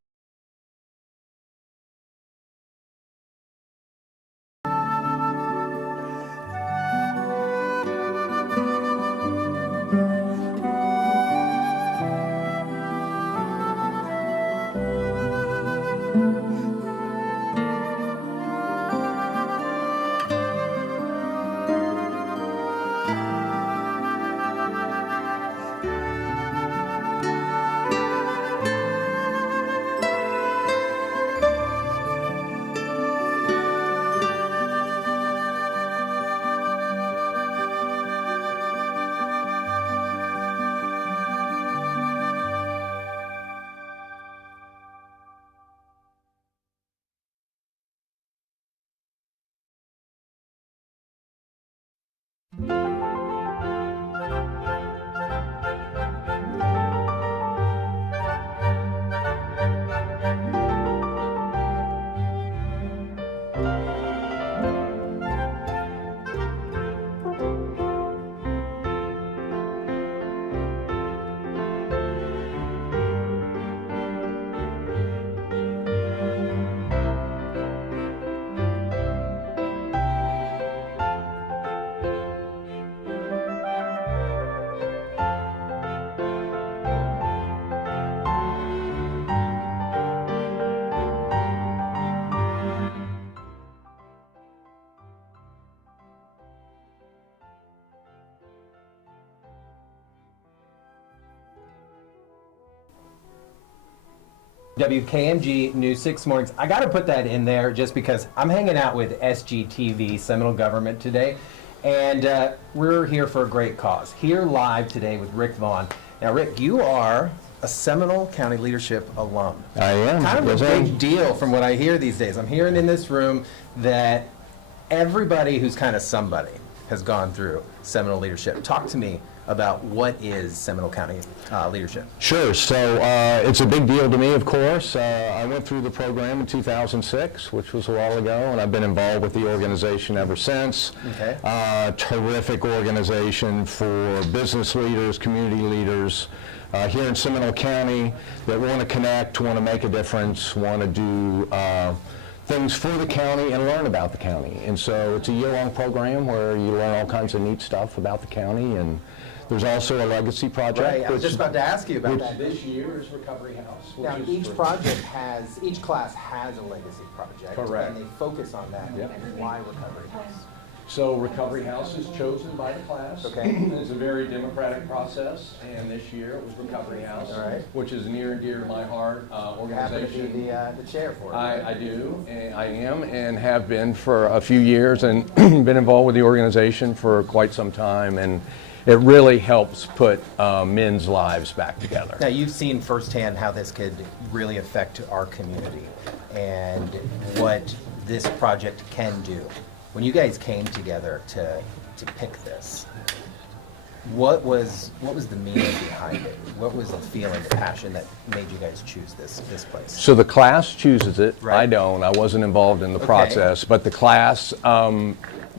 WKMG News 6 Mornings. I got to put that in there just because I'm hanging out with SGTV, Seminole Government, today, and we're here for a great cause. Here live today with Rick Vaughn. Now, Rick, you are a Seminole County Leadership alum. I am. Kind of a big deal from what I hear these days. I'm hearing in this room that everybody who's kind of somebody has gone through Seminole Leadership. Talk to me about what is Seminole County Leadership. Sure. So it's a big deal to me, of course. I went through the program in 2006, which was a while ago, and I've been involved with the organization ever since. Okay. Terrific organization for business leaders, community leaders here in Seminole County that want to connect, want to make a difference, want to do things for the county and learn about the county. And so it's a year-long program where you learn all kinds of neat stuff about the county, and There's also a legacy project. Right, I was just about to ask you about which that. This year is Recovery House. Now, each class has a legacy project. Correct. And they focus on that. Yep. And why Recovery House? So Recovery House is chosen by the class. Okay. It's a very democratic process, and this year it was Recovery House, All right. which is near and dear to my heart. You happen to Organization. be the chair for it. I do, and I am, and have been for a few years, and been involved with the organization for quite some time, and it really helps put men's lives back together. Now, you've seen firsthand how this could really affect our community and what this project can do. When you guys came together to pick this, what was the meaning behind it? What was the feeling, the passion that made you guys choose this place? So the class chooses it. Right. I don't. I wasn't involved in the process, but the class,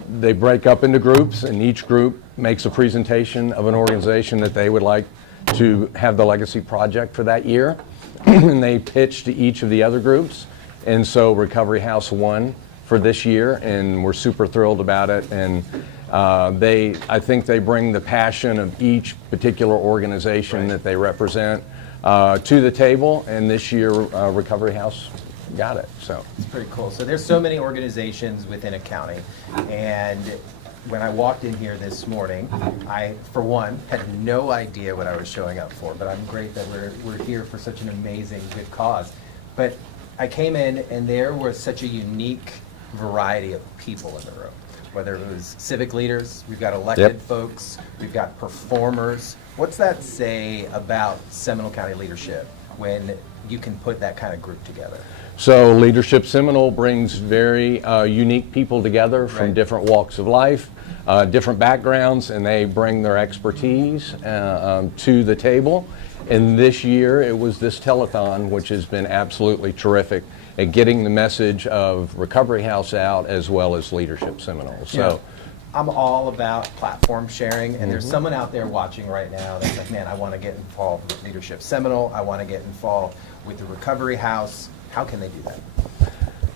they break up into groups, and each group makes a presentation of an organization that they would like to have the legacy project for that year, and they pitch to each of the other groups. And so Recovery House won for this year, and we're super thrilled about it. And I think they bring the passion of each particular organization that they represent to the table, and this year Recovery House got it. So it's pretty cool. So there's so many organizations within a county, and when I walked in here this morning, I, for one, had no idea what I was showing up for, but I'm great that we're here for such an amazing, good cause. But I came in, and there was such a unique variety of people in the room, whether it was civic leaders, we've got elected folks, we've got performers. What's that say about Seminole County leadership when you can put that kind of group together? So Leadership Seminole brings very unique people together from different walks of life, different backgrounds, and they bring their expertise to the table. And this year it was this telethon, which has been absolutely terrific at getting the message of Recovery House out as well as Leadership Seminole. So I'm all about platform sharing, and there's someone out there watching right now that's like, man, I want to get involved with Leadership Seminole, I want to get involved with the Recovery House. How can they do that?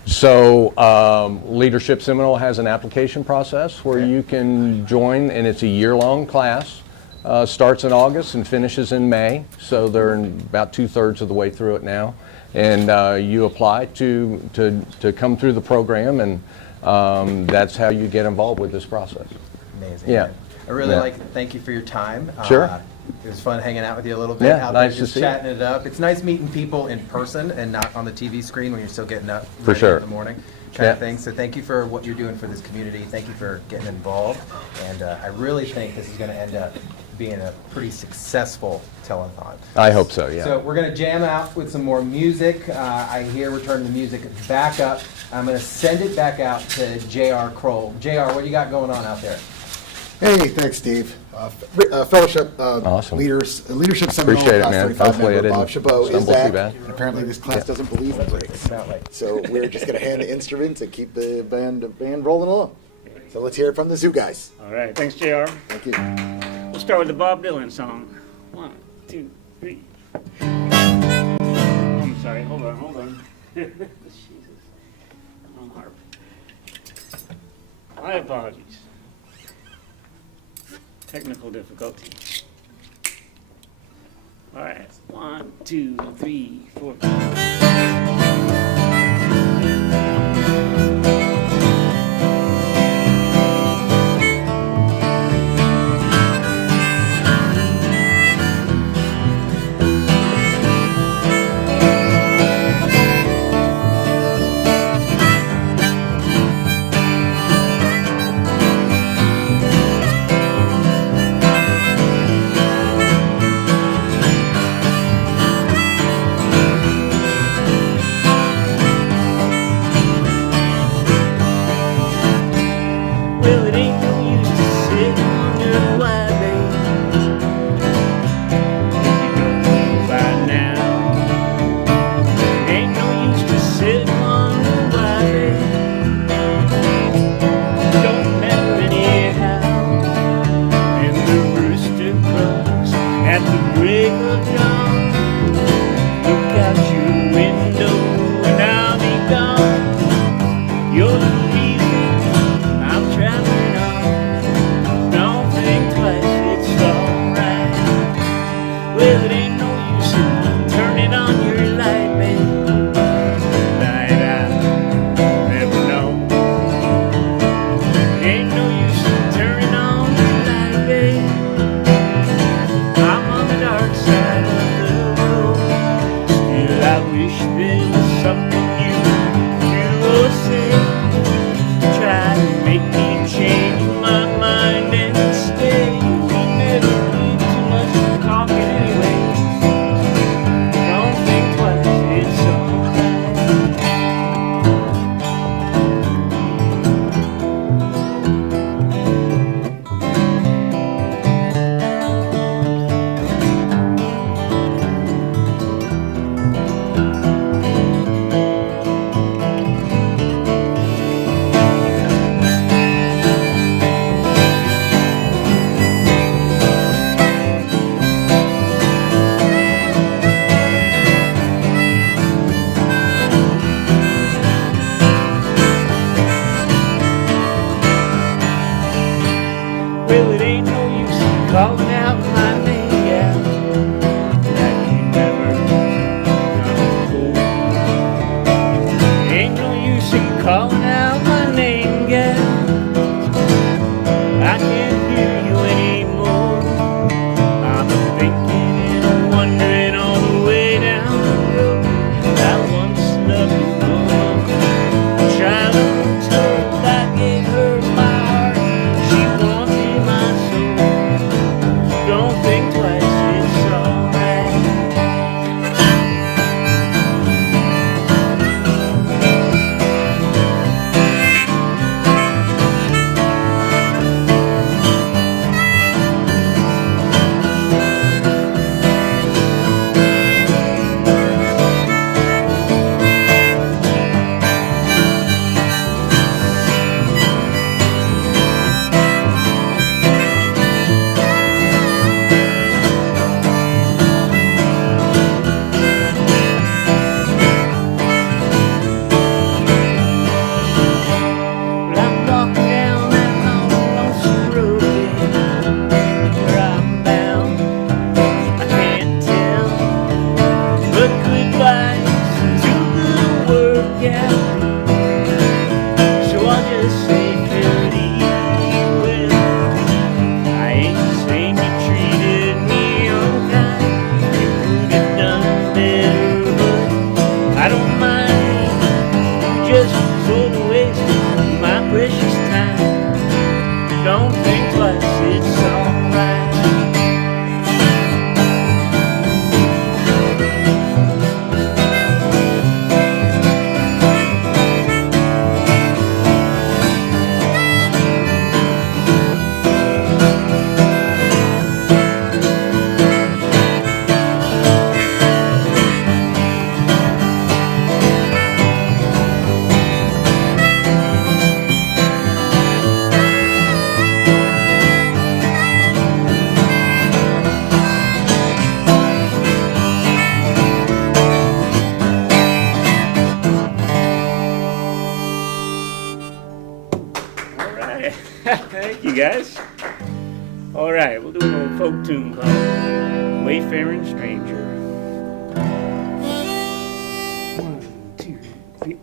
So Leadership Seminole has an application process where you can join, and it's a year-long class. Starts in August and finishes in May, so they're about 2/3 of the way through it now. And you apply to come through the program, and that's how you get involved with this process. Amazing. Yeah. I really thank you for your time. Sure. It was fun hanging out with you a little bit. Yeah, out nice there to just see you. chatting it up. It's nice meeting people in person and not on the TV screen when you're still getting up For ready sure. in the morning kind of thing. So thank you for what you're doing for this community. Thank you for getting involved. And I really think this is going to end up being a pretty successful telethon. I hope so, yeah. So we're going to jam out with some more music. I hear we're turning the music back up. I'm going to send it back out to J.R. Kroll. J.R., what do you got going on out there? Hey, thanks, Steve. Fellowship Awesome. Leadership Seminole, Appreciate it, Class man. 35 Hopefully member I Bob didn't Chabot is stumble too back. bad. And apparently this class doesn't believe in breaks. So we're just going to hand the instruments and keep the band rolling along. So let's hear it from the Zoo guys. All right, thanks, JR. Thank you. We'll start with the Bob Dylan song. 1, 2, 3. I'm sorry, hold on. Jesus. Harp. My apologies. Technical difficulty. All right, 1, 2, 3, 4. You're the reason I'm traveling on. Don't think twice. Well, it ain't no use calling out my name, gal. Like you never done before. Ain't no use in calling out my name, gal. I can't hear you anymore. I'm thinking and wondering all the way down the road. I once loved you, woman. Trying to tell I gave her my heart. She wanted my soul. Don't think twice, it's alright. Well, I'm walking down that long, lonesome road again. Where I'm bound, I can't tell. But goodbye's too good a word, gal. So I'll just say farewell. I ain't saying you treated me unkind. You could have done better, but I don't mind. You just sort of wasted my precious time. Don't think twice, it's alright. All right. Thank you, guys. All right, we'll do an old folk tune called Wayfaring Stranger. 1, 2, 3.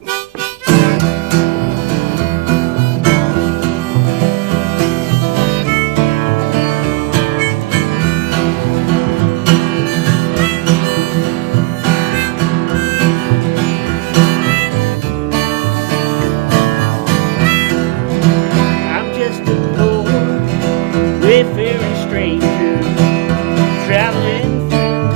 I'm just a poor wayfaring stranger traveling through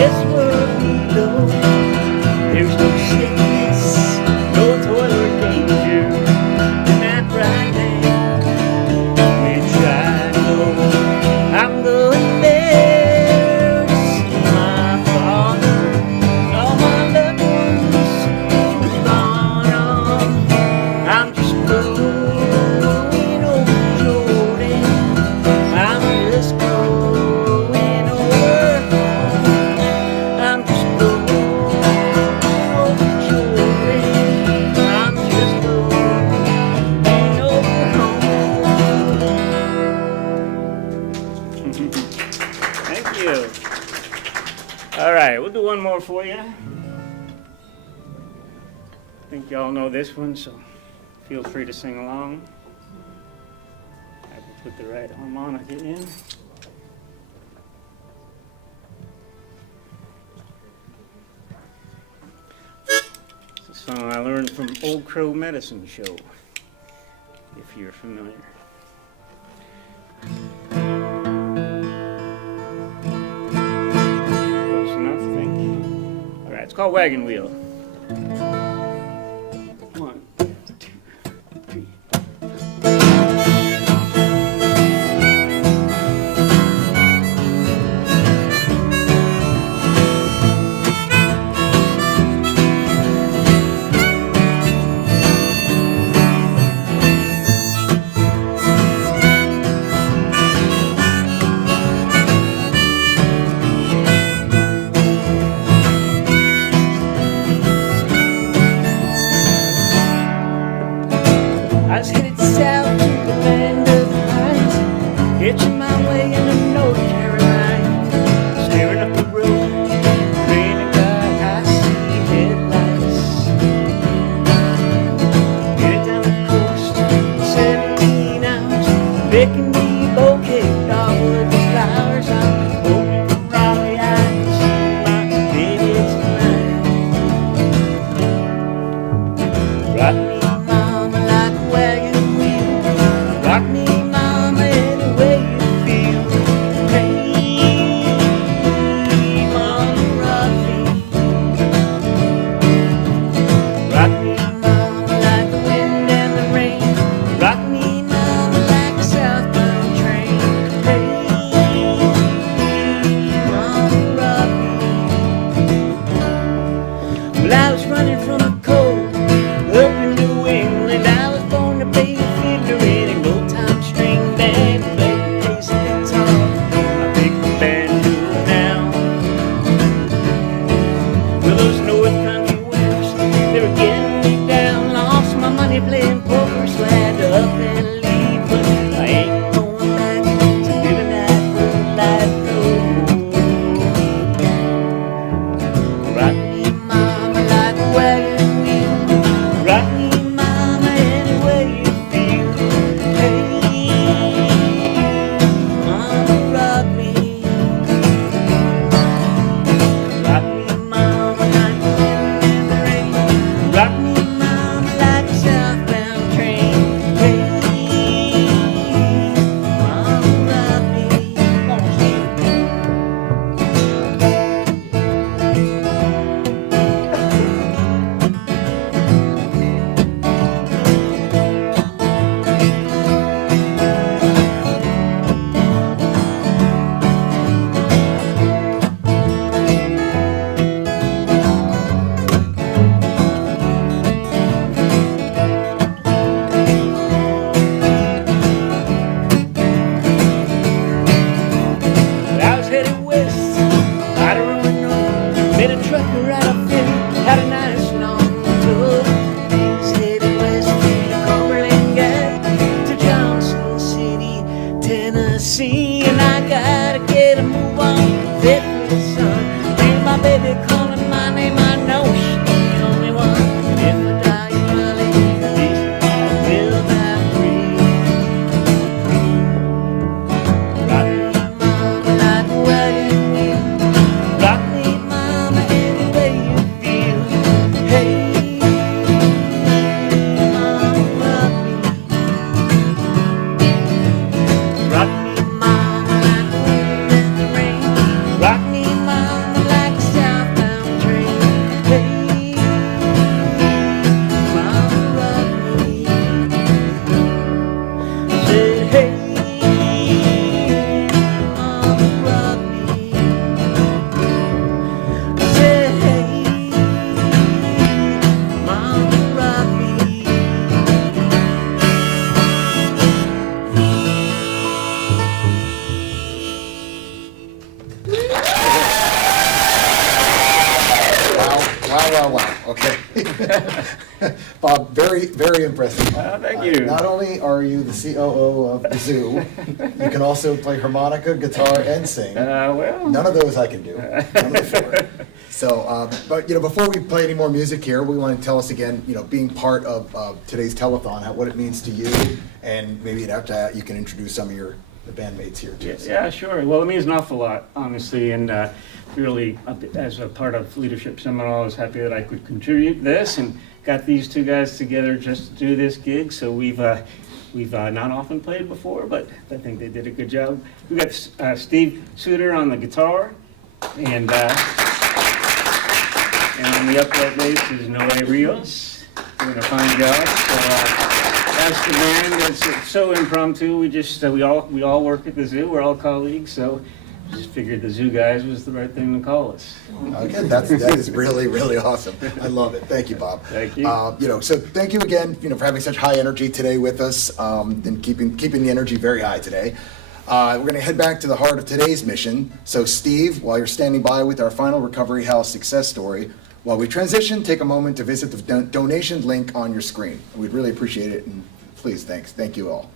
this world below. There's no sickness, no toil or danger in that bright land which I know. I'm going there to see my father and all my loved ones who've gone on. I'm just going over Jordan. I'm just going over home. I'm just going over Jordan. I'm just going over home. Thank you. All right, we'll do one more for you. I think y'all know this one, so feel free to sing along. I will put the right harmonica in. It's a song I learned from Old Crow Medicine Show, if you're familiar. Close enough, thank you. All right, it's called Wagon Wheel. 1, 2, 3. wow. Okay. Bob, very, very impressive. Thank you. Not only are you the COO of the zoo, you can also play harmonica, guitar, and sing. Well. None of those I can do. None of the four. So, but before we play any more music here, we want to tell us again, being part of today's telethon, what it means to you, and maybe after that you can introduce some of the bandmates here too. Yeah, sure. Well, it means an awful lot, honestly, and really, as a part of Leadership Seminole, I was happy that I could contribute this and got these two guys together just to do this gig. So we've not often played before, but I think they did a good job. We got Steve Suter on the guitar, and on the upright bass is Noe Rios, doing a fine job. So that's the band. It's so impromptu. We all work at the zoo. We're all colleagues, so just figured the zoo guys was the right thing to call us. Okay, that is really, really awesome. I love it. Thank you, Bob. Thank you. So thank you again, for having such high energy today with us, and keeping the energy very high today. We're going to head back to the heart of today's mission. So Steve, while you're standing by with our final Recovery House success story, while we transition, take a moment to visit the donation link on your screen. We'd really appreciate it, and please, thanks. Thank you all.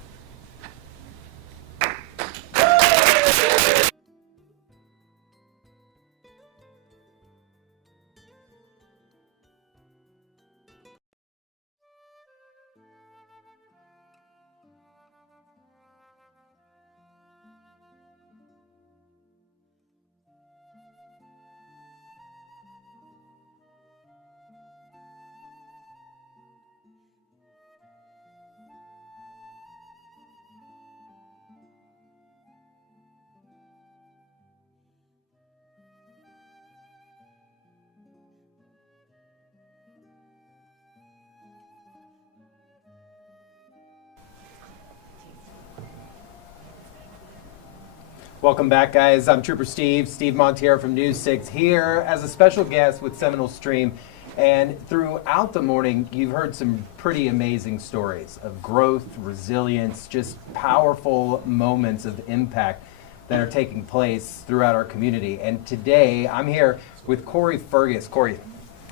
Welcome back, guys. I'm Trooper Steve Montiero from News 6, here as a special guest with Seminole Stream. And throughout the morning, you've heard some pretty amazing stories of growth, resilience, just powerful moments of impact that are taking place throughout our community. And today, I'm here with Corey Fergus. Corey,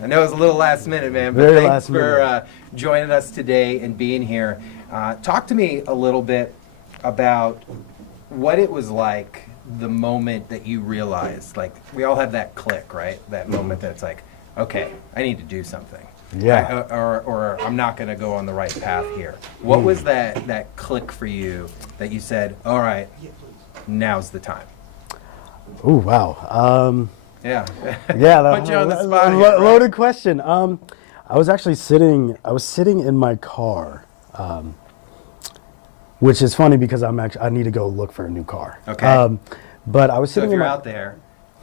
I know it's a little last minute, man, but thanks for joining us today and being here. Talk to me a little bit about what it was like the moment that you realized, like, we all have that click, right? That moment that's like, okay, I need to do something. Yeah. Or I'm not going to go on the right path here. What was that click for you that you said, all right, now's the time? Oh, wow. Yeah. Yeah. Put you on the spot here, right? Loaded question. I was actually sitting in my car, which is funny because I need to go look for a new car. Okay. But I was So sitting if in you're my, out there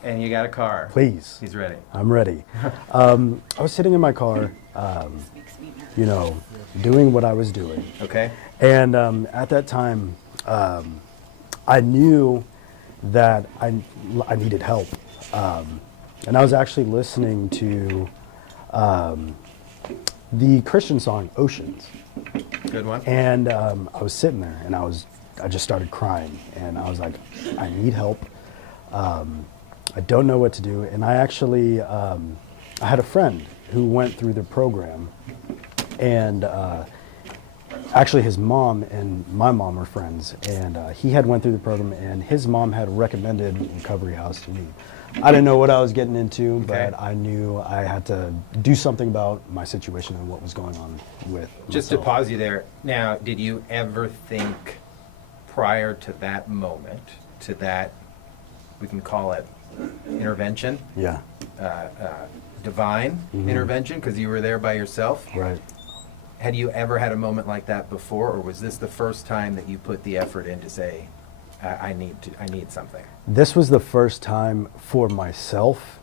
and you got a car, please. he's ready. I'm ready. I was sitting in my car, doing what I was doing. Okay. And at that time, I knew that I needed help. And I was actually listening to the Christian song Oceans. Good one. And I was sitting there and I just started crying, and I was like, I need help. I don't know what to do. And I actually, I had a friend who went through the program, and actually his mom and my mom were friends, and he had went through the program, and his mom had recommended Recovery House to me. I didn't know what I was getting into, but I knew I had to do something about my situation and what was going on with Just myself. to pause you there, now, did you ever think prior to that moment, to that, we can call it intervention? Yeah. Divine intervention, because you were there by yourself? Right. Had you ever had a moment like that before, or was this the first time that you put the effort in to say, I need something? This was the first time for myself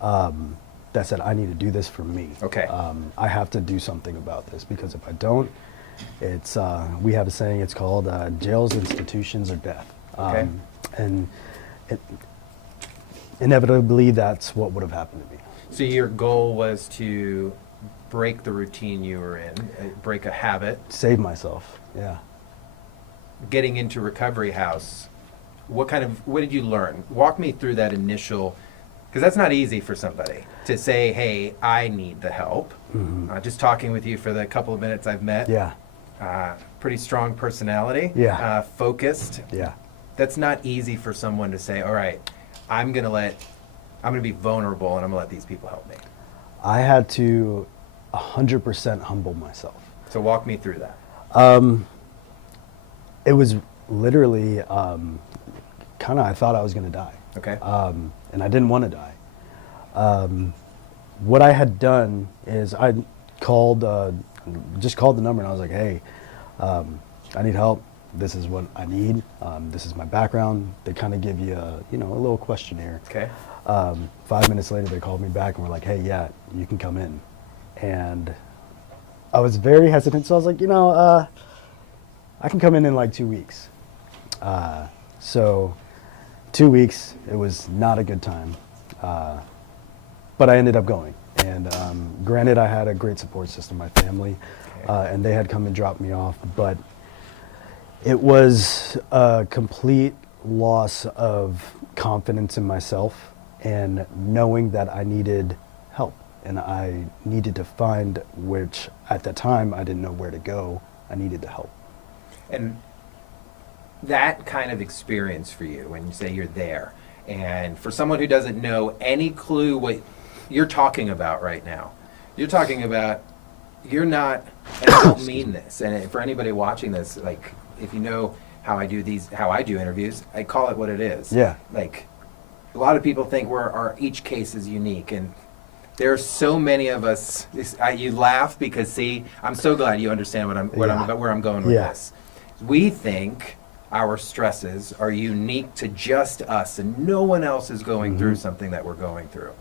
that said, I need to do this for me. Okay. I have to do something about this, because if I don't, it's we have a saying, it's called jails, institutions, or death. Okay. And inevitably, that's what would have happened to me. So your goal was to break the routine you were in, break a habit. Save myself, yeah. Getting into Recovery House, what did you learn? Walk me through that initial Because that's not easy for somebody to say, hey, I need the help. Just talking with you for the couple of minutes I've met. Yeah. Pretty strong personality. Yeah. Focused. Yeah. That's not easy for someone to say, all right, I'm going to be vulnerable and I'm going to let these people help me. I had to 100% humble myself. So walk me through that. It was literally kind of, I thought I was going to die. Okay. And I didn't want to die. What I had done is I called, just called the number and I was like, hey, I need help. This is what I need. This is my background. They kind of give you a little questionnaire. Okay. 5 minutes later, they called me back and were like, hey, yeah, you can come in. And I was very hesitant, so I was like, I can come in like 2 weeks. So 2 weeks, it was not a good time. But I ended up going. And granted, I had a great support system, my family, and they had come and dropped me off. But it was a complete loss of confidence in myself and knowing that I needed help. And I needed to find, which at the time I didn't know where to go, I needed to help. And that kind of experience for you, when you say you're there, and for someone who doesn't know any clue what you're talking about right now, you're talking about, you're not, and I don't mean this, and for anybody watching this, like, if you know how I do interviews, I call it what it is. Yeah. Like, a lot of people think each case is unique, and there are so many of us. You laugh because, see, I'm so glad you understand where I'm going with this. We think our stresses are unique to just us, and no one else is going through something that we're going through.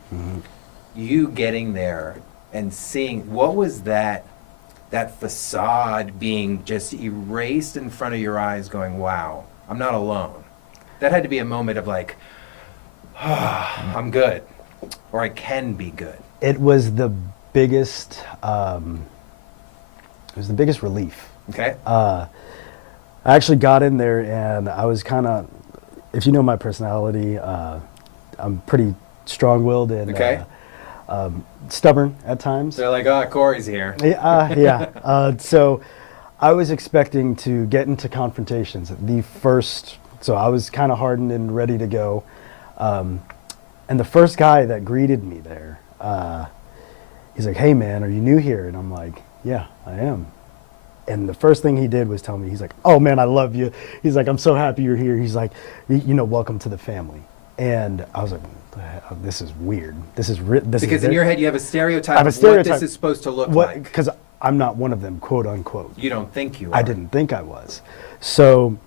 You getting there and seeing, what was that facade being just erased in front of your eyes, going, wow, I'm not alone. That had to be a moment of like, I'm good, or I can be good. It was the biggest, relief. Okay. I actually got in there and I was kind of, if you know my personality, I'm pretty strong-willed and stubborn at times. They're like, Corey's here. So I was expecting to get into confrontations. So I was kind of hardened and ready to go. And the first guy that greeted me there, he's like, hey man, are you new here? And I'm like, yeah, I am. And the first thing he did was tell me, he's like, oh man, I love you. He's like, I'm so happy you're here. He's like, welcome to the family. And I was like, this is weird. Because in your head you have a stereotype of what this is supposed to look like. Because I'm not one of them, quote unquote. You don't think you are. I didn't think I was. So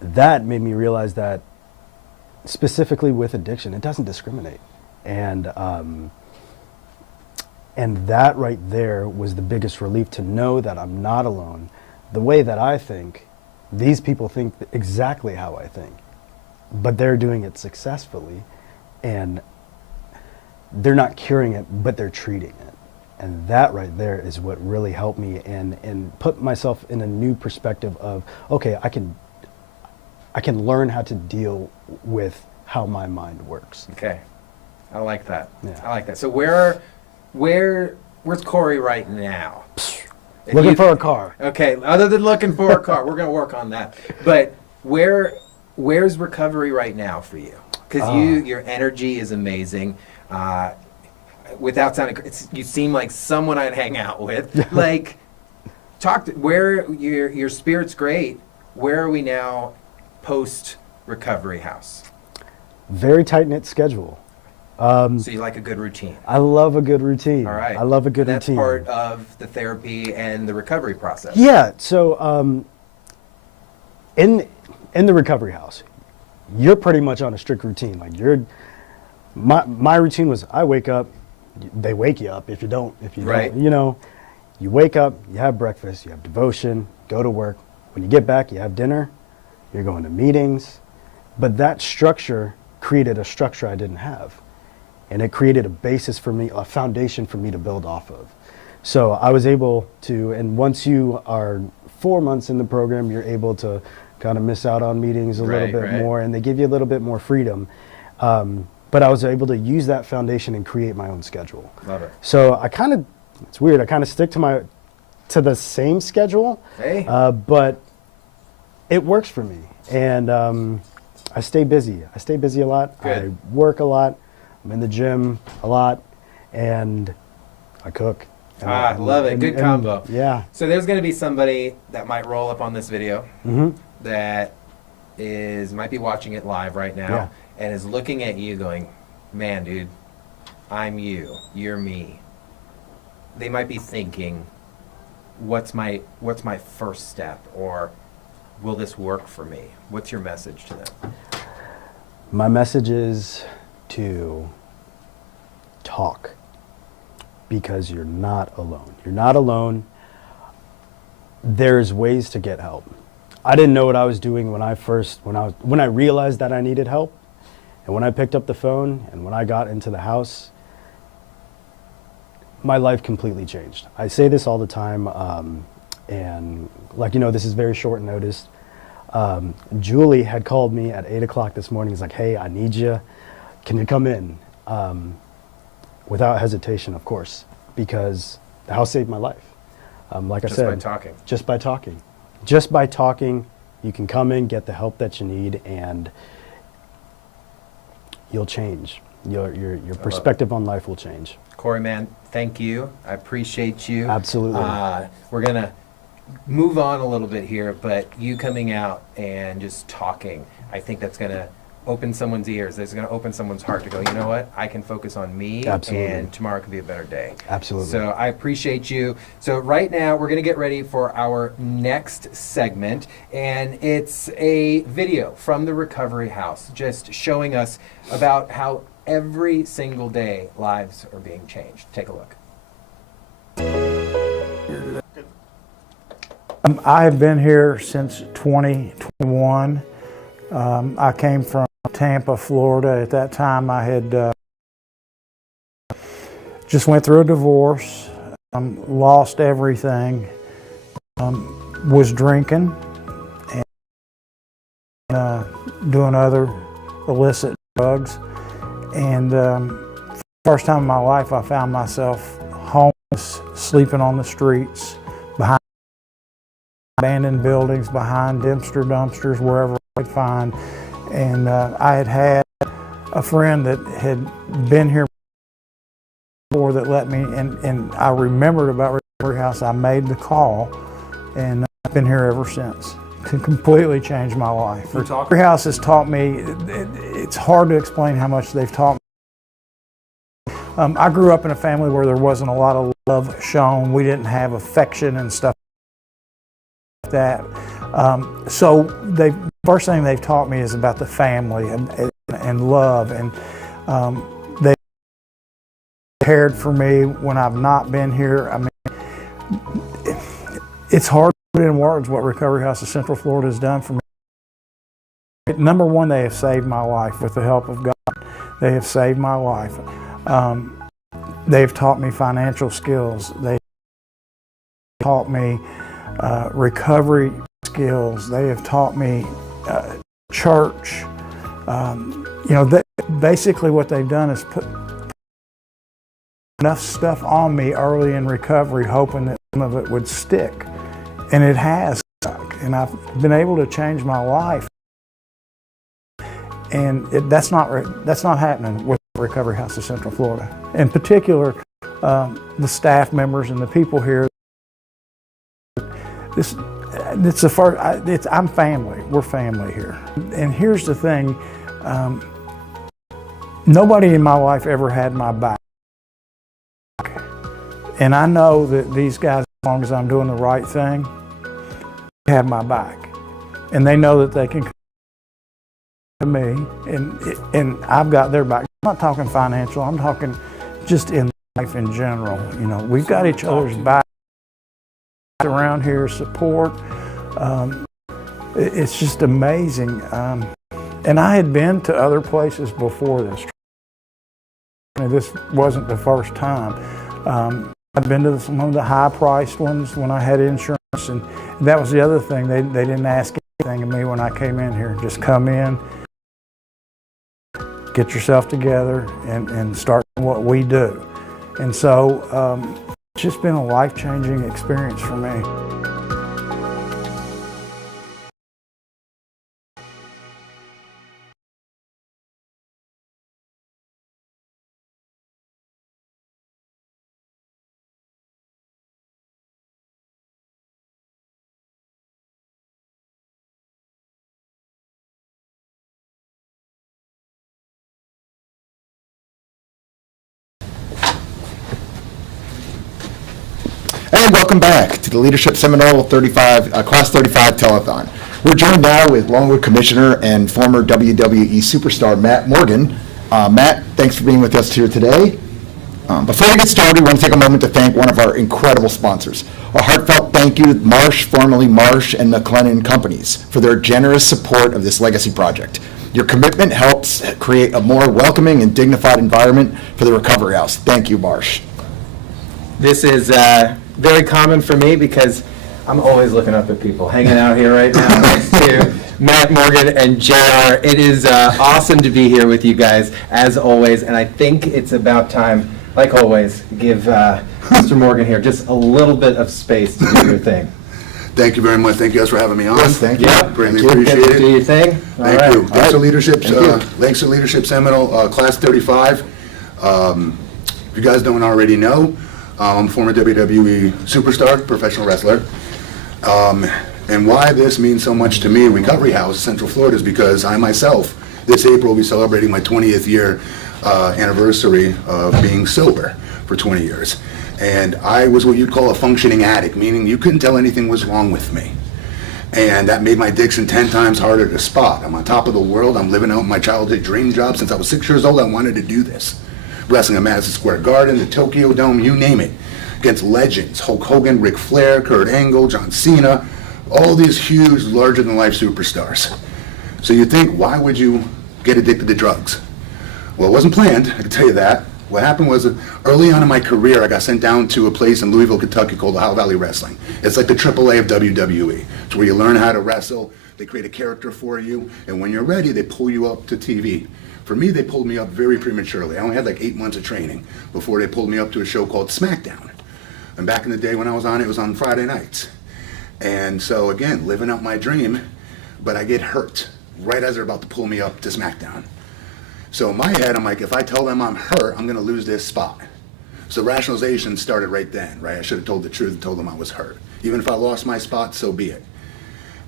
that made me realize that specifically with addiction, it doesn't discriminate. And that right there was the biggest relief, to know that I'm not alone. The way that I think, these people think exactly how I think, but they're doing it successfully, and they're not curing it, but they're treating it. And that right there is what really helped me and put myself in a new perspective of, okay, I can learn how to deal with how my mind works. Okay. I like that. Yeah. I like that. So where's Corey right now? Looking for a car. Okay, other than looking for a car, we're going to work on that. But where's recovery right now for you? Because your energy is amazing. Without sounding, you seem like someone I'd hang out with. Like, where your spirit's great. Where are we now post recovery house? Very tight-knit schedule. So you like a good routine? I love a good routine. All right. I love a good That's routine. part of the therapy and the recovery process. Yeah. So in the recovery house, you're pretty much on a strict routine. Like my routine was, I wake up, they wake you up if you don't, you wake up, you have breakfast, you have devotion, go to work. When you get back, you have dinner, you're going to meetings. But that structure created a structure I didn't have. And it created a basis for me, a foundation for me to build off of. So I was able to, and once you are 4 months in the program, you're able to kind of miss out on meetings a little bit more, and they give you a little bit more freedom. but I was able to use that foundation and create my own schedule. Love it. So it's weird, I kind of stick to the same schedule, Hey. but it works for me. And I stay busy. I stay busy a lot. Good. I work a lot. I'm in the gym a lot, and I cook. And Love it. Good combo. Yeah. So there's going to be somebody that might roll up on this video that might be watching it live right now and is looking at you going, man, dude, I'm you. You're me. They might be thinking, what's my first step, or will this work for me? What's your message to them? My message is to talk, because you're not alone. You're not alone. There's ways to get help. I didn't know what I was doing when I realized that I needed help, and when I picked up the phone and when I got into the house, my life completely changed. I say this all the time, and this is very short notice. Julie had called me at 8 o'clock this morning. He's like, hey, I need you. Can you come in? Without hesitation, of course, because the house saved my life. Like I said, by talking. Just by talking. Just by talking, you can come in, get the help that you need, and you'll change. Your perspective on life will change. Corey, man, thank you. I appreciate you. Absolutely. We're going to move on a little bit here, but you coming out and just talking, I think that's going to open someone's ears. It's going to open someone's heart to go, you know what? I can focus on me, Absolutely. And tomorrow can be a better day. Absolutely. So I appreciate you. So right now, we're going to get ready for our next segment, and it's a video from the Recovery House, just showing us about how every single day lives are being changed. Take a look. I have been here since 2021. I came from Tampa, Florida. At that time, I had just went through a divorce, lost everything, was drinking and doing other illicit drugs. And first time in my life, I found myself homeless, sleeping on the streets, behind abandoned buildings, behind dumpsters, wherever I could find. And I had a friend that had been here before that let me, and I remembered about Recovery House. I made the call, and I've been here ever since. To completely change my life. Recovery House has taught me, it's hard to explain how much they've taught me. I grew up in a family where there wasn't a lot of love shown. We didn't have affection and stuff like that. So the first thing they've taught me is about the family and love. And they cared for me when I've not been here. I mean, it's hard to put in words what Recovery House of Central Florida has done for me. Number one, they have saved my life with the help of God. They have saved my life. They've taught me financial skills. They taught me recovery skills. They have taught me church. Basically what they've done is put enough stuff on me early in recovery, hoping that some of it would stick. And it has stuck, and I've been able to change my life. And that's not happening with Recovery House of Central Florida. In particular, the staff members and the people here. I'm family. We're family here. And here's the thing: nobody in my life ever had my back, and I know that these guys, as long as I'm doing the right thing, have my back, and they know that they can come to me, and I've got their back. I'm not talking financial. I'm talking just in life in general. We've got each other's back around here. Support. It's just amazing. And I had been to other places before this. This wasn't the first time. I've been to some of the high-priced ones when I had insurance, and that was the other thing. They didn't ask anything of me when I came in here. Just come in, get yourself together and start what we do. And so it's just been a life-changing experience for me. And welcome back to the Leadership Seminole 35, Class 35 Telethon. We're joined now with Longwood Commissioner and former WWE superstar Matt Morgan. Matt, thanks for being with us here today. Before we get started, we want to take a moment to thank one of our incredible sponsors. A heartfelt thank you to Marsh, formerly Marsh and McLennan Companies, for their generous support of this legacy project. Your commitment helps create a more welcoming and dignified environment for the Recovery House. Thank you, Marsh. This is very common for me because I'm always looking up at people. Hanging out here right now next to Matt Morgan and JR. It is awesome to be here with you guys, as always, and I think it's about time, like always, give Mr. Morgan here just a little bit of space to do your thing. Thank you very much. Thank you guys for having me on. Yes, thank you. Yeah, Greatly appreciate it. Do your thing. Thank you. Thanks to Leadership Seminole, Class 35. If you guys don't already know, I'm a former WWE superstar, professional wrestler. And why this means so much to me, Recovery House, Central Florida, is because I myself, this April, will be celebrating my 20th year anniversary of being sober for 20 years. And I was what you'd call a functioning addict, meaning you couldn't tell anything was wrong with me. And that made my addiction 10 times harder to spot. I'm on top of the world. I'm living out my childhood dream job. Since I was 6 years old, I wanted to do this. Wrestling at Madison Square Garden, the Tokyo Dome, you name it. Against legends, Hulk Hogan, Ric Flair, Kurt Angle, John Cena, all these huge, larger-than-life superstars. So you think, why would you get addicted to drugs? Well, it wasn't planned, I can tell you that. What happened was, early on in my career, I got sent down to a place in Louisville, Kentucky called Ohio Valley Wrestling. It's like the AAA of WWE. It's where you learn how to wrestle, they create a character for you, and when you're ready, they pull you up to TV. For me, they pulled me up very prematurely. I only had like 8 months of training before they pulled me up to a show called SmackDown. And back in the day when I was on, it was on Friday nights. And so again, living out my dream, but I get hurt right as they're about to pull me up to SmackDown. So in my head, I'm like, if I tell them I'm hurt, I'm gonna lose this spot. So rationalization started right then, right? I should have told the truth and told them I was hurt. Even if I lost my spot, so be it.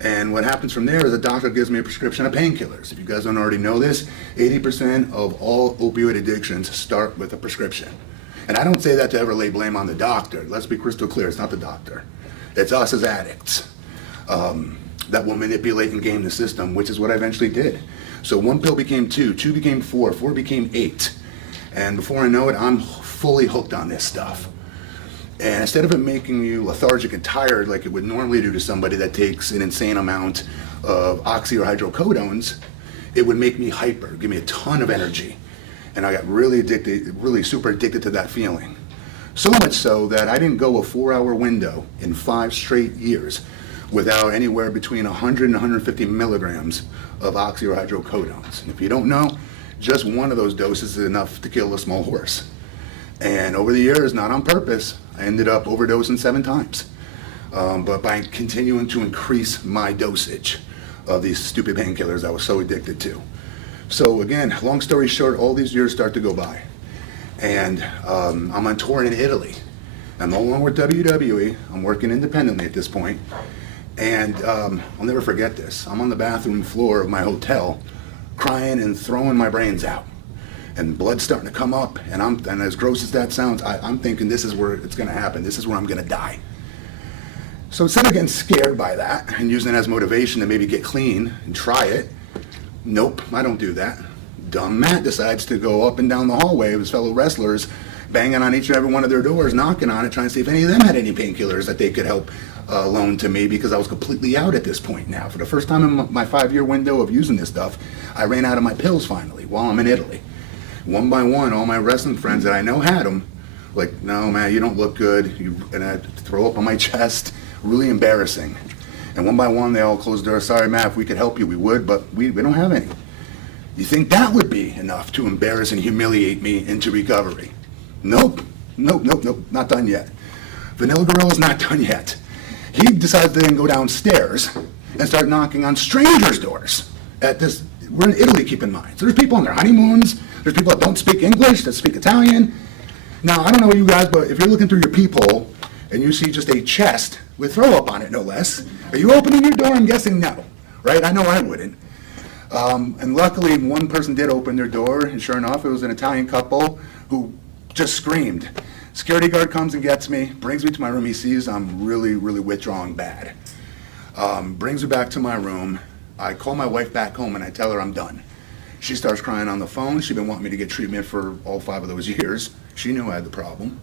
And what happens from there is a doctor gives me a prescription of painkillers. If you guys don't already know this, 80% of all opioid addictions start with a prescription. And I don't say that to ever lay blame on the doctor. Let's be crystal clear, it's not the doctor. It's us as addicts that will manipulate and game the system, which is what I eventually did. So 1 pill became 2, 2 became 4, 4 became 8. And before I know it, I'm fully hooked on this stuff. And instead of it making you lethargic and tired like it would normally do to somebody that takes an insane amount of oxy or hydrocodones, it would make me hyper, give me a ton of energy. And I got really addicted, really super addicted to that feeling. So much so that I didn't go a 4-hour window in 5 straight years without anywhere between 100 and 150 milligrams of oxy or hydrocodones. And if you don't know, just one of those doses is enough to kill a small horse. And over the years, not on purpose, I ended up overdosing 7 times. But by continuing to increase my dosage of these stupid painkillers I was so addicted to. So again, long story short, all these years start to go by. And I'm on tour in Italy. I'm no longer with WWE. I'm working independently at this point. And I'll never forget this. I'm on the bathroom floor of my hotel, crying and throwing my brains out. And blood's starting to come up, and as gross as that sounds, I'm thinking this is where it's gonna happen. This is where I'm gonna die. So instead of getting scared by that and using it as motivation to maybe get clean and try it, nope, I don't do that. Dumb Matt decides to go up and down the hallway of his fellow wrestlers, banging on each and every one of their doors, knocking on it, trying to see if any of them had any painkillers that they could help loan to me, because I was completely out at this point now. For the first time in my 5-year window of using this stuff, I ran out of my pills finally while I'm in Italy. One by one, all my wrestling friends that I know had them, like, no, man, you don't look good. And I'd throw up on my chest, really embarrassing. And one by one, they all closed the door. Sorry, Matt, if we could help you, we would, but we don't have any. You think that would be enough to embarrass and humiliate me into recovery? Nope, nope, nope, nope, not done yet. Vanilla Gorilla's not done yet. He decides to then go downstairs and start knocking on strangers' doors at this, we're in Italy, keep in mind. So there's people on their honeymoons, there's people that don't speak English, that speak Italian. Now, I don't know you guys, but if you're looking through your peephole and you see just a chest with throw up on it, no less, are you opening your door? I'm guessing no, right? I know I wouldn't. And luckily, one person did open their door, and sure enough, it was an Italian couple who just screamed. Security guard comes and gets me, brings me to my room. He sees I'm really, really withdrawing bad. Brings me back to my room. I call my wife back home, and I tell her I'm done. She starts crying on the phone. She'd been wanting me to get treatment for all 5 of those years. She knew I had the problem.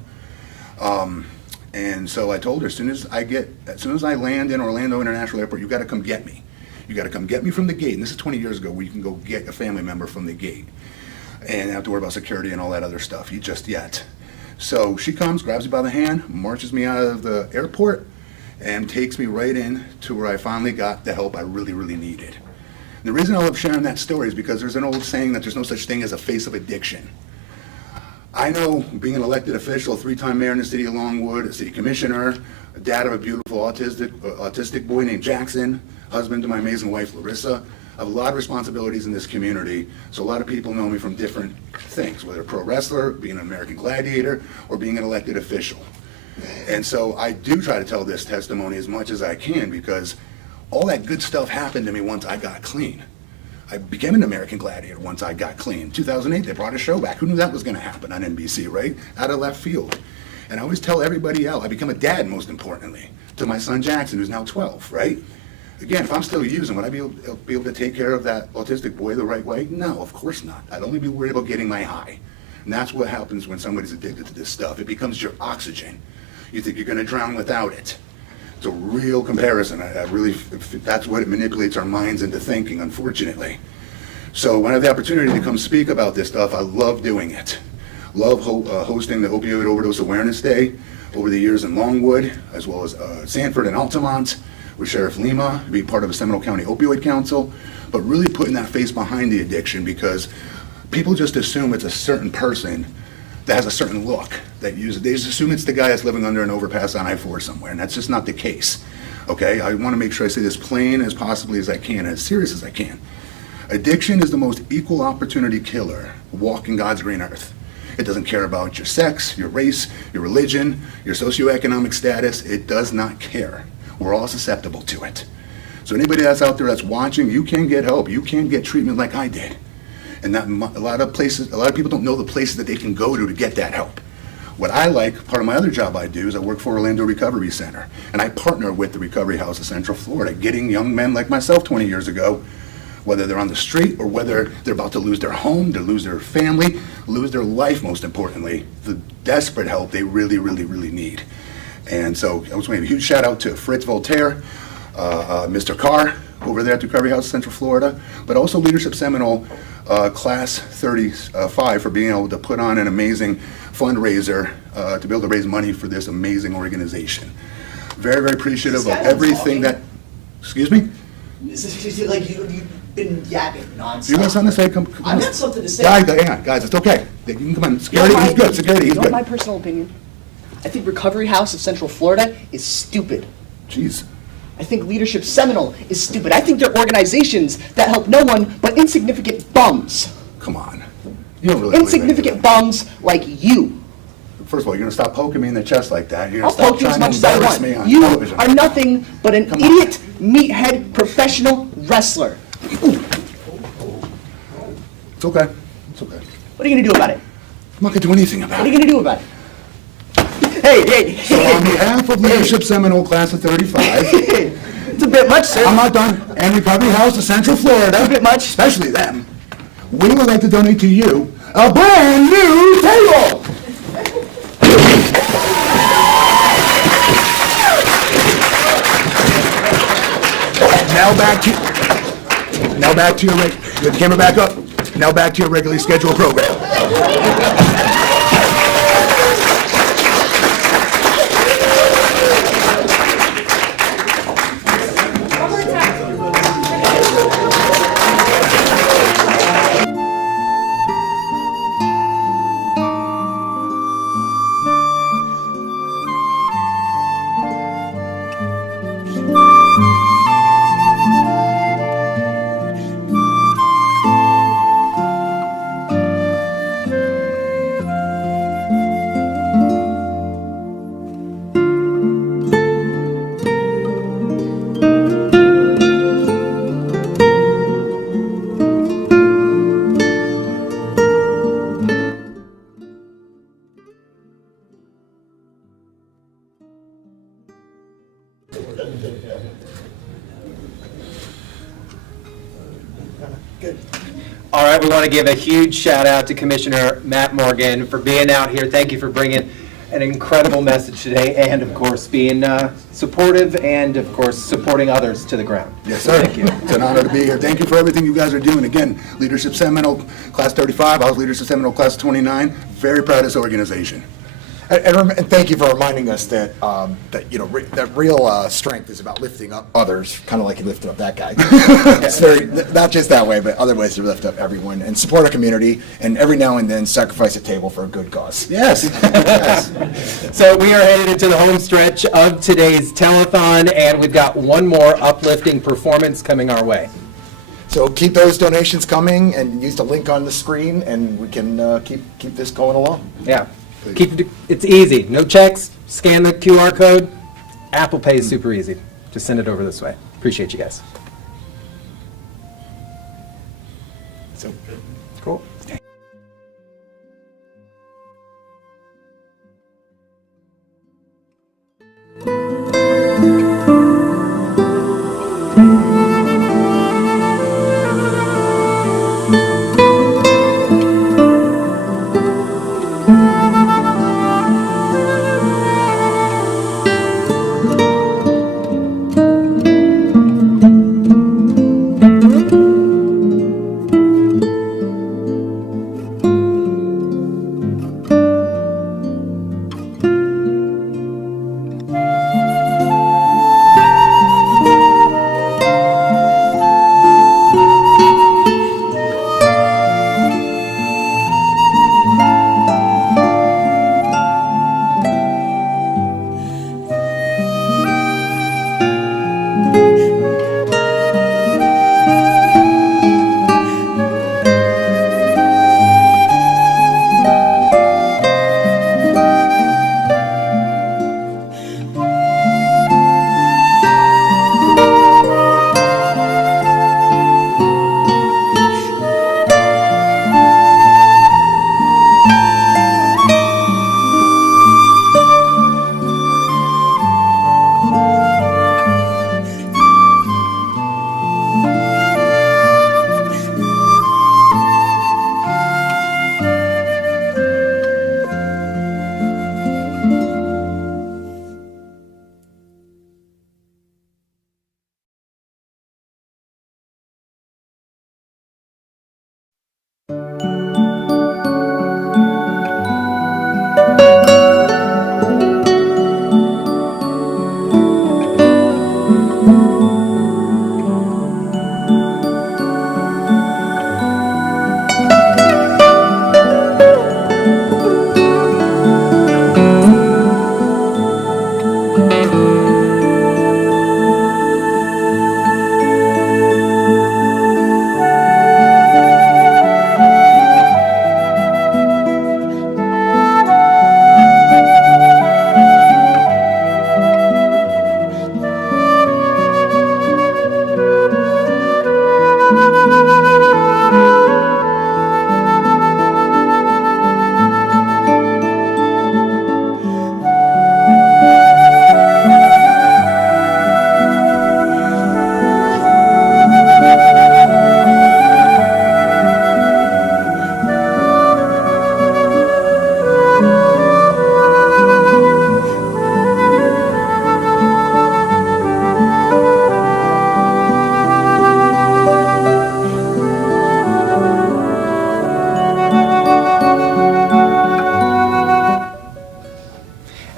And so I told her, as soon as I land in Orlando International Airport, you got to come get me. You got to come get me from the gate. And this is 20 years ago, where you can go get a family member from the gate, and you have to worry about security and all that other stuff. Just yet. So she comes, grabs me by the hand, marches me out of the airport, and takes me right in to where I finally got the help I really, really needed. And the reason I love sharing that story is because there's an old saying that there's no such thing as a face of addiction. I know, being an elected official, 3-time mayor in the city of Longwood, a city commissioner, a dad of a beautiful autistic boy named Jackson, husband to my amazing wife Larissa, I have a lot of responsibilities in this community, so a lot of people know me from different things, whether a pro wrestler, being an American gladiator, or being an elected official. And so I do try to tell this testimony as much as I can, because all that good stuff happened to me once I got clean. I became an American gladiator once I got clean. In 2008, they brought a show back. Who knew that was going to happen on NBC, right? Out of left field. And I always tell everybody else, I become a dad, most importantly, to my son Jackson, who's now 12, right? Again, if I'm still using, would I be able to take care of that autistic boy the right way? No, of course not. I'd only be worried about getting my high. And that's what happens when somebody's addicted to this stuff. It becomes your oxygen. You think you're going to drown without it. It's a real comparison. I really, that's what it manipulates our minds into thinking, unfortunately. So when I have the opportunity to come speak about this stuff, I love doing it. Love hosting the Opioid Overdose Awareness Day over the years in Longwood, as well as Sanford and Altamont, with Sheriff Lima, be part of the Seminole County Opioid Council, but really putting that face behind the addiction, because people just assume it's a certain person that has a certain look that uses. They just assume it's the guy that's living under an overpass on I-4 somewhere, and that's just not the case. Okay, I want to make sure I say this plain as possibly as I can, and as serious as I can. Addiction is the most equal opportunity killer walking God's green earth. It doesn't care about your sex, your race, your religion, your socioeconomic status. It does not care. We're all susceptible to it. So anybody that's out there that's watching, you can get help. You can get treatment like I did. And that a lot of people don't know the places that they can go to get that help. What I like, part of my other job I do, is I work for Orlando Recovery Center. And I partner with the Recovery House of Central Florida, getting young men like myself 20 years ago, whether they're on the street or whether they're about to lose their home, to lose their family, lose their life, most importantly, the desperate help they really, really, really need. And so I was going to give a huge shout out to Fritz Voltaire, Mr. Carr over there at the Recovery House of Central Florida, but also Leadership Seminole Class 35 for being able to put on an amazing fundraiser to be able to raise money for this amazing organization. Very, very appreciative of everything that, excuse me? Like you've been yapping nonstop. You got something to say? Come I got something to say. Hang on, guys, it's okay. You can come on. Security, he's good. Security, he's You know good. my personal opinion? I think Recovery House of Central Florida is stupid. Jeez. I think Leadership Seminole is stupid. I think they're organizations that help no one but insignificant bums. Come on. You don't really Insignificant bums like you. First of all, you're going to stop poking me in the chest like that. You're I'll going to stop poke you as trying much to as I embarrass want. me on You television. are nothing but an idiot, meathead, professional wrestler. It's okay. It's okay. What are you going to do about it? I'm not going to do anything about it. What are you going to do about it? Hey. So on behalf of Leadership Seminole Class of 35, it's a bit much, sir. I'm not done. And Recovery House of Central Florida, a bit much, especially them, we would like to donate to you a brand new table. Now back to your get the camera back up. Now back to your regularly scheduled program. All right, we want to give a huge shout out to Commissioner Matt Morgan for being out here. Thank you for bringing an incredible message today, and of course being supportive and of course supporting others to the ground. Yes, sir. Thank you. It's an honor to be here. Thank you for everything you guys are doing. Again, Leadership Seminole, Class 35. I was Leadership Seminole, Class 29. Very proud of this organization. And thank you for reminding us that that real strength is about lifting up others, kind of like you lifted up that guy. It's very not just that way, but other ways to lift up everyone and support our community, and every now and then sacrifice a table for a good cause. Yes. Yes. So we are headed into the home stretch of today's telethon, and we've got one more uplifting performance coming our way. So keep those donations coming, and use the link on the screen, and we can keep this going along. Yeah. It's easy. No checks. Scan the QR code. Apple Pay is super easy. Just send it over this way. Appreciate you guys. So cool.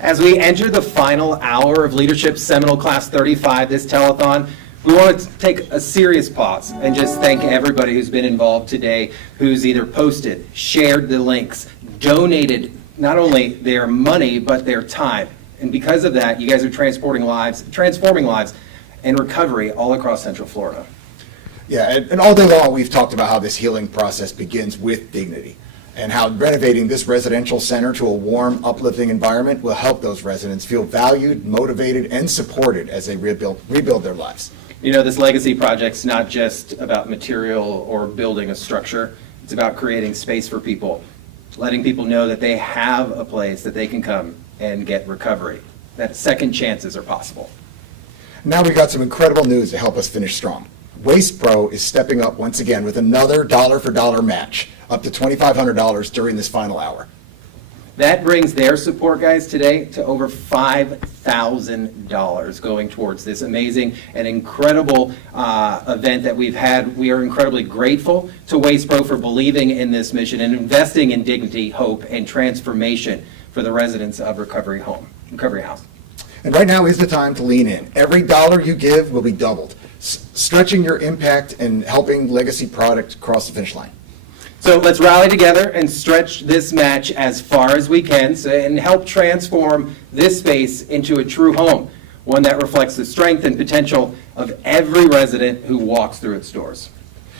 As we enter the final hour of Leadership Seminole Class 35, this telethon, we want to take a serious pause and just thank everybody who's been involved today, who's either posted, shared the links, donated not only their money, but their time. And because of that, you guys are transforming lives, and recovery all across Central Florida. Yeah, and all day long, we've talked about how this healing process begins with dignity, and how renovating this residential center to a warm, uplifting environment will help those residents feel valued, motivated, and supported as they rebuild their lives. You know, this legacy project's not just about material or building a structure. It's about creating space for people, letting people know that they have a place that they can come and get recovery, that second chances are possible. Now we got some incredible news to help us finish strong. Waste Pro is stepping up once again with another dollar for dollar match, up to $2,500 during this final hour. That brings their support, guys, today to over $5,000 going towards this amazing and incredible event that we've had. We are incredibly grateful to Waste Pro for believing in this mission and investing in dignity, hope, and transformation for the residents of Recovery House. And right now is the time to lean in. Every dollar you give will be doubled, stretching your impact and helping legacy product cross the finish line. So let's rally together and stretch this match as far as we can and help transform this space into a true home, one that reflects the strength and potential of every resident who walks through its doors.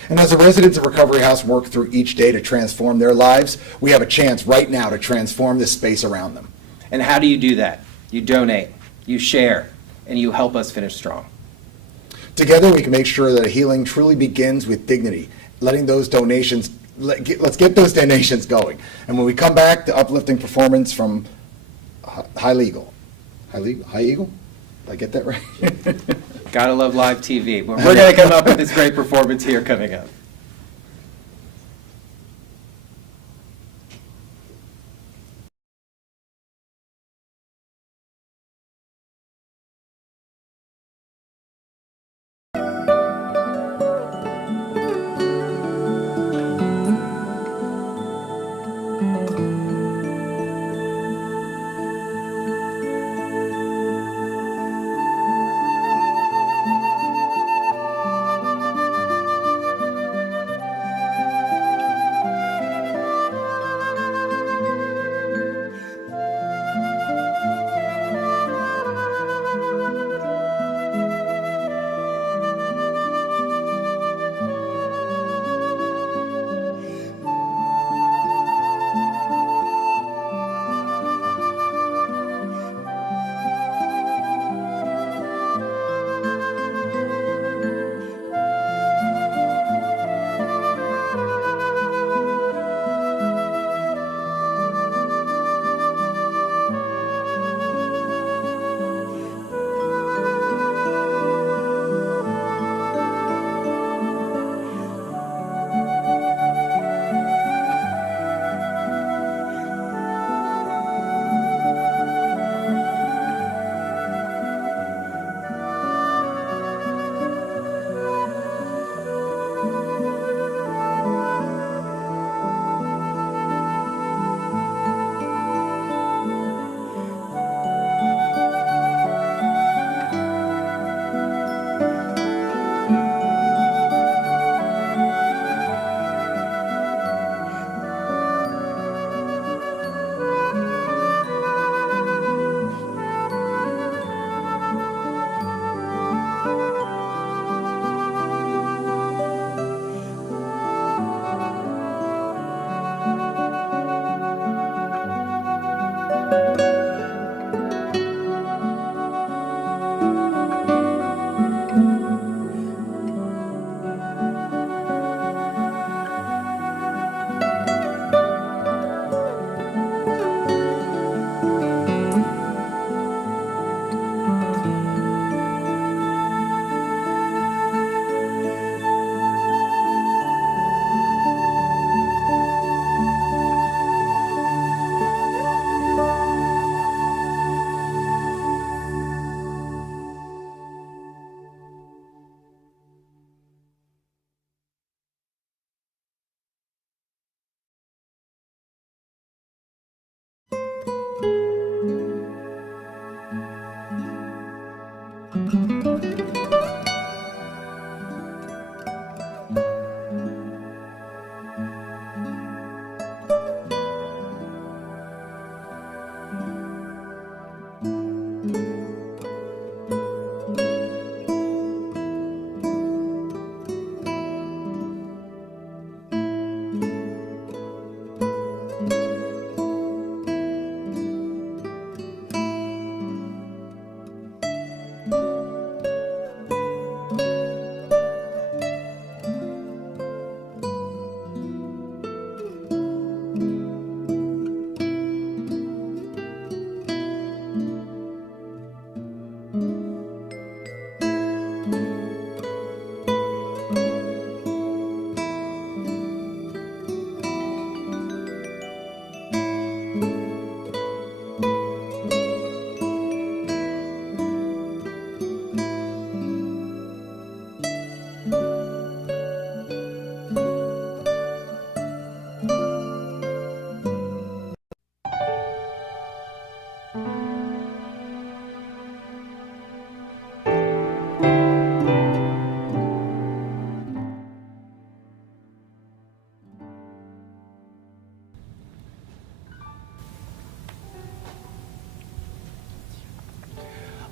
And as the residents of Recovery House work through each day to transform their lives, we have a chance right now to transform this space around them. And how do you do that? You donate, you share, and you help us finish strong. Together we can make sure that a healing truly begins with dignity, letting those donations let's get those donations going. And when we come back, the uplifting performance from High Eagle. Did I get that right? Gotta love live TV. But we're going to come up with this great performance here coming up.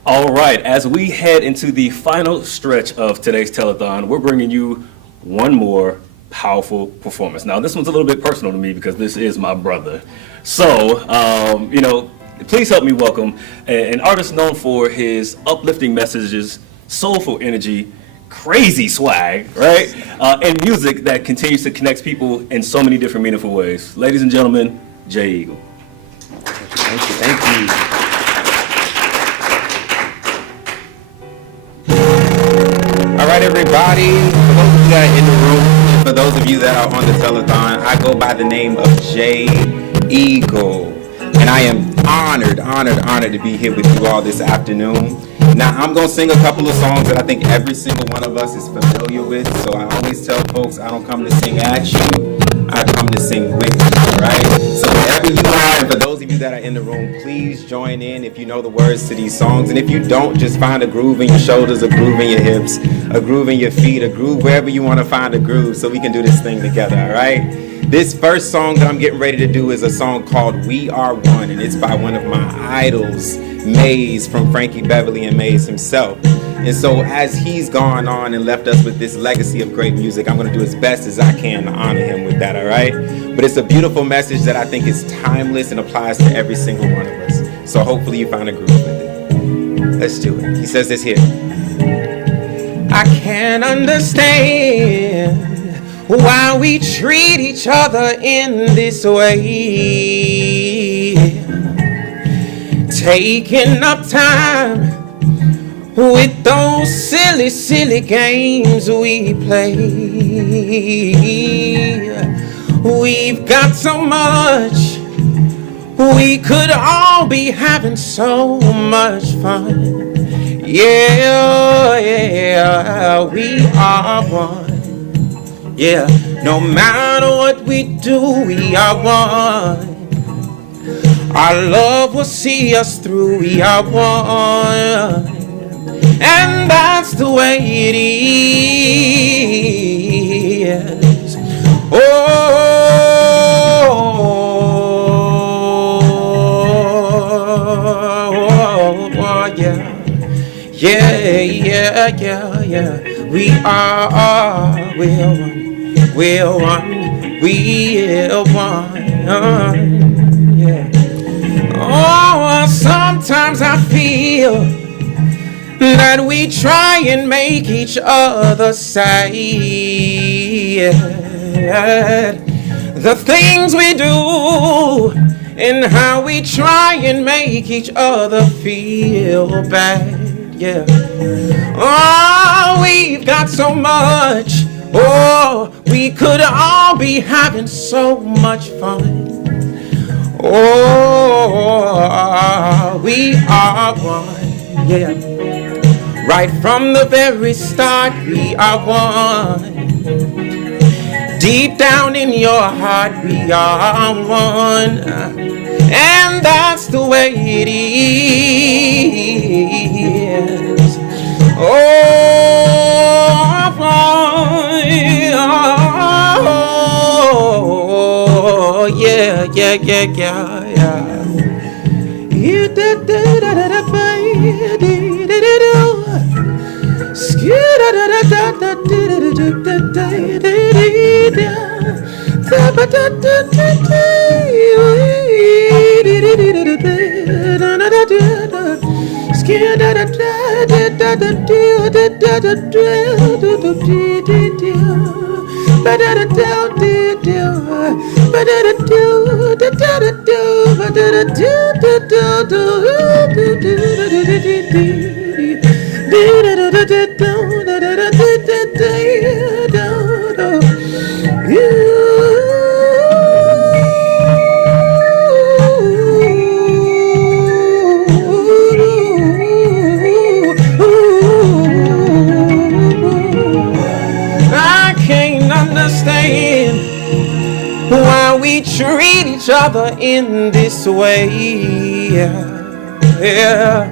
All right, as we head into the final stretch of today's telethon, we're bringing you one more powerful performance. Now, this one's a little bit personal to me because this is my brother. So, please help me welcome an artist known for his uplifting messages, soulful energy, crazy swag, right? And music that continues to connect people in so many different meaningful ways. Ladies and gentlemen, Jay Eagle. Thank you. All right, everybody. For those of you that are in the room, and for those of you that are on the telethon, I go by the name of Jay Eagle. And I am honored to be here with you all this afternoon. Now, I'm going to sing a couple of songs that I think every single one of us is familiar with. So I always tell folks I don't come to sing at you, I come to sing with you, right? So wherever you are, and for those of you that are in the room, please join in if you know the words to these songs. And if you don't, just find a groove in your shoulders, a groove in your hips, a groove in your feet, a groove wherever you want to find a groove so we can do this thing together, all right? This first song that I'm getting ready to do is a song called We Are One, and it's by one of my idols, Maze, from Frankie Beverly and Maze himself. And so as he's gone on and left us with this legacy of great music, I'm going to do as best as I can to honor him with that, all right? But it's a beautiful message that I think is timeless and applies to every single one of us. So hopefully you find a groove with it. Let's do it. He says this here. I can't understand why we treat each other in this way, taking up time with those silly games we play. We've got so much, we could all be having so much fun. Yeah, we are one. Yeah, no matter what we do, we are one. Our love will see us through, we are one. And that's the way it is. Yeah. We are, we're one. We're one, we're one, yeah. Oh, sometimes I feel that we try and make each other sad. The things we do and how we try and make each other feel bad, yeah. Oh, we've got so much. Oh, we could all be having so much fun. Oh, we are one, yeah. Right from the very start, we are one. Deep down in your heart, we are one. And that's the way it is. I can't understand why we treat each other in this way. Yeah.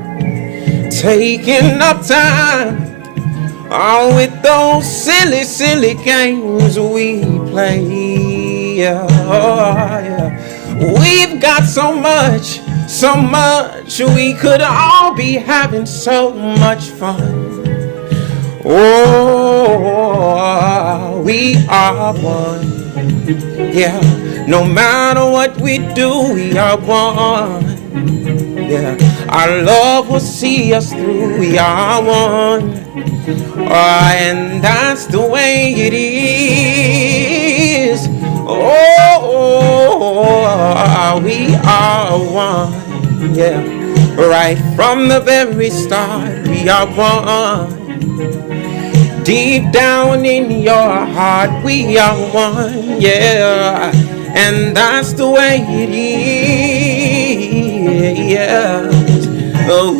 Taking up time with those silly games we play. Yeah. We've got so much, so much. We could all be having so much fun. Oh, we are one. Yeah, no matter what we do, we are one. Yeah, our love will see us through. We are one. And that's the way it is. Oh, we are one. Yeah, right from the very start, we are one. Deep down in your heart, we are one. Yeah, and that's the way it is. Oh,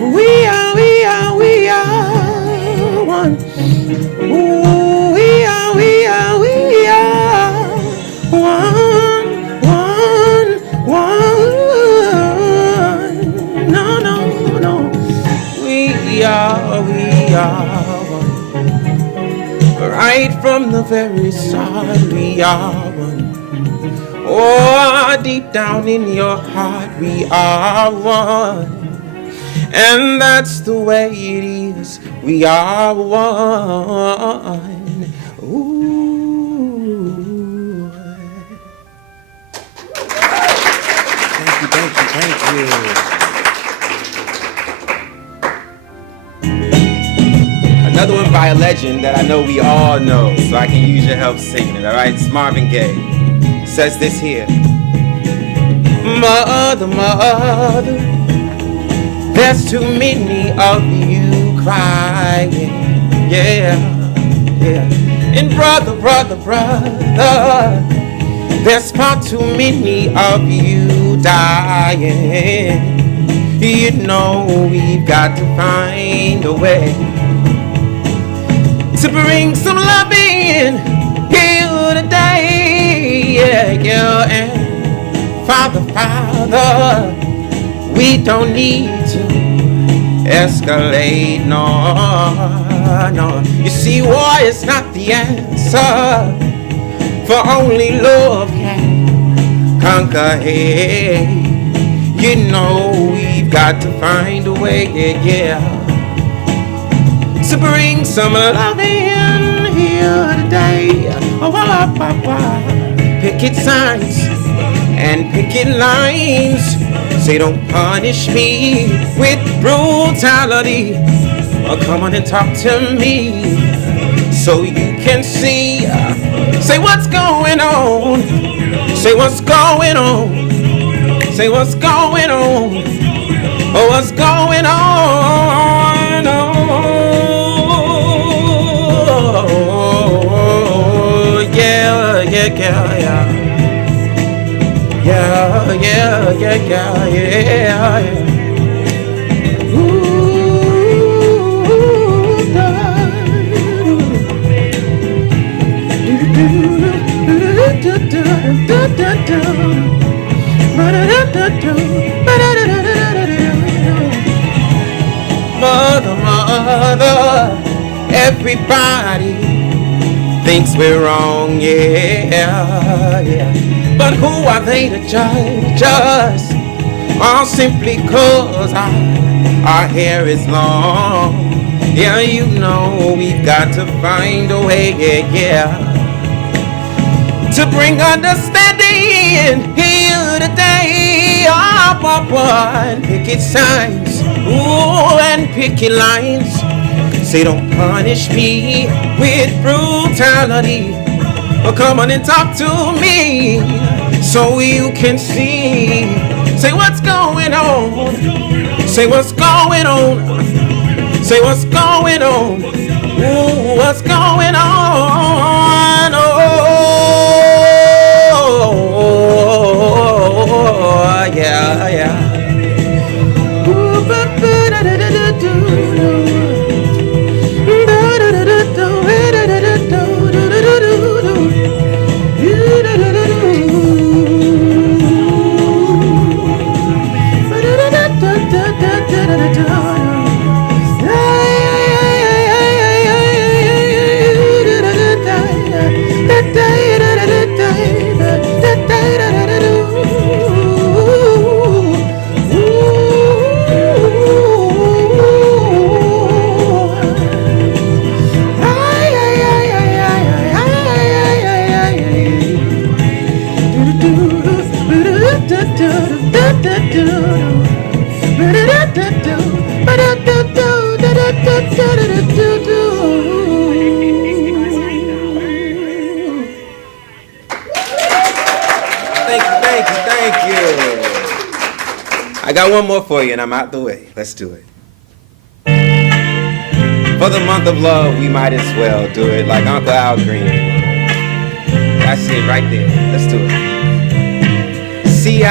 we are one. Ooh, we are one, one. No. We are one. Right from the very start, we are one. Oh, deep down in your heart, we are one. And that's the way it is. We are one. Ooh. Thank you. Another one by a legend that I know we all know, so I can use your help singing it, all right? It's Marvin Gaye. Says this here. Mother, mother, there's too many of you crying, yeah. And brother, there's far too many of you dying. You know we've got to find a way to bring some love in here today, yeah. And Father, we don't need to escalate, no. You see, war is not the answer, for only love can conquer hate. You know we've got to find a way, yeah, to bring some love in here today. Picket signs and picket lines. Say don't punish me with brutality. Come on and talk to me so you can see. Say what's going on. Say what's going on. Say what's going on. Oh, what's going on. Oh, yeah. Mother, everybody thinks we're wrong, yeah. But who are they to judge us? All simply 'cause our hair is long. Yeah, you know we've got to find a way, yeah, to bring understanding here today. And picket signs, ooh, and picket lines. Say don't punish me with brutality. Come on and talk to me so you can see. Say what's going on. Say what's going on. Say what's going on. Ooh, what's going on. Oh, yeah. Thank you. I got one more for you and I'm out the way. Let's do it. For the month of love, we might as well do it like Uncle Al Green. That's it right there. Let's do it. See,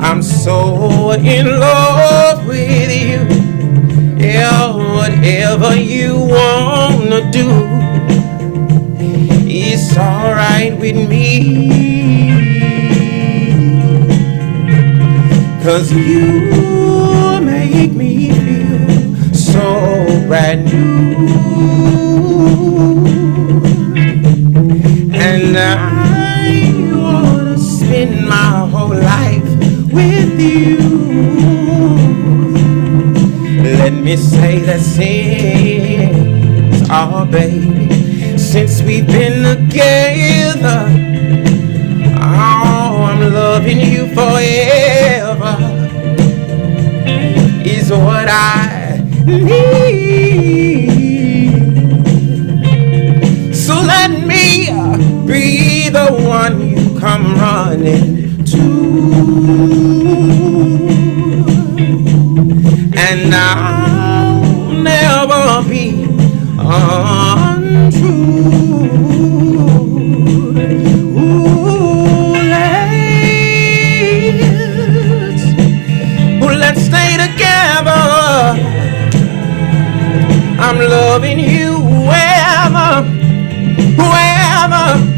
I'm so in love with you. Yeah, whatever you wanna do, it's alright with me. 'Cause you make me feel so brand new. And I wanna spend my whole life with you. Let me say that since, oh baby, since we've been together, oh, I'm loving you forever, is what I need. So let me be the one you come running to. And I'll never be untrue. Ooh, let's stay together. I'm loving you wherever,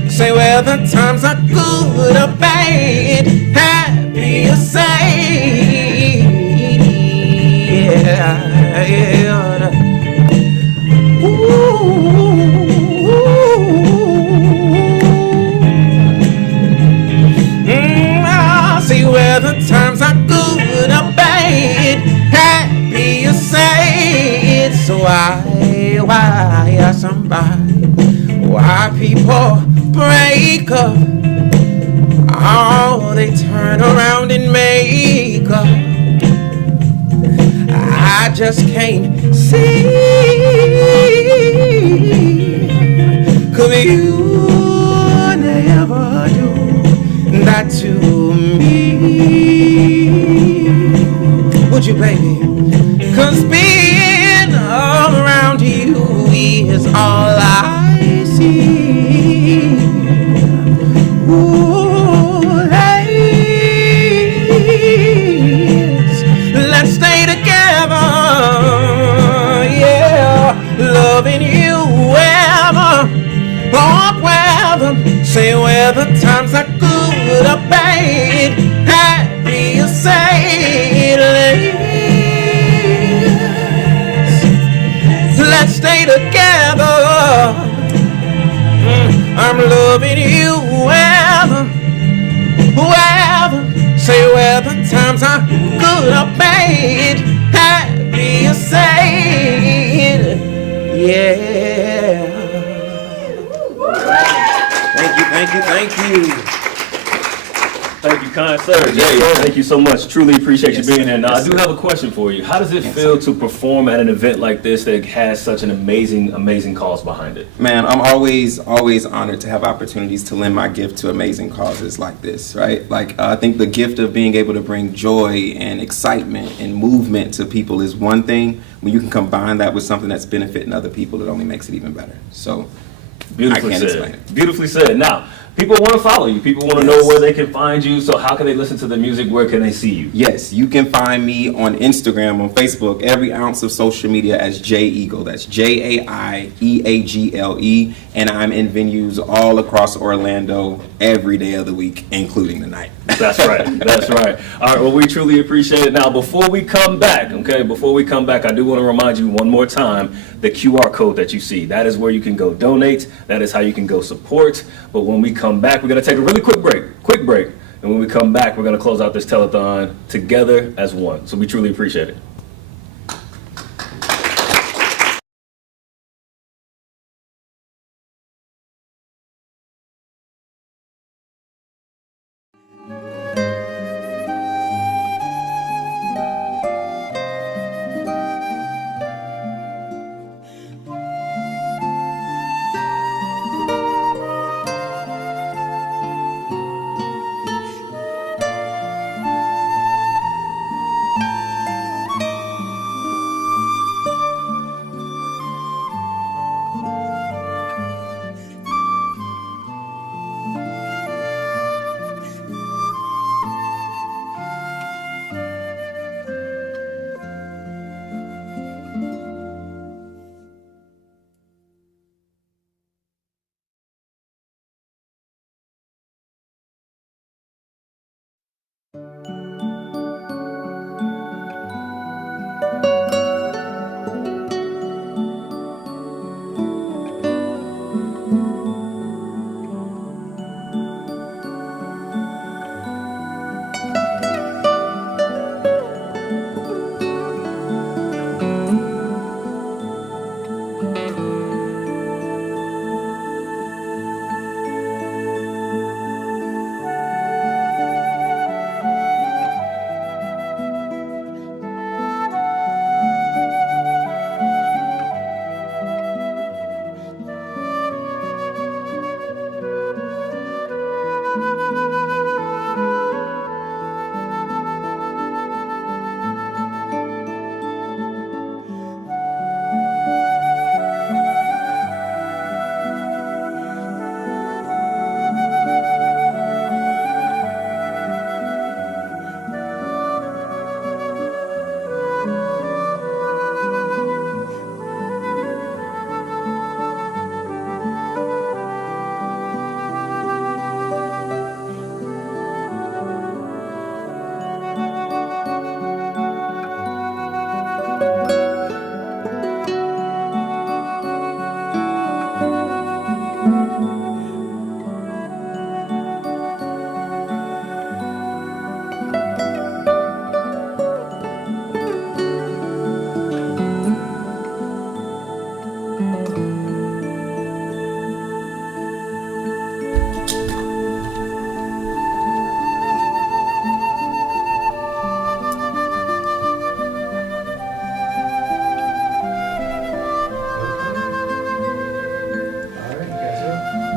say whether times are good or bad, happy or sad. I'll see whether times are good or bad, happy or sad. So why somebody, why people break up? Oh, they turn around and make up. I just can't see, 'cause you never do that to me. Would you, baby? 'Cause being around you is all I see. Ooh, let's stay together, yeah, loving you wherever, say whether times are good or bad, happy or sad. Let's stay together. I'm loving you wherever, say whether times are good or bad, happy or sad. Yeah. Thank you. Thank you, kind sir. Jay, thank you so much. Truly appreciate you being here. Now, I do have a question for you. How does it feel to perform at an event like this that has such an amazing cause behind it? Man, I'm always honored to have opportunities to lend my gift to amazing causes like this, right? Like, I think the gift of being able to bring joy and excitement and movement to people is one thing. When you can combine that with something that's benefiting other people, it only makes it even better. So, Beautifully I can't said. explain it. Beautifully said. Now, people want to follow you. People want to know where they can find you. So how can they listen to the music? Where can they see you? Yes, you can find me on Instagram, on Facebook, every ounce of social media as Jay Eagle. That's JAIEAGLE. And I'm in venues all across Orlando every day of the week, including the night. That's right. That's right. All right. Well, we truly appreciate it. Now, before we come back, I do want to remind you one more time, the QR code that you see. That is where you can go donate. That is how you can go support. But when we come back, we're going to take a really quick break. And when we come back, we're going to close out this telethon together as one. So we truly appreciate it.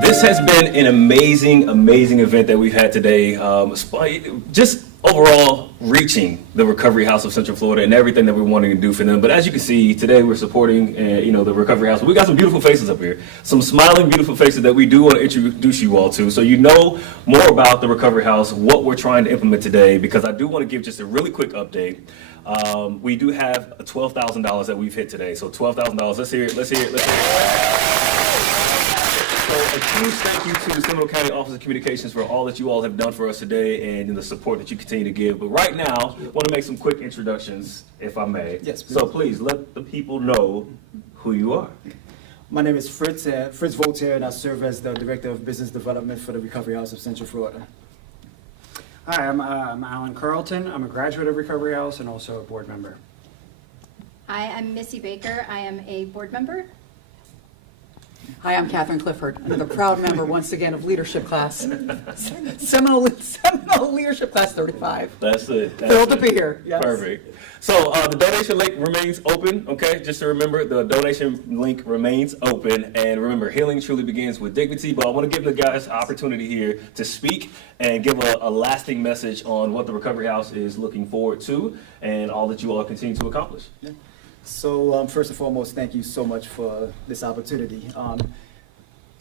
This has been an amazing, amazing event that we've had today. Just overall reaching the Recovery House of Central Florida and everything that we're wanting to do for them. But as you can see, today we're supporting, the Recovery House. We got some beautiful faces up here, some smiling, beautiful faces that we do want to introduce you all to, so you know more about the Recovery House, what we're trying to implement today. Because I do want to give just a really quick update. We do have $12,000 that we've hit today. So $12,000. Let's hear it. Let's hear it. Let's hear it. So a huge thank you to the Seminole County Office of Communications for all that you all have done for us today and the support that you continue to give. But right now, I want to make some quick introductions, if I may. Yes, please. So please let the people know who you are. My name is Fritz Voltaire, and I serve as the Director of Business Development for the Recovery House of Central Florida. Hi, I'm Alan Carlton. I'm a graduate of Recovery House and also a board member. Hi, I'm Missy Baker. I am a board member. Hi, I'm Catherine Clifford, another proud member once again of Leadership Class. Seminole Leadership Class 35. That's it. Thrilled to be here. Yes. Perfect. So the donation link remains open, okay? Just to remember, the donation link remains open. And remember, healing truly begins with dignity. But I want to give the guys an opportunity here to speak and give a lasting message on what the Recovery House is looking forward to and all that you all continue to accomplish. Yeah. So first and foremost, thank you so much for this opportunity.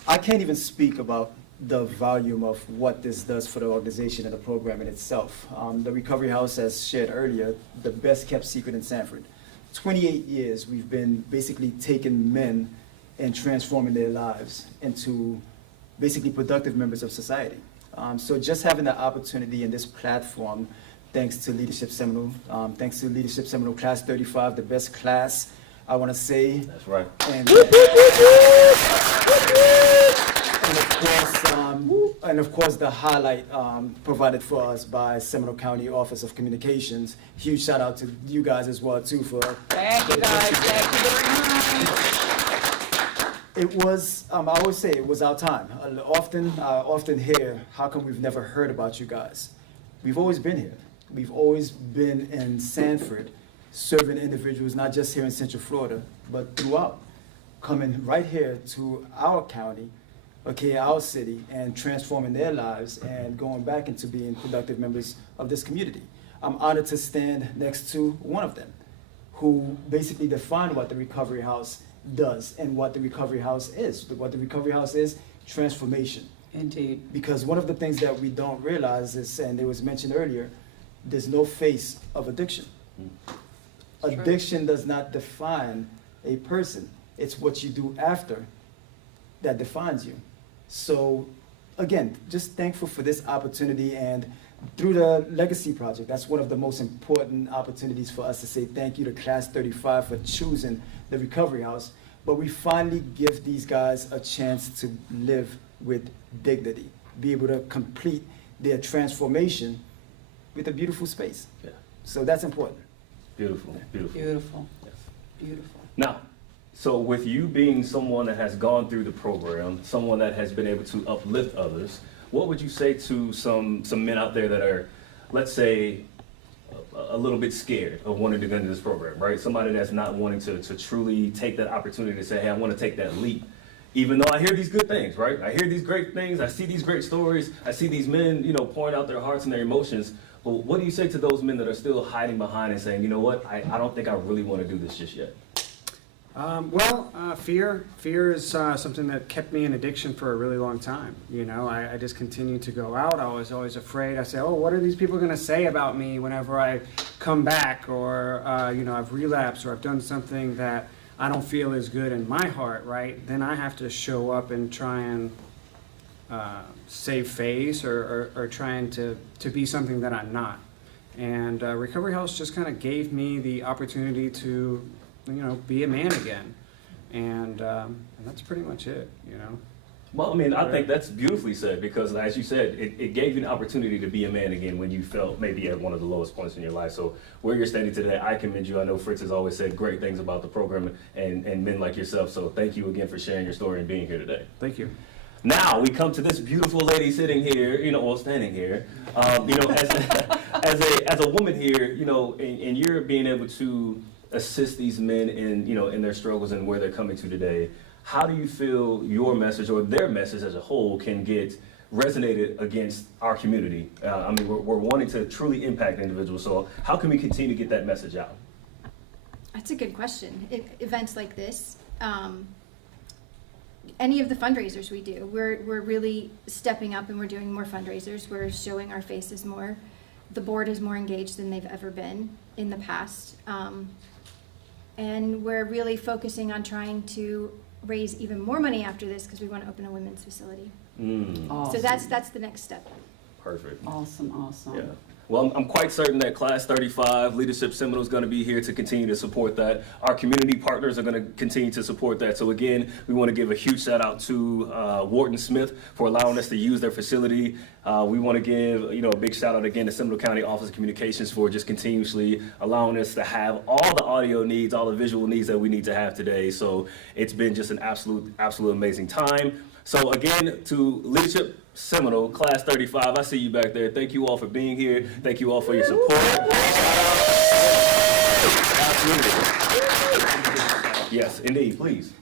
I can't even speak about the volume of what this does for the organization and the program in itself. The Recovery House, as shared earlier, the best kept secret in Sanford. 28 years we've been basically taking men and transforming their lives into basically productive members of society. So just having the opportunity in this platform, thanks to Leadership Seminole, thanks to Leadership Seminole Class 35, the best class, I want to say. That's right. And of course, the highlight provided for us by Seminole County Office of Communications. Huge shout out to you guys as well too for. Thank you guys. Thank you very much. It was, I always say it was our time. I often hear, how come we've never heard about you guys? We've always been here. We've always been in Sanford, serving individuals, not just here in Central Florida, but throughout, coming right here to our county, okay, our city, and transforming their lives and going back into being productive members of this community. I'm honored to stand next to one of them, who basically defined what the Recovery House does and what the Recovery House is. What the Recovery House is, transformation. Indeed. Because one of the things that we don't realize is, and it was mentioned earlier, there's no face of addiction. Addiction does not define a person. It's what you do after that defines you. So again, just thankful for this opportunity, and through the Legacy Project, that's one of the most important opportunities for us to say thank you to Class 35 for choosing the Recovery House. But we finally give these guys a chance to live with dignity, be able to complete their transformation with a beautiful space. Yeah. So that's important. Beautiful, beautiful. Beautiful. Yes. Beautiful. Now, so with you being someone that has gone through the program, someone that has been able to uplift others, what would you say to some men out there that are, let's say, a little bit scared of wanting to go into this program, right? Somebody that's not wanting to truly take that opportunity to say, hey, I want to take that leap. Even though I hear these good things, right? I hear these great things, I see these great stories, I see these men, pouring out their hearts and their emotions. But what do you say to those men that are still hiding behind and saying, you know what, I don't think I really want to do this just yet? Fear. Fear is something that kept me in addiction for a really long time. I just continued to go out. I was always afraid. I say, oh, what are these people going to say about me whenever I come back, or I've relapsed, or I've done something that I don't feel is good in my heart, right? Then I have to show up and try and save face, or trying to be something that I'm not. And Recovery House just kind of gave me the opportunity to, be a man again. And that's pretty much it, Well, I think that's beautifully said, because as you said, it gave you an opportunity to be a man again when you felt maybe at one of the lowest points in your life. So where you're standing today, I commend you. I know Fritz has always said great things about the program and men like yourself. So thank you again for sharing your story and being here today. Thank you. Now we come to this beautiful lady sitting here, standing here, as a woman here, and you're being able to assist these men in their struggles and where they're coming to today. how do you feel your message or their message as a whole can get resonated against our community? I mean, we're wanting to truly impact individuals, so how can we continue to get that message out? That's a good question. Events like this, any of the fundraisers we do, we're really stepping up and we're doing more fundraisers. We're showing our faces more. The board is more engaged than they've ever been in the past. And we're really focusing on trying to raise even more money after this because we want to open a women's facility. Awesome. So that's the next step. Perfect. Awesome. Yeah. Well, I'm quite certain that Class 35 Leadership Seminole is going to be here to continue to support that. Our community partners are going to continue to support that. So again, we want to give a huge shout out to Wharton Smith for allowing us to use their facility. We want to give a big shout out again to Seminole County Office of Communications for just continuously allowing us to have all the audio needs, all the visual needs that we need to have today. So it's been just an absolute amazing time. So again, to Leadership Seminole, Class 35, I see you back there. Thank you all for being here. Thank you all for your support. Yes, indeed, please.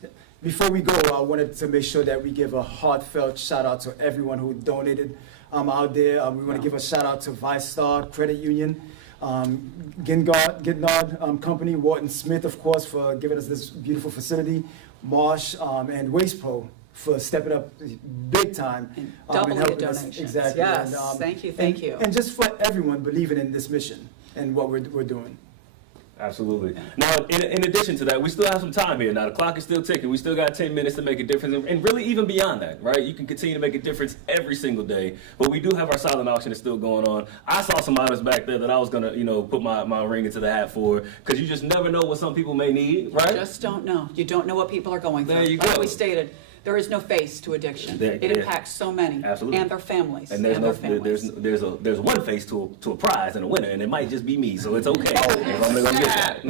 Before we go, I wanted to make sure that we give a heartfelt shout out to everyone who donated out there. We want to give a shout out to ViStar Credit Union, Gidnard Company, Wharton Smith, of course, for giving us this beautiful facility, Marsh, and Waste Pro for stepping up big time And and doubling the helping us. donations. Exactly. Yes, And, thank you. And just for everyone believing in this mission and what we're doing. Absolutely. Now, in addition to that, we still have some time here. Now, the clock is still ticking. We still got 10 minutes to make a difference, and really even beyond that, right? You can continue to make a difference every single day. But we do have our silent auction that's still going on. I saw some items back there that I was going to, put my ring into the hat for, because you just never know what some people may need, right? You just don't know. You don't know what people are going through. There you Like go. we stated, there is no face to addiction. It impacts so many. Absolutely. And their families. And there's there's one face to a prize and a winner, and it might just be me, so it's okay. If I'm gonna get that.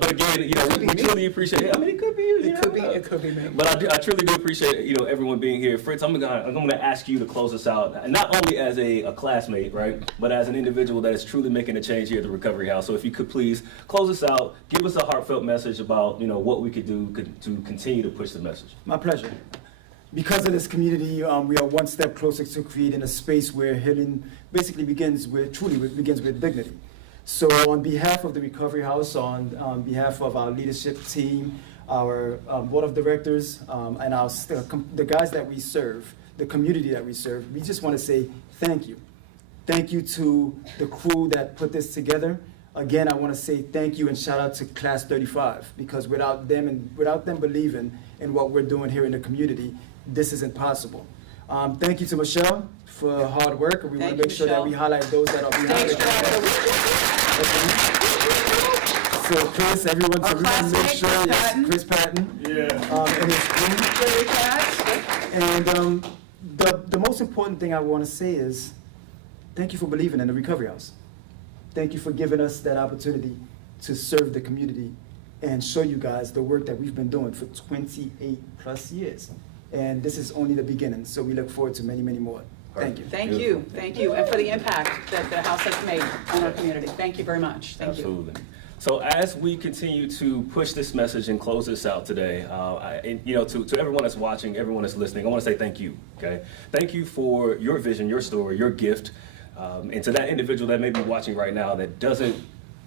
But again, we truly appreciate it. I mean, it could be you. It could be me. But I truly do appreciate everyone being here. Fritz, I'm gonna ask you to close us out, not only as a classmate, right, but as an individual that is truly making a change here at the Recovery House. So if you could please close us out, give us a heartfelt message about what we could do to continue to push the message. My pleasure. Because of this community, we are one step closer to creating a space where healing basically begins with dignity. So on behalf of the Recovery House, on behalf of our leadership team, our board of directors, and the guys that we serve, the community that we serve, we just want to say thank you. Thank you to the crew that put this together. Again, I want to say thank you and shout out to Class 35, because without them believing in what we're doing here in the community, this isn't possible. Thank you to Michelle for her hard work. We want to make sure that we highlight those that are behind it. So Chris, everyone, so we want to make sure, yes, Chris Patton, and his crew. And the most important thing I want to say is thank you for believing in the Recovery House. Thank you for giving us that opportunity to serve the community and show you guys the work that we've been doing for 28 plus years. And this is only the beginning, so we look forward to many, many more. Thank you. Thank you, and for the impact that the House has made on our community. Thank you very much. Thank you. Absolutely. So as we continue to push this message and close this out today, to everyone that's watching, everyone that's listening, I want to say thank you. Okay, thank you for your vision, your story, your gift, and to that individual that may be watching right now that doesn't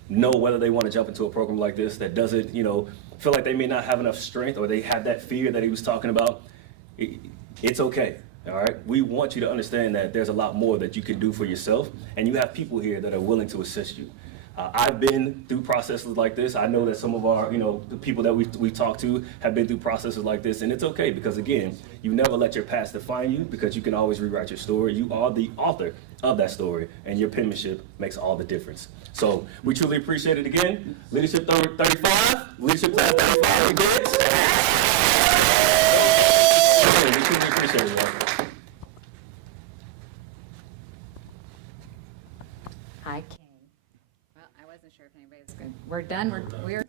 know whether they want to jump into a program like this, that doesn't, feel like they may not have enough strength, or they have that fear that he was talking about. It's okay. All right. We want you to understand that there's a lot more that you can do for yourself, and you have people here that are willing to assist you. I've been through processes like this. I know that some of our, the people that we talked to have been through processes like this, and it's okay because, again, you never let your past define you, because you can always rewrite your story. You are the author of that story, and your penmanship makes all the difference. So we truly appreciate it again. Leadership 35, Leadership Class 35, we did it. We truly appreciate it, y'all. Hi, King. Well, I wasn't sure if anybody was good. We're done. We're